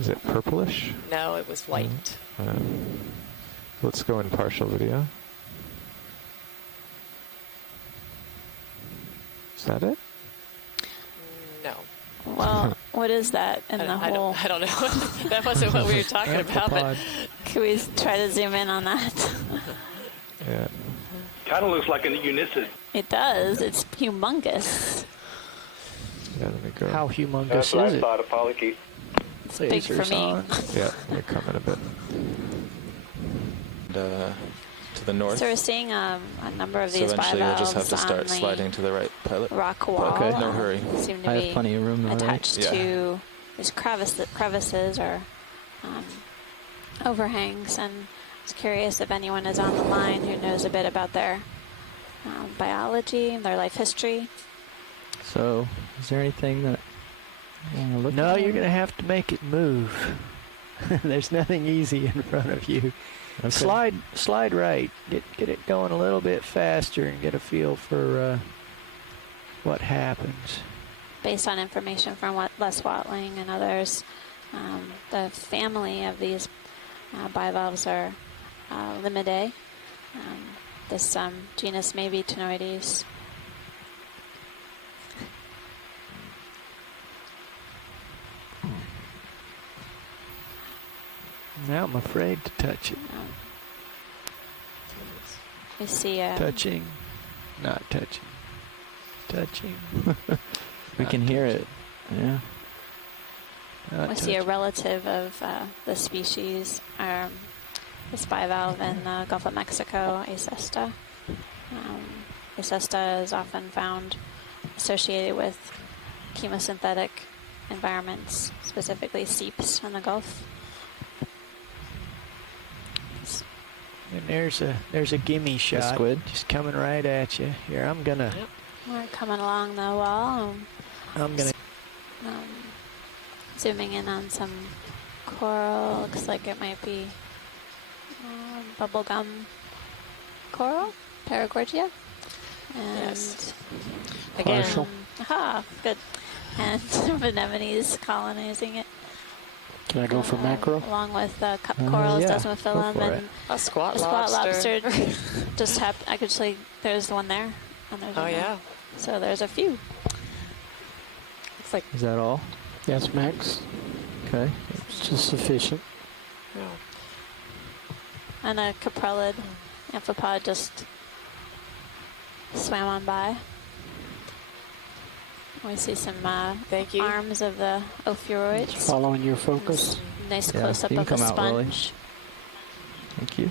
Is it purplish? No, it was white. Let's go in partial video. Is that it? No. Well, what is that in the hole? I don't know. That wasn't what we were talking about. But can we try to zoom in on that? Yeah. Kind of looks like a unicid. It does. It's humongous. Yeah, let me go. How humongous That's what is I it? thought, a polychaete. It's big for me. Yeah, they're coming a bit. And, to the north. So we're seeing a number of these eventually we'll just have bivalves to start on sliding to the right pilot. Rock wall. Okay, no hurry. Seem to I be have plenty of room though, attached right? to these crevices or overhangs, and I was curious if anyone is on the line who knows a bit about their biology, their life history. So, is there anything that you want to look No, at? you're going to have to make it move. There's nothing easy in front of you. Okay. Slide right. Get it going a little bit faster and get a feel for what happens. Based on information from Les Watling and others, the family of these bivalves are Limidae. This genus may be Tenoides. Now I'm afraid to touch it. We see touching, not touching, touching. We can hear it. Yeah. we see a relative of the species, this bivalve in the Gulf of Mexico, Acesta. Acesta is often found associated with chemosynthetic environments, specifically seeps in the Gulf. And there's a gimme shot. squid? Just coming right at you. Here, I'm gonna. Yep. We're coming along the wall. I'm gonna. Zooming in on some coral. Looks like it might be bubblegum coral, Paragorgia. And yes. Again. Aha, good. And anemones colonizing it. Can I go for mackerel? Along with cup corals, yeah, Desmophyllum, and a squat lobster. Just I could say there's one there. And there's one there. So there's a few. Looks like. Is that all? Yes, Max. Okay. It's just sufficient. Yeah. And a caprellid amphipod just swam on by. We see some arms of the ophiuroids. Following your focus. Nice close-up of a sponge. Thank you.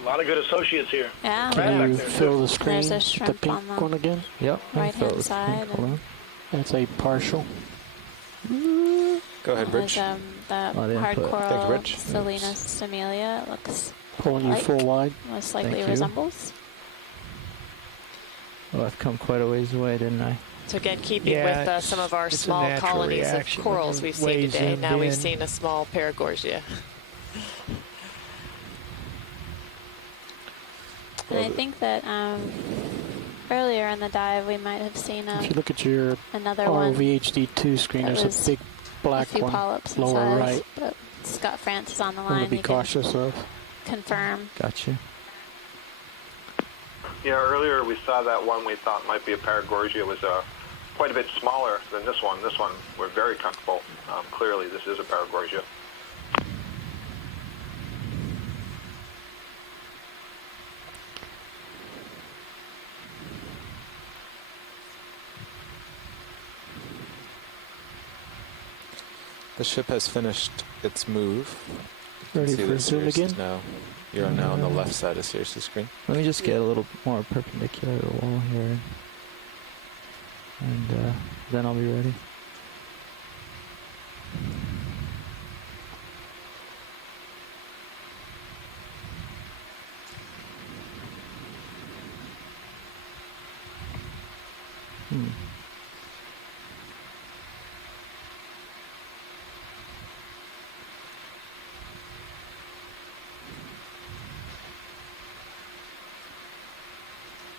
A lot of good associates here. Yeah. Can you fill the screen, There's a the shrimp pink on the one again? Yep. right-hand side. That's a partial. Go ahead, Rich. There's the hard coral Thanks, Rich. Selena similia. It looks Pulling you full wide. most likely Thank you. resembles. Well, I've come quite a ways away, didn't I? So again, keeping with some of our small colonies of corals we've seen today, now we've seen a small Paragorgia. And I think that earlier in the dive we might have seen If you look at your another one. ROVHD2 screen, there's a big black few one polyps lower inside, right. But Scott Francis on the One to line. be He can cautious of. confirm. Gotcha. Yeah, earlier we saw that one we thought might be a Paragorgia was quite a bit smaller than this one. This one we're very comfortable. Clearly this is a Paragorgia. The ship has finished its move. Ready See for that zoom Sirius again? is now, you're now on the left side of Sirius's screen. Let me just get a little more perpendicular to the wall here. and then I'll be ready.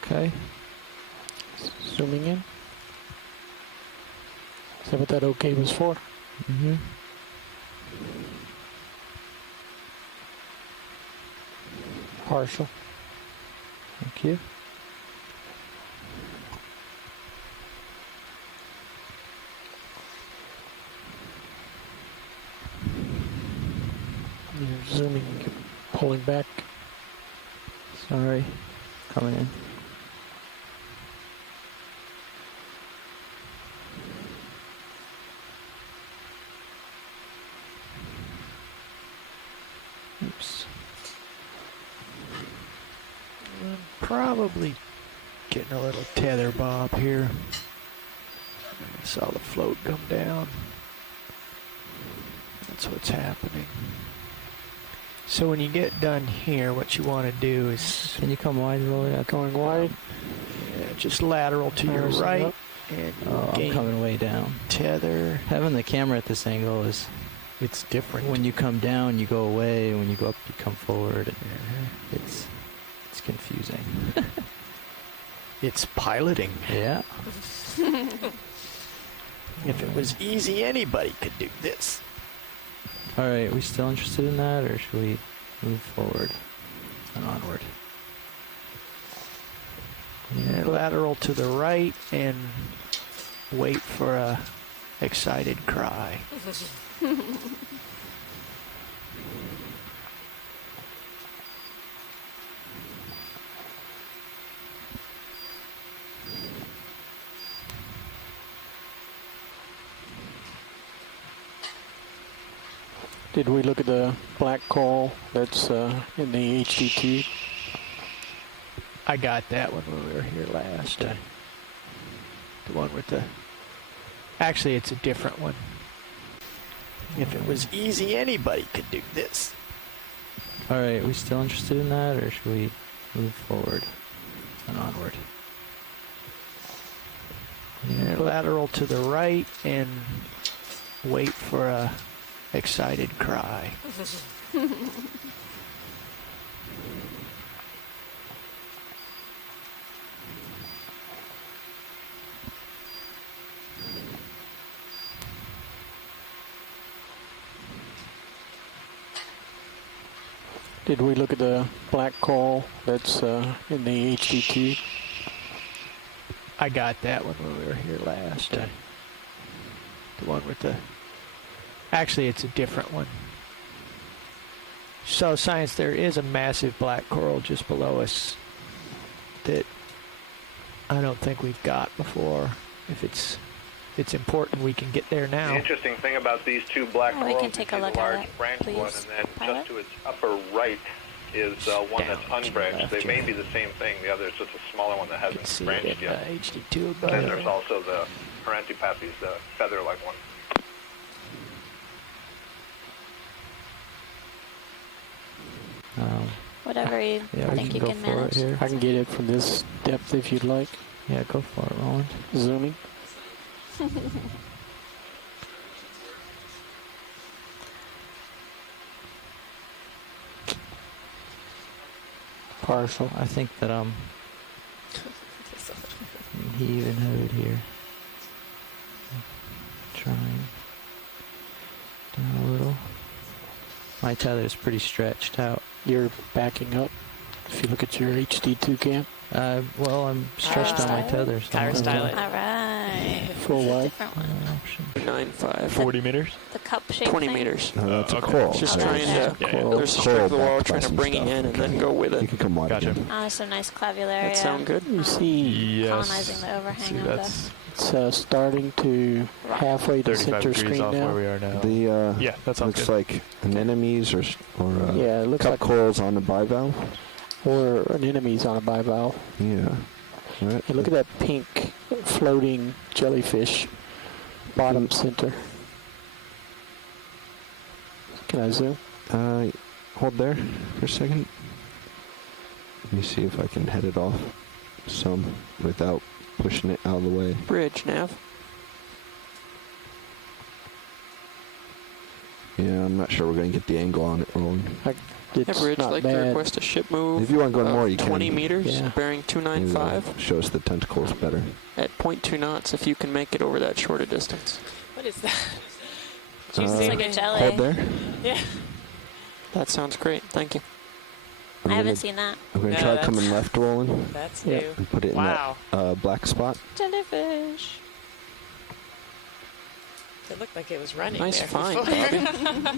Okay. Zooming in. Is that what that okay was for? Mm-hmm. Partial. Thank you. You're zooming, pulling back. Sorry, coming in. Oops. I'm probably getting a little tether bob here. I saw the float come down. That's what's happening. So when you get done here, what you want to do is... Can you come wide, Roy? Going wide? Yeah, just lateral to your right. And I'm coming way down. Tether. Having the camera at this angle is... It's different. When you come down, you go away. When you go up, you come forward. It's confusing. It's piloting. Yeah. If it was easy, anybody could do this. All right, we still interested in that, or should we move forward and onward? Yeah, lateral to the right and wait for a excited cry. Did we look at the black coral that's in the HD2? I got that one when we were here last. The one with the... Actually, it's a different one. If it was easy, anybody could do this. All right, we still interested in that, or should we move forward and onward? Yeah, lateral to the right and wait for a excited cry. Did we look at the black coral that's in the HD2? I got that one when we were here last. The one with the... Actually, it's a different one. So, Science, there is a massive black coral just below us that I don't think we've got before. If it's important, we can get there now. The interesting thing about these two black corals, we can take a look the at large it, branched please, one, and then pilot? just to its upper right is one that's unbranched. They may be the same thing. The other is just a smaller one that hasn't branched yet. HD2 And then there's also the Parantipathes, the feather-like one. Whatever you think you can manage. Here. I can get it from this depth if you'd like. Yeah, go for it, Roland. Zooming. Partial. I think that he even had it here. Trying down a little. My tether's pretty stretched out. You're backing up. If you look at your HD2 cam. Well, I'm stretched on my tether. So Power style it. All right. Full wide. 9.5. 40 meters? The cup shape 20 thing? meters. That's a coral. Just so trying it's to, a coral. there's a strip of the wall, backed by trying to some bring it stuff. in and then go with You it. can come wide Gotcha. again. Oh, some nice clavularia. That sound good? You see, Yes. Colonizing the overhang See, of that's it's starting to halfway to 35 center degrees screen off now. where we are now. The Yeah, that sounds looks good. like anemones or Yeah, it looks cup like corals on the bivalve. or anemones on a bivalve. Yeah. All right. Hey, look at that pink floating jellyfish, bottom center. Can I zoom? Hold there for a second. Let me see if I can head it off some without pushing it out of the way. Bridge, nav. Yeah, I'm not sure we're going to get the angle on it rolling. It's Bridge, not like to bad. request a ship move. If you want to go of more, you 20 can. meters, Yeah. bearing Maybe 295 that'll show us the tentacles better. at 0.2 knots if you can make it over that shorter distance. What is that? It's like a jelly. Hold there. Yeah. That sounds great. Thank you. I haven't seen that. I'm going to No, try that's- coming left rolling. That's Yeah. new. And put it Wow. in that black spot. Jellyfish. It looked like it was running Nice there. find, before.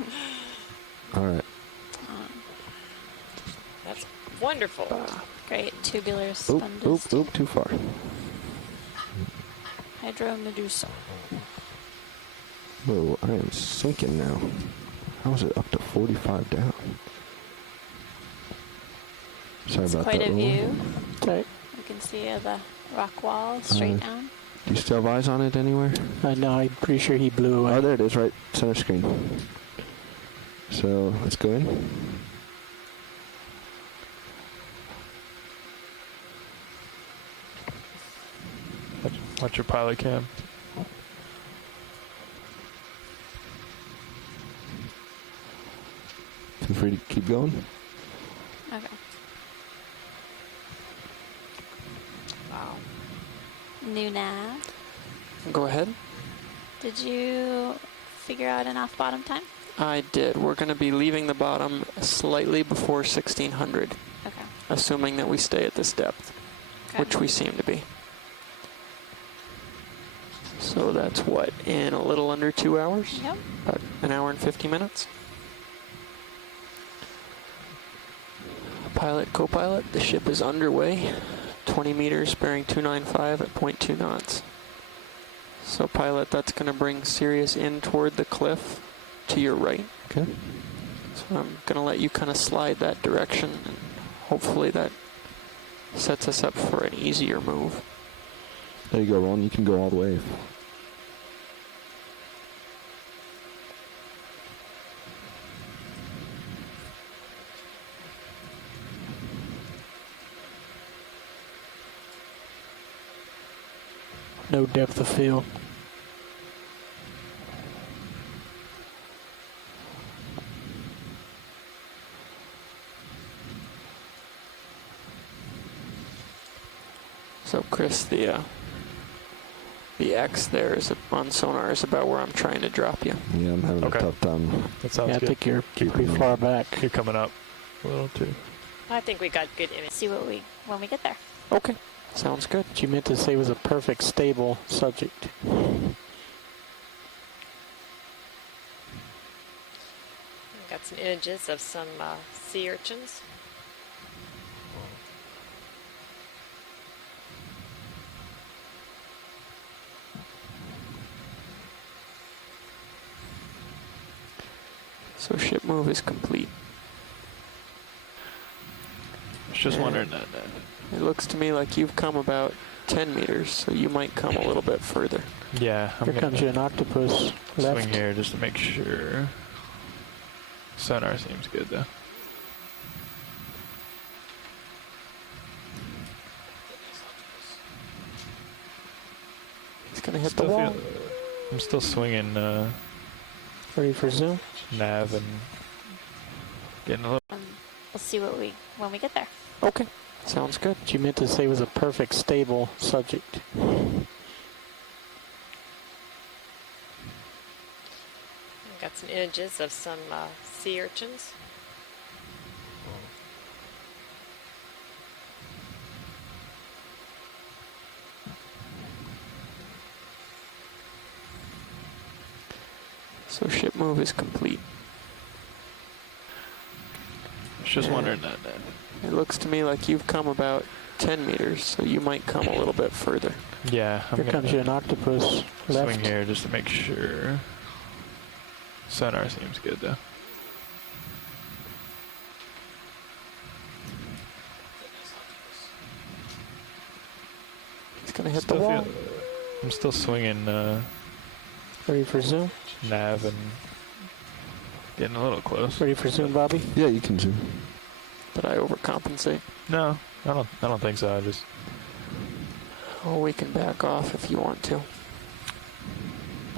All right. That's wonderful. Great tubular Oop, sponges. oop, too far. Hydromedusa. Whoa, I am sinking now. How is it up to 45 down? Sorry It's about quite that. a Roland. view. Okay. You can see the rock wall straight down. Do you still have eyes on it anywhere? No, I'm pretty sure he blew away. Oh, there it is, right center screen. So let's go in. Watch your pilot cam. Feel free to keep going. Okay. Wow. New nav. Go ahead. Did you figure out an off-bottom time? I did. We're going to be leaving the bottom slightly before 1600, Okay. assuming that we stay at this depth, Okay. which we seem to be. So that's what, in a little under 2 hours? Yep. About an hour and 50 minutes. Pilot, co-pilot, the ship is underway. 20 meters, bearing 295 at 0.2 knots. So pilot, that's going to bring Sirius in toward the cliff to your right. Okay. So I'm going to let you kind of slide that direction, and hopefully that sets us up for an easier move. There you go, Ron. You can go all the way. No depth of field. So Chris, the X there is on sonar is about where I'm trying to drop you. Yeah, I'm having a tough time. That sounds Yeah, I good. think you're pretty far back. You're coming up a little too. I think we got good image. See what when we get there. Okay, sounds good. What you meant to say was a perfect stable subject. Got some images of some sea urchins. So ship move is complete. I was just Yeah. wondering that. It looks to me like you've come about 10 meters, so you might come a little bit further. Yeah, I'm Here gonna comes you an octopus left. swing here just to make sure. Sonar seems good though. It's gonna hit Still the wall. I'm still swinging Ready for zoom? nav and getting a little. We'll see what when we get there. Okay, sounds good. What you meant to say was a perfect stable subject. Got some images of some sea urchins. So ship move is complete. I was just wondering that. It looks to me like you've come about 10 meters, so you might come a little bit further. Yeah, I'm Here gonna comes you an octopus left. swing here just to make sure. Sonar seems good though. gonna hit the wall. I'm still swinging. Ready for zoom? Nav and getting a little close. Ready for zoom, Bobby? Yeah, you can zoom. Did I overcompensate? No, I don't think so. I just. Oh, we can back off if you want to.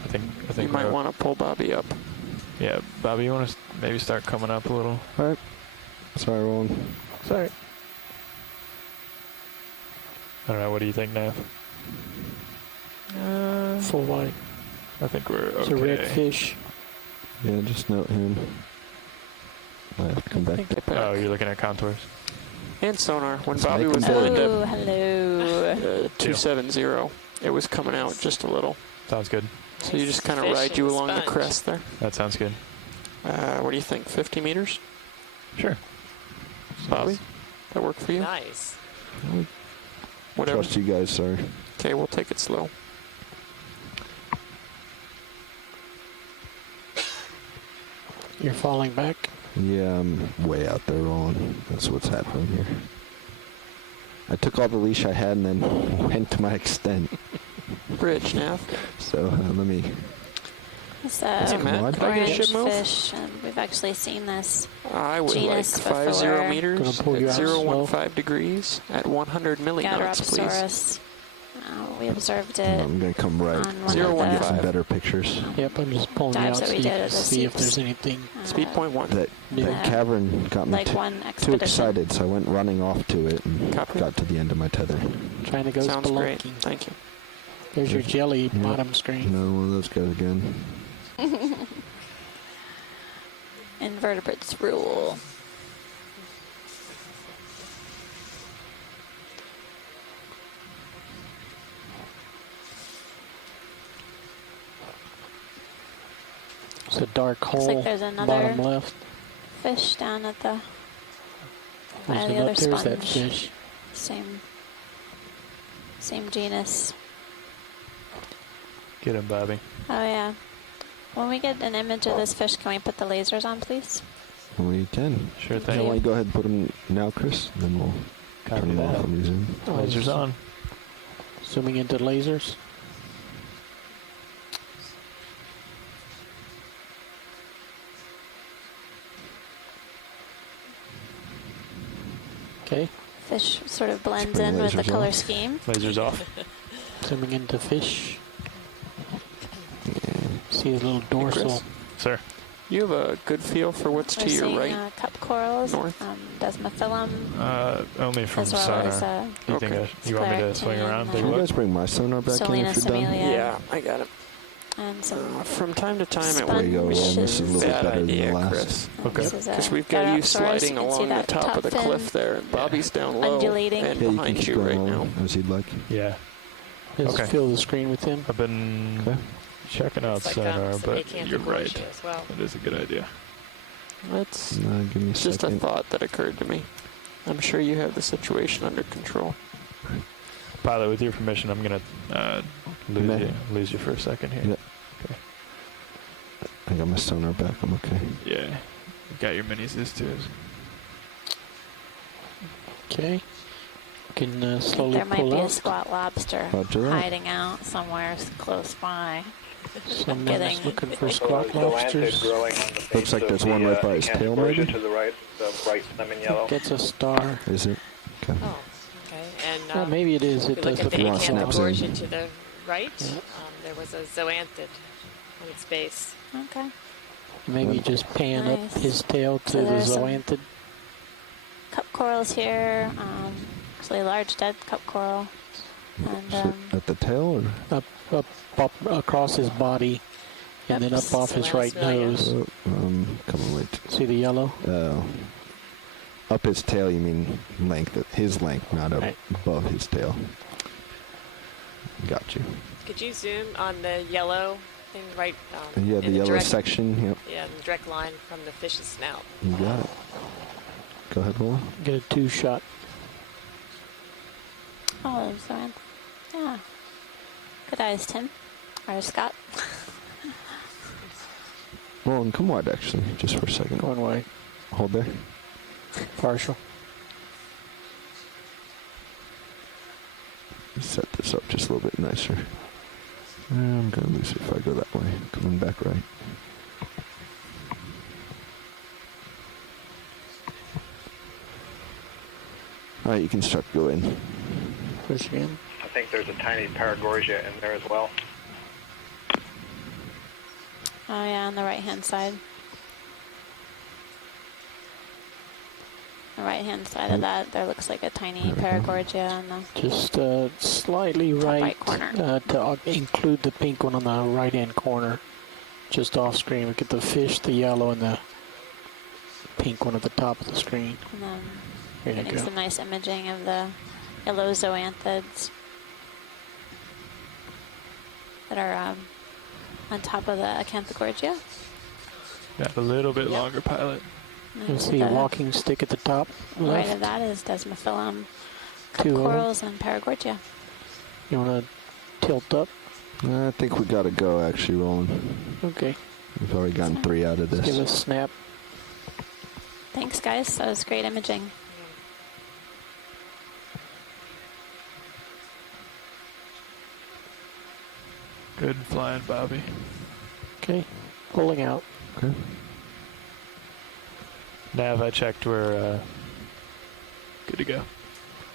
I think you might want to pull Bobby up. Yeah, Bobby, you want to maybe start coming up a little? All right. Sorry, Roland. Sorry. I don't know. What do you think, Nav? Full white. I think we're okay. It's a red fish. Yeah, just note him. I have to come back. Oh, you're looking at contours. And sonar. When Let's Bobby make was him headed big. Oh, hello. 270, it was coming out just a little. Sounds good. So you just kind of Fish ride in you the along the sponge. crest there. That sounds good. What do you think? 50 meters? Sure. Bobby? That work for you? Nice. Whatever. Trust you guys, sorry. Okay, we'll take it slow. You're falling back? Yeah, I'm way out there, Roland. That's what's happening here. I took all the leash I had and then went to my extent. Bridge, Nav. So let me... It's Hey, Matt, can I get a orange ship move? fish, and we've actually seen this I would genus like 50 before. meters Gonna pull you at out slow. 015 degrees at 100 milliknots, please. Gateropsaurus. We observed it I'm going to come right. on one See if I can get some 015. better pictures. Yep, I'm just pulling you dives out that we did at the see if seeps. there's anything. Speed point 1. That cavern got me like one too expedition. excited, so I went running off to it and Copy. got to the end of my tether. Trying to go Sounds great. spelunking. Thank you. There's your jelly Yep. bottom screen. Another one of those guys again. Invertebrates rule. It's a dark hole. Looks like there's another bottom left. fish down at the by There's, the other there's sponge. that fish. Same genus. Get him, Bobby. Oh yeah. When we get an image of this fish, can we put the lasers on, please? We can. Sure You thing. want to go ahead and put them now, Chris? And then we'll Copy turn them that. off and resume. Lasers on. Zooming into lasers. Okay. Fish sort of blends bring in with the lasers color off. scheme. Lasers off. Zooming into fish. See his little dorsal. Chris, Sir. you have a good feel for what's We're to your seeing right? cup corals, North? Desmophyllum, Only from as well sonar. as You think Okay. you want me to swing around? Scleric Take a Can you look? guys bring my sonar back in Selena if you're done? Samalia, Yeah, I got it. and some From time to time, it There There you go, would Roland. This is a little bad better than idea, the last. Chris. Okay. This is a Because we've got you Gateropsaurus. sliding You can see along the that top of the fin cliff there. and Bobby's down low undulating. and Yeah, you can behind keep you going right now. on as you'd like. Yeah. Just Okay. fill the screen with him. I've been Okay. checking out It's like, sonar, some but acanthic you're right. origin as well. That is a good idea. That's Give me a just a second. thought that occurred to me. I'm sure you have the situation under control. Pilot, with your permission, I'm going to lose you for a second here. Yep. Okay. I got my sonar back. I'm okay. Yeah. You got your minis this too. Okay. You can I think slowly there might pull be a out. squat lobster Roger that. hiding out somewhere close by. Someone's Getting looking for squat lobsters. Looks like there's one right by his tail, maybe? To the right, the bright lemon yellow. Gets a star. Is it? Okay. Oh, okay. And Well, maybe it is. if It you look does at look the You want acanthic snaps in. origin to the right, Yeah. there was a zoanthid on its base. Okay. Maybe just pan up Nice. his tail to So the there's some zoanthid. Cup corals here. Actually, a large dead cup coral. And At the tail or? Up across his body, and then up off his right nose. Come on, wait. See the yellow? Up his tail, you mean length, his length, not up Right. above his tail. Got you. Could you zoom on the yellow thing right Yeah, the in yellow direct, section, yep. Yeah, in the direct line from the fish's snout. You got it. Go ahead, Roland. Get a 2-shot. oh, zoanthid. Yeah. Good eyes, Tim. Or Scott. Roland, come wide, actually, just for a second. Going wide. Hold there. Partial. set this up just a little bit nicer. I'm going to lose it if I go that way. Coming back right. All right, you can start going. Push again. I think there's a tiny paragorgia in there as well. Oh yeah, on the right-hand side. The right-hand side of that, there looks like a tiny paragorgia on the Just slightly right corner. to include the pink one on the right-hand corner. Just off screen, we get the fish, the yellow, and the pink one at the top of the screen. And then There you getting go. some nice imaging of the yellow zoanthids that are on top of the acanthogorgia. Got a little bit longer pilot. You see a walking stick at the top Right left. of that is Desmophyllum, cup Two of 'em. corals, and paragorgia. You want to tilt up? I think we got to go, actually, Roland. Okay. We've already gotten 3 out of this. Give us a snap. Thanks, guys. That was great imaging. Good flying, Bobby. Okay. Pulling out. Okay. Nav, I checked. We're good to go.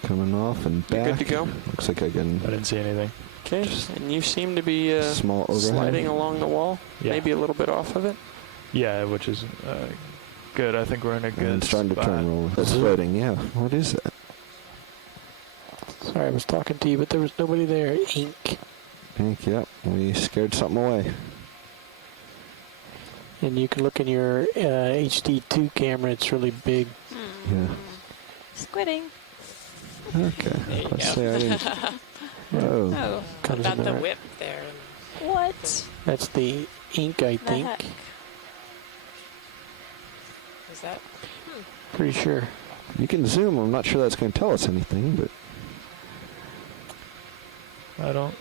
Coming off and You're back. good to go? Looks like I can... I didn't see anything. Okay, and you seem to be small overhead. sliding along the wall, Yeah. maybe a little bit off of it. Yeah, which is good. I think we're in a good And starting spot. to turn roll. That's floating, yeah. What is that? Sorry, I was talking to you, but there was nobody there. Ink. Pink, yep. We scared something away. And you can look in your HD2 camera. It's really big. Yeah. Squidding. Okay. Let's say I didn't... Whoa. Oh. Comes Got in the there. whip there. What? That's the ink, I The think. heck? Is that? Pretty sure. You can zoom. I'm not sure that's going to tell us anything, but... I don't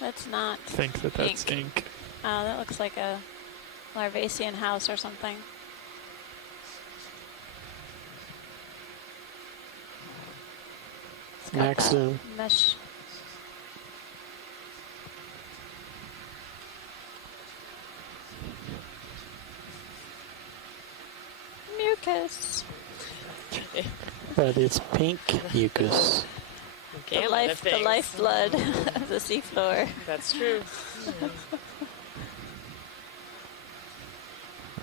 That's not think that that's ink. Oh, that looks like a Larvacean house or something. It's got Max that zoom. Mesh. Mucus. But it's pink mucus. The lifeblood of the seafloor. That's true.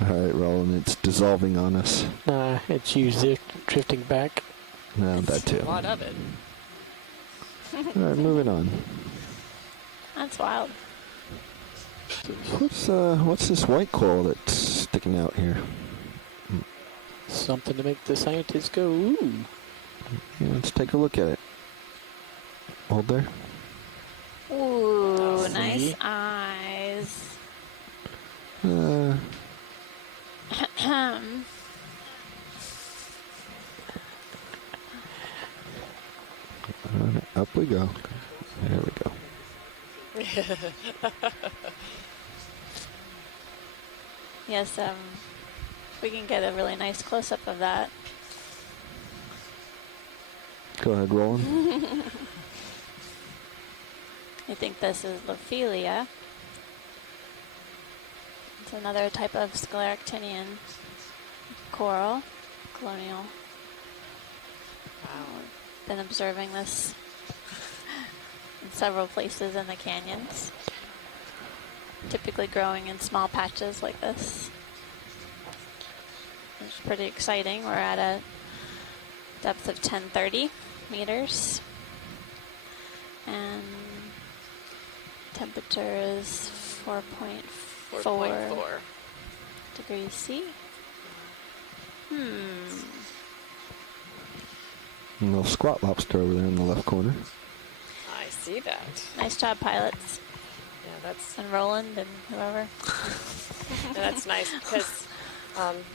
All right, Roland, it's dissolving on us. Nah, it's you drifting back. No, that too. A lot of it. All right, moving on. That's wild. What's this white coral that's sticking out here? Something to make the scientists go, ooh. Yeah, let's take a look at it. Hold there. Ooh, See? nice eyes. Up we go. There we go. Yes, we can get a really nice close-up of that. Go ahead, Roland. I think this is Lophelia. It's another type of scleractinian coral, colonial. Wow. Been observing this in several places in the canyons. Typically growing in small patches like this. It's pretty exciting. We're at a depth of 1030 meters. And temperature is 4.4 degrees C. A little squat lobster over there in the left corner. I see that. Nice job, pilots. Yeah, that's And Roland and whoever. yeah, that's nice because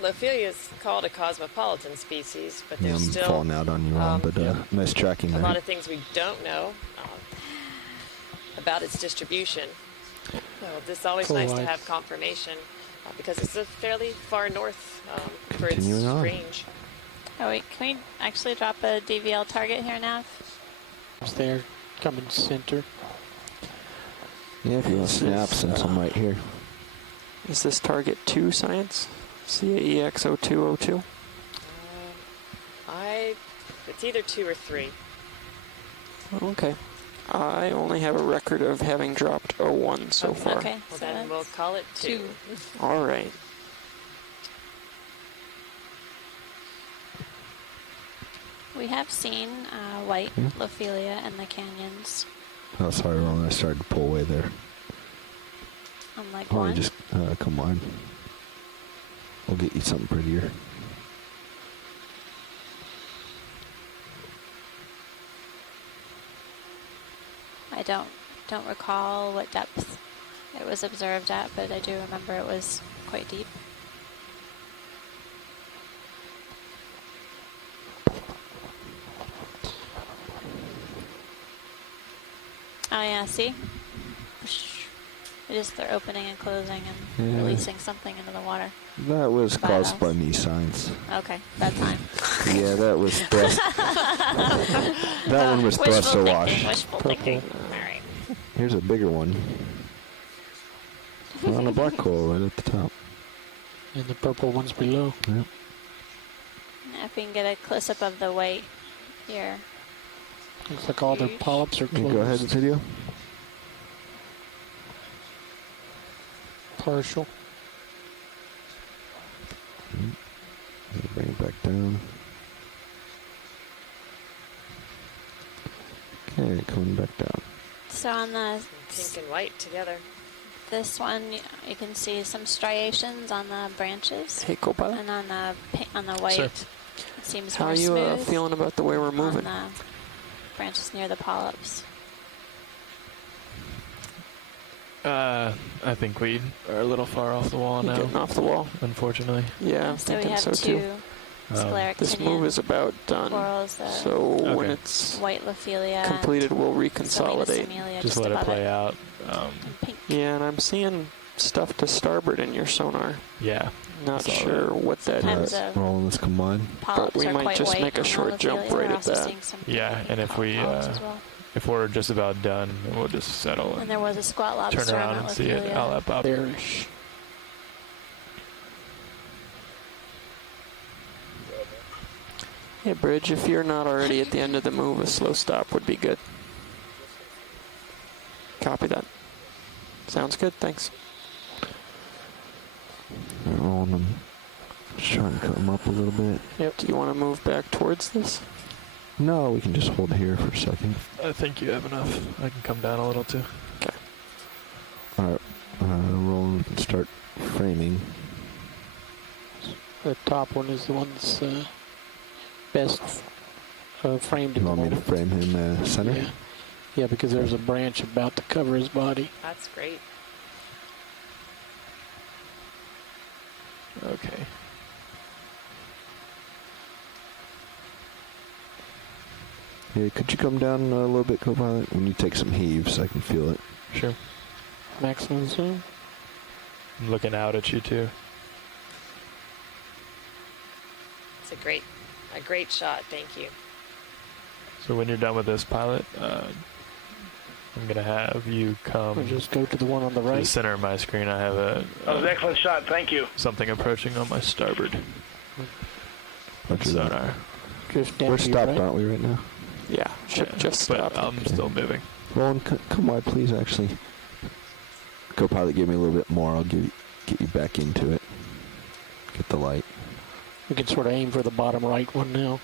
Lophelia is called a cosmopolitan species, but Yeah, there's I'm still falling out on you, Ron, but nice tracking a there. lot of things we don't know about its distribution. So this is always Cool, nice to right. have confirmation because it's a fairly far north for its Continuing on. range. Oh wait, can we actually drop a DVL target here now? snaps there, coming center. Yeah, if you want to snap, since I'm right here. Is this target 2 science? EX0202? It's either 2 or 3. Okay. I only have a record of having dropped 01 so far. Okay, Well, so then we'll call it 2. All right. we have seen white Lophelia in the canyons. Oh, sorry, Ron. I started to pull away there. On like Oh, one. just come on. We'll get you something prettier. I don't recall what depth it was observed at, but I do remember it was quite deep. Oh yeah, see? It is they're opening and closing and Yeah. releasing something into the water. That was caused Bivalves. by me, science. Okay, that time. Yeah, that was thrust. That one was thrust Wishful awash. thinking, wishful thinking. All right. Here's a bigger one. On a black coral right at the top. And the purple one's below. Yep. If we can get a close-up of the white here. Looks like all their polyps are You closed. go ahead and video. Partial. Bring it back down. Okay, coming back down. So on the Pink and white together. this one, you can see some striations on the branches. Hey, Copilot. And on the white, Sir. it seems How more are you smooth. feeling about the way we're moving? On the branches near the polyps. I think we are a little far off the wall You're now. getting off the wall. Unfortunately. Yeah, I'm So we thinking have so two too. scleractinian This move is about done. corals, the So when it's white Lophelia completed, we'll and reconsolidate. Selena Similia Just let it above play out. Yeah, and I'm seeing stuff to starboard in your sonar. Yeah. Not Saw sure that. what that Sometimes is. Rolling this combine. Polyps But we are might quite just white make a on the short jump Lophelia. right We're at also that. seeing some Yeah, and if we polyps as well. if we're just about done, we'll just settle And there was a squat lobster turn around on and that see it. Lophelia. I'll up. Bearish. Hey, Bridge, if you're not already at the end of the move, a slow stop would be good. Copy that. Sounds good, thanks. Rolling them. Just trying to cut them up a little bit. Yep. Do you want to move back towards this? No, we can just hold here for a second. I think you have enough. I can come down a little too. Okay. Alright, rolling. We can start framing. The top one is the one that's best framed in You the want me to moment. frame him center? Yeah. Yeah, because there's a branch about to cover his body. That's great. Okay. Hey, could you come down a little bit, Copilot? When you take some heaves, I can feel it. Sure. Maximum zoom. I'm looking out at you too. It's a great shot. Thank you. So when you're done with this pilot, I'm gonna have you come. We'll just go to the one on the to right. the center of my screen. I have a That was an excellent shot. Thank you. something approaching on my starboard Roger that. sonar. Just down We're to your stopped, right. aren't we, right now? Yeah, ship just stopped. But I'm still moving. Roland, come wide, please, actually. Copilot, give me a little bit more. I'll get you back into it. Get the light. We can sort of aim for the bottom right one now.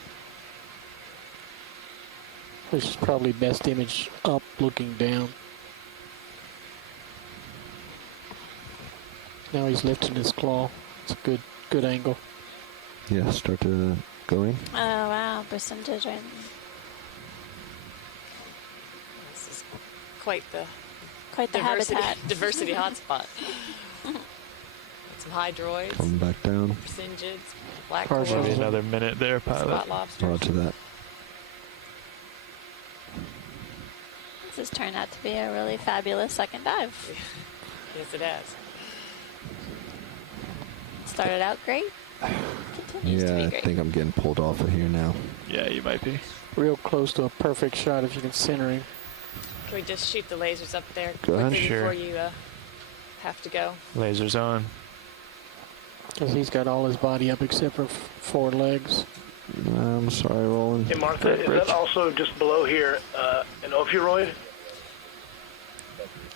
This is probably best image up, looking down. Now he's lifting his claw. It's a good angle. Yeah, start to go in. Oh wow, percentage right. This is quite the habitat. diversity hotspot. Some hydroids, Coming back down. persingids, black Maybe coral, another minute there, pilot. spot lobsters. Roger that. This has turned out to be a really fabulous second dive. Yes, it has. Started out great. Continues to Yeah, be I great. think I'm getting pulled off of here now. Yeah, you might be. real close to a perfect shot if you can center him. Can we just shoot the lasers up there Go ahead. quickly Sure. before you have to go? Lasers on. Because he's got all his body up except for 4 legs. I'm sorry, Roland. Hey, Martha, is that also just below here an ophiuroid?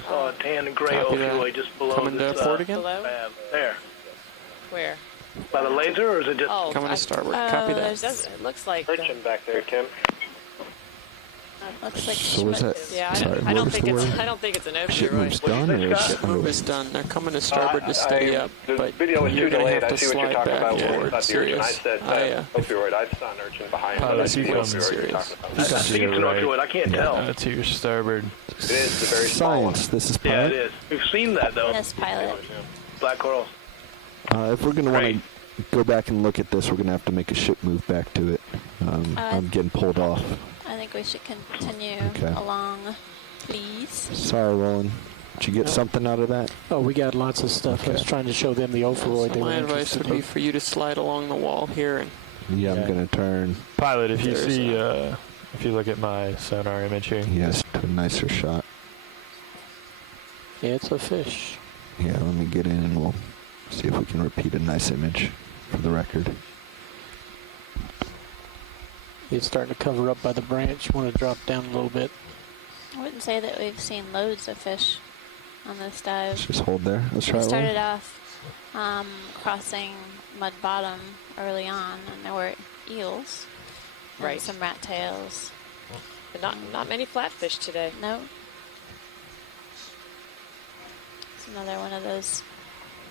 Saw a tan and gray Copy that. ophiuroid just below Coming this to port again? fab. There. Where? By the laser, or is it just... Coming to starboard. Copy that. It looks like... Searching back there, Tim. Looks like So was that? Yeah, Sorry, I don't what was think the it's. word? I don't think it's an Ship move's opioid. done, or is Ship move is done. They're coming to starboard to steady up, The but video was you're too going to delayed. have I to see what you're slide talking back about. When forward. I thought the urchin, I Serious. said opioid. I saw an urchin behind. Pilot, But I see you what come opioid you're serious. talking about. I think it's an opioid. I can't tell. To your starboard. It is the very small one. Science. This is Yeah, pilot. it is. We've seen that, though. Yes, pilot. Black coral. If we're going to want to go back and look at this, we're going to have to make a ship move back to it. I'm getting pulled off. I think we should continue Okay. along, please. Sorry, Roland. Did you get something out of that? Oh, we got lots of stuff. I was trying to show them the ophiuroid. So my advice would be for you to slide along the wall here and Yeah, I'm going to turn. Pilot, if you There's see, if you look at my sonar image here. Yes, to a nicer shot. Yeah, it's a fish. Yeah, let me get in and we'll see if we can repeat a nice image for the record. It's starting to cover up by the branch. You want to drop down a little bit. I wouldn't say that we've seen loads of fish on this dive. Let's just hold there. Let's try We it. started off crossing mud bottom early on, and there were eels, and Right. some rat tails. But not many flatfish today. No. It's another one of those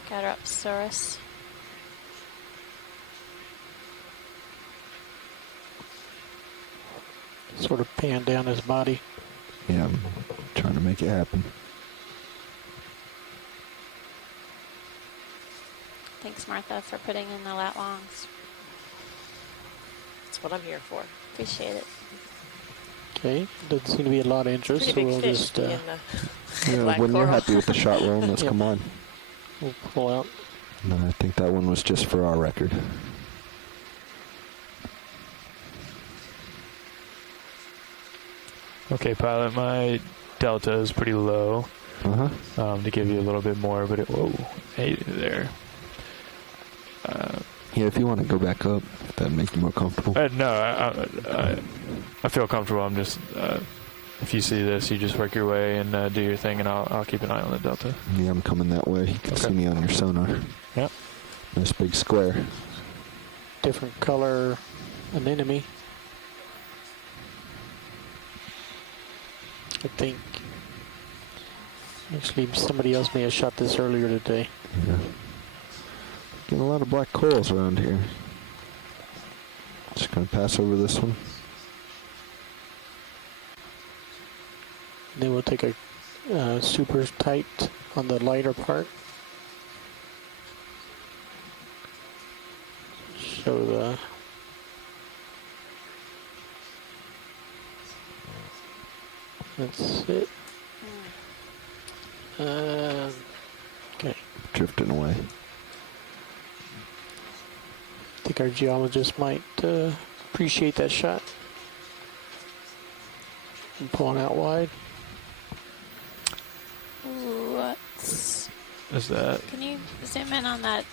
Gateropsaurus. Sort of pan down his body. Yeah, I'm trying to make it happen. Thanks, Martha, for putting in the lat longs. That's what I'm here for. Appreciate it. Okay, doesn't seem to be a lot of interest, so Pretty big we'll fish just to be in the Yeah, black when you're coral. happy with the shot, Roland, let's Yep. come on. we'll pull out. No, I think that one was just for our record. Okay, pilot, my delta is pretty low. To give you a little bit more, but whoa, hey there. Yeah, if you want to go back up, if that'd make you more comfortable. No, I feel comfortable. I'm just, if you see this, you just work your way and do your thing, and I'll keep an eye on the delta. Yeah, I'm coming that way. You can see me on your sonar. Yep. Nice big square. Different color anemone. I think. Actually, somebody else may have shot this earlier today. Yeah. Getting a lot of black corals around here. Just gonna pass over this one. Then we'll take a super tight on the lighter part. Show the that's it. Okay. Drifting away. I think our geologist might appreciate that shot. I'm pulling out wide. What's... Is that? Can you zoom in on that?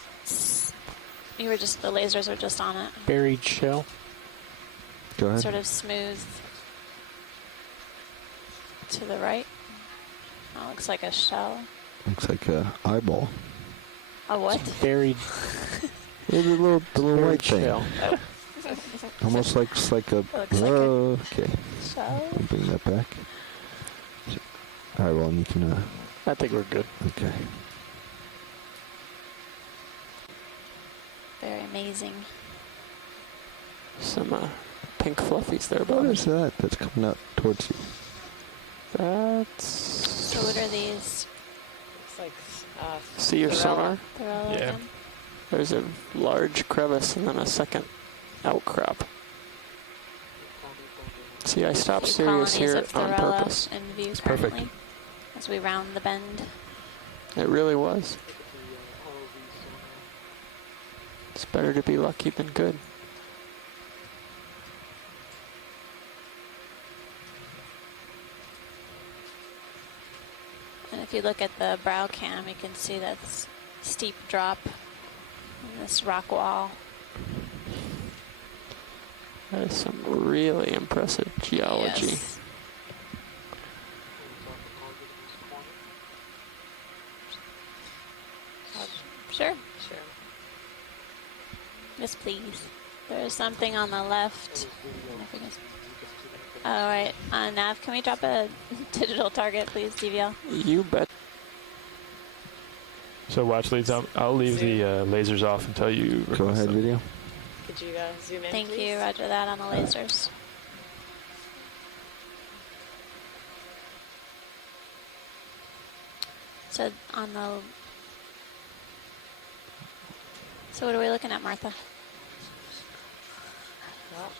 You were just, the lasers are just on it. Buried shell. Go ahead. Sort of smooth to the right. Oh, looks like a shell. Looks like a eyeball. A what? Buried. It's a little buried white thing. shell. Almost looks like a. Looks like a okay. shell. Let me bring that back. All right, well, you can. I think we're good. Okay. Very amazing. some pink fluffies there, What Bob. is that that's coming out towards you? That's... So what are these? Looks like See your sonar? Thorella Yeah. again? There's a large crevice and then a second outcrop. See, I stopped Few Sirius colonies here of on Thorella purpose. in view It's currently, perfect. as we round the bend. It really was. It's better to be lucky than good. And if you look at the brow cam, you can see that steep drop in this rock wall. That is some really impressive geology. Yes. Sure. Sure. Yes, please. There's something on the left. All right, Nav, can we drop a digital target, please, DVL? You bet. So watch leads. I'll leave the lasers off until you. Go ahead, video. Could you zoom in, Thank please? you, roger that on the lasers. So So what are we looking at, Martha? Well,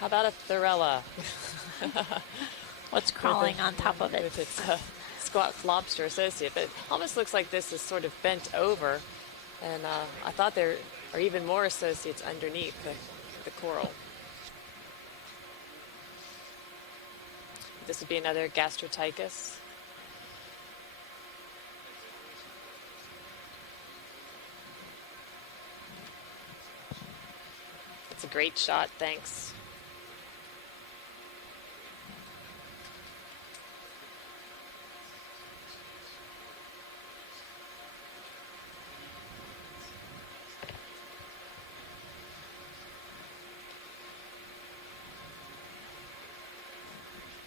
how about a Thorella? What's crawling on top of it? With its squat lobster associate. But it almost looks like this is sort of bent over. And I thought there are even more associates underneath the coral. This would be another gastrotychus. It's a great shot, thanks.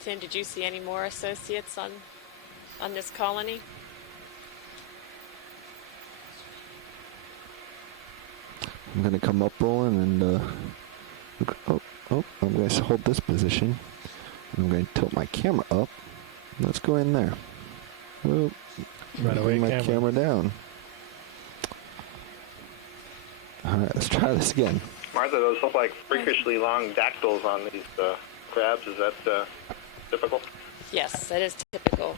Tim, did you see any more associates on this colony? I'm going to come up rolling and I'm going to hold this position. I'm going to tilt my camera up. Let's go in there. Well, Right away, my camera down. All right, let's try this again. Martha, those look like freakishly long dactyls on these crabs. Is that typical? Yes, that is typical.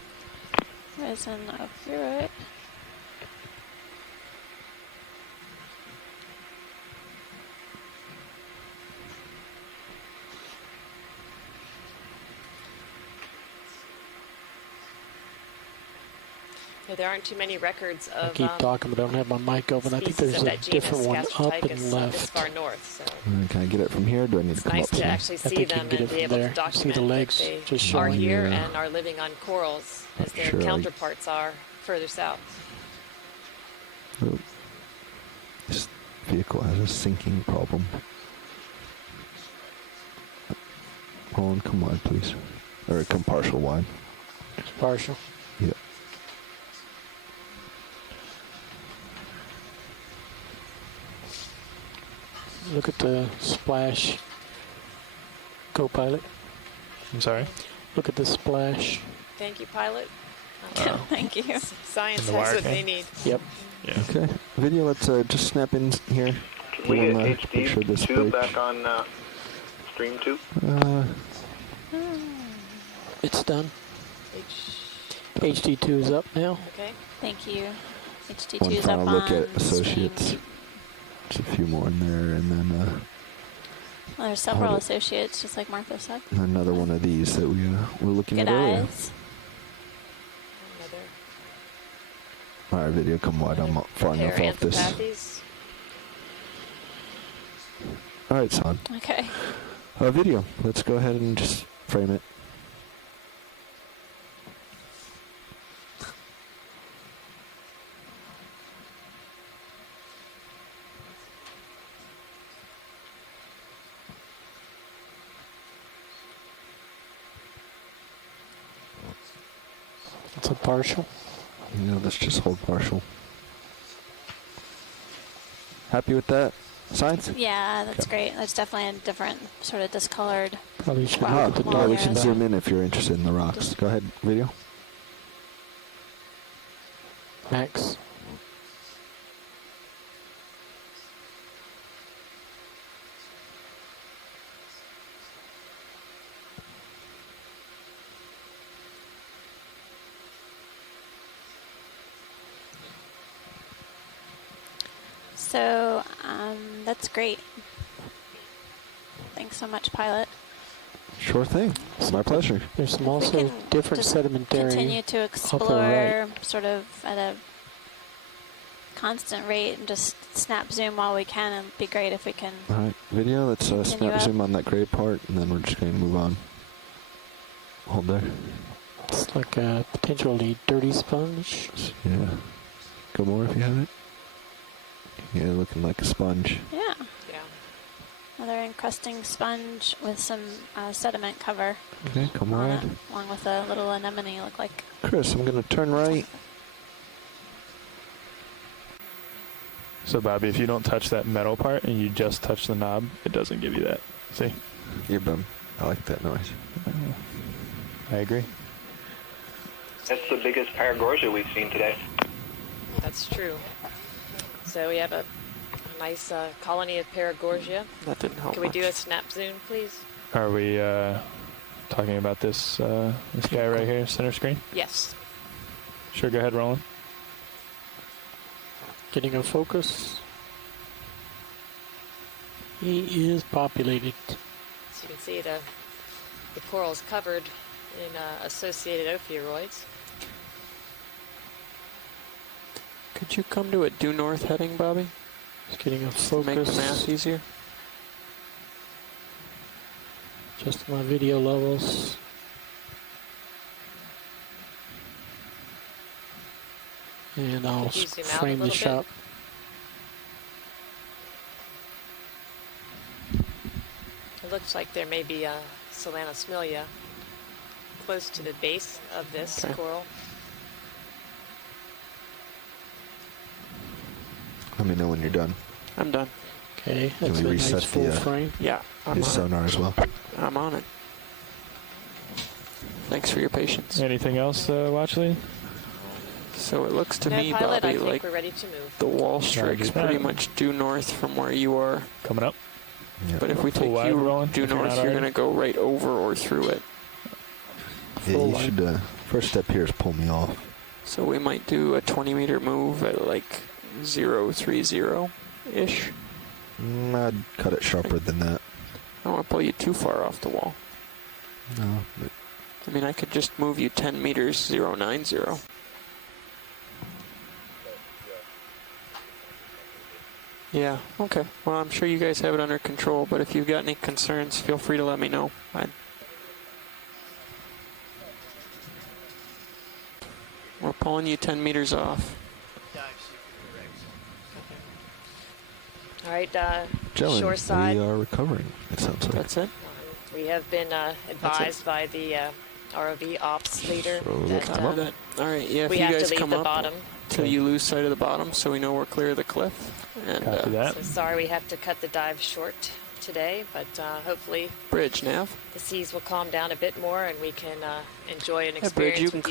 Risen up, you're right. Yeah, there aren't too many records of. I keep talking, but I don't have my mic open. I think there's a different one up and this left. far north. So Can I get it from here? Do I need to come nice up to some? actually I see think you them can get and it be from able there. to document See the legs that just they are showing. here Yeah. and are living on corals as their Sure, counterparts are further south. Oh. This vehicle has a sinking problem. Hold on, come wide, please. Or come partial wide. It's partial. Yeah. Look at the splash. Co-pilot. I'm sorry? Look at the splash. Thank you, pilot. Thank you. Science the has wire what they cam? need. Yep. Yeah. Okay. Video, let's just snap in here. Can we get Make sure this HD2 breaks. back on stream 2? It's done. HD2 is up now. Okay. Thank you. One HD2 is final up look on at associates. stream. Just a few more in there, and then Well, there's several Hold it. associates, just like Martha said. another one of these that we were looking Good at earlier. eyes. Another All right, video, come wide. I'm far enough off this. Paranthropathes. All right, it's on. Okay. Video, let's go ahead and just frame it. It's a partial. Yeah, let's just hold partial. Happy with that? Science? Yeah, that's great. That's definitely a different sort of discolored. Probably should Wow. look at the Well, we dark can yeah. zoom in if you're interested in the rocks. Go ahead, video. Max. So that's great. Thanks so much, pilot. Sure thing. It's my pleasure. There's some also different sedimentary. Continue to explore sort of at a constant rate and just snap zoom while we can. It'd be great if we can. All right, video. Let's snap zoom on that gray part, and then we're just going to move on. Hold there. It's like a potentially dirty sponge. Yeah. Go more if you have it. Yeah, looking like a sponge. Yeah. Another encrusting sponge with some sediment cover. Okay, come on. Along with a little anemone look like. Chris, I'm going to turn right. So, Bobby, if you don't touch that metal part and you just touch the knob, it doesn't give you that. See? You're bum. I like that noise. I agree. That's the biggest Paragorgia we've seen today. That's true. So we have a nice colony of Paragorgia. That didn't help Can we much. do a snap zoom, please? Are we talking about this this guy right here, center screen? Yes. Sure, go ahead, Roland. Getting a focus. He is populated. So you can see the coral's covered in associated ophiuroids. Could you come to a due north heading, Bobby? Just getting a To make the focus. math easier. Just my video levels. And I'll Could you zoom out a frame the little shot. It looks like there may be a Selanosmilia close to the base of this coral. Let me know when you're done. I'm done. Okay, Can that's we a reset nice full the frame. Yeah, I'm his on sonar as well? I'm on it. Thanks for your patience. Anything else, Watchley? So it looks to No, me, pilot, Bobby, I think like we're ready to move. the wall strike's pretty much due north from where you are. Coming up. Yep. But if we Full take wide you rolling, due if you're north, not you're already. going to go right over or through it. Yeah, you should. First step here is pull me off. So we might do a 20-meter move at like 030-ish. I'd cut it sharper than that. I don't want to pull you too far off the wall. No. But I mean, I could just move you 10 meters, 090. Yeah, okay. Well, I'm sure you guys have it under control, but if you've got any concerns, feel free to let me know. We're pulling you 10 meters off. All right, Gentlemen, shore side. we are recovering, it sounds like. That's it? We have been advised by the ROV ops leader that All right, yeah, if we you have guys to leave come the up bottom. till you lose sight of the bottom so we know we're clear of the cliff. And Copy that. So sorry we have to cut the dive short today, but hopefully Bridge, Nav. the seas will calm down a bit more and we can enjoy an Bridge, experience you with can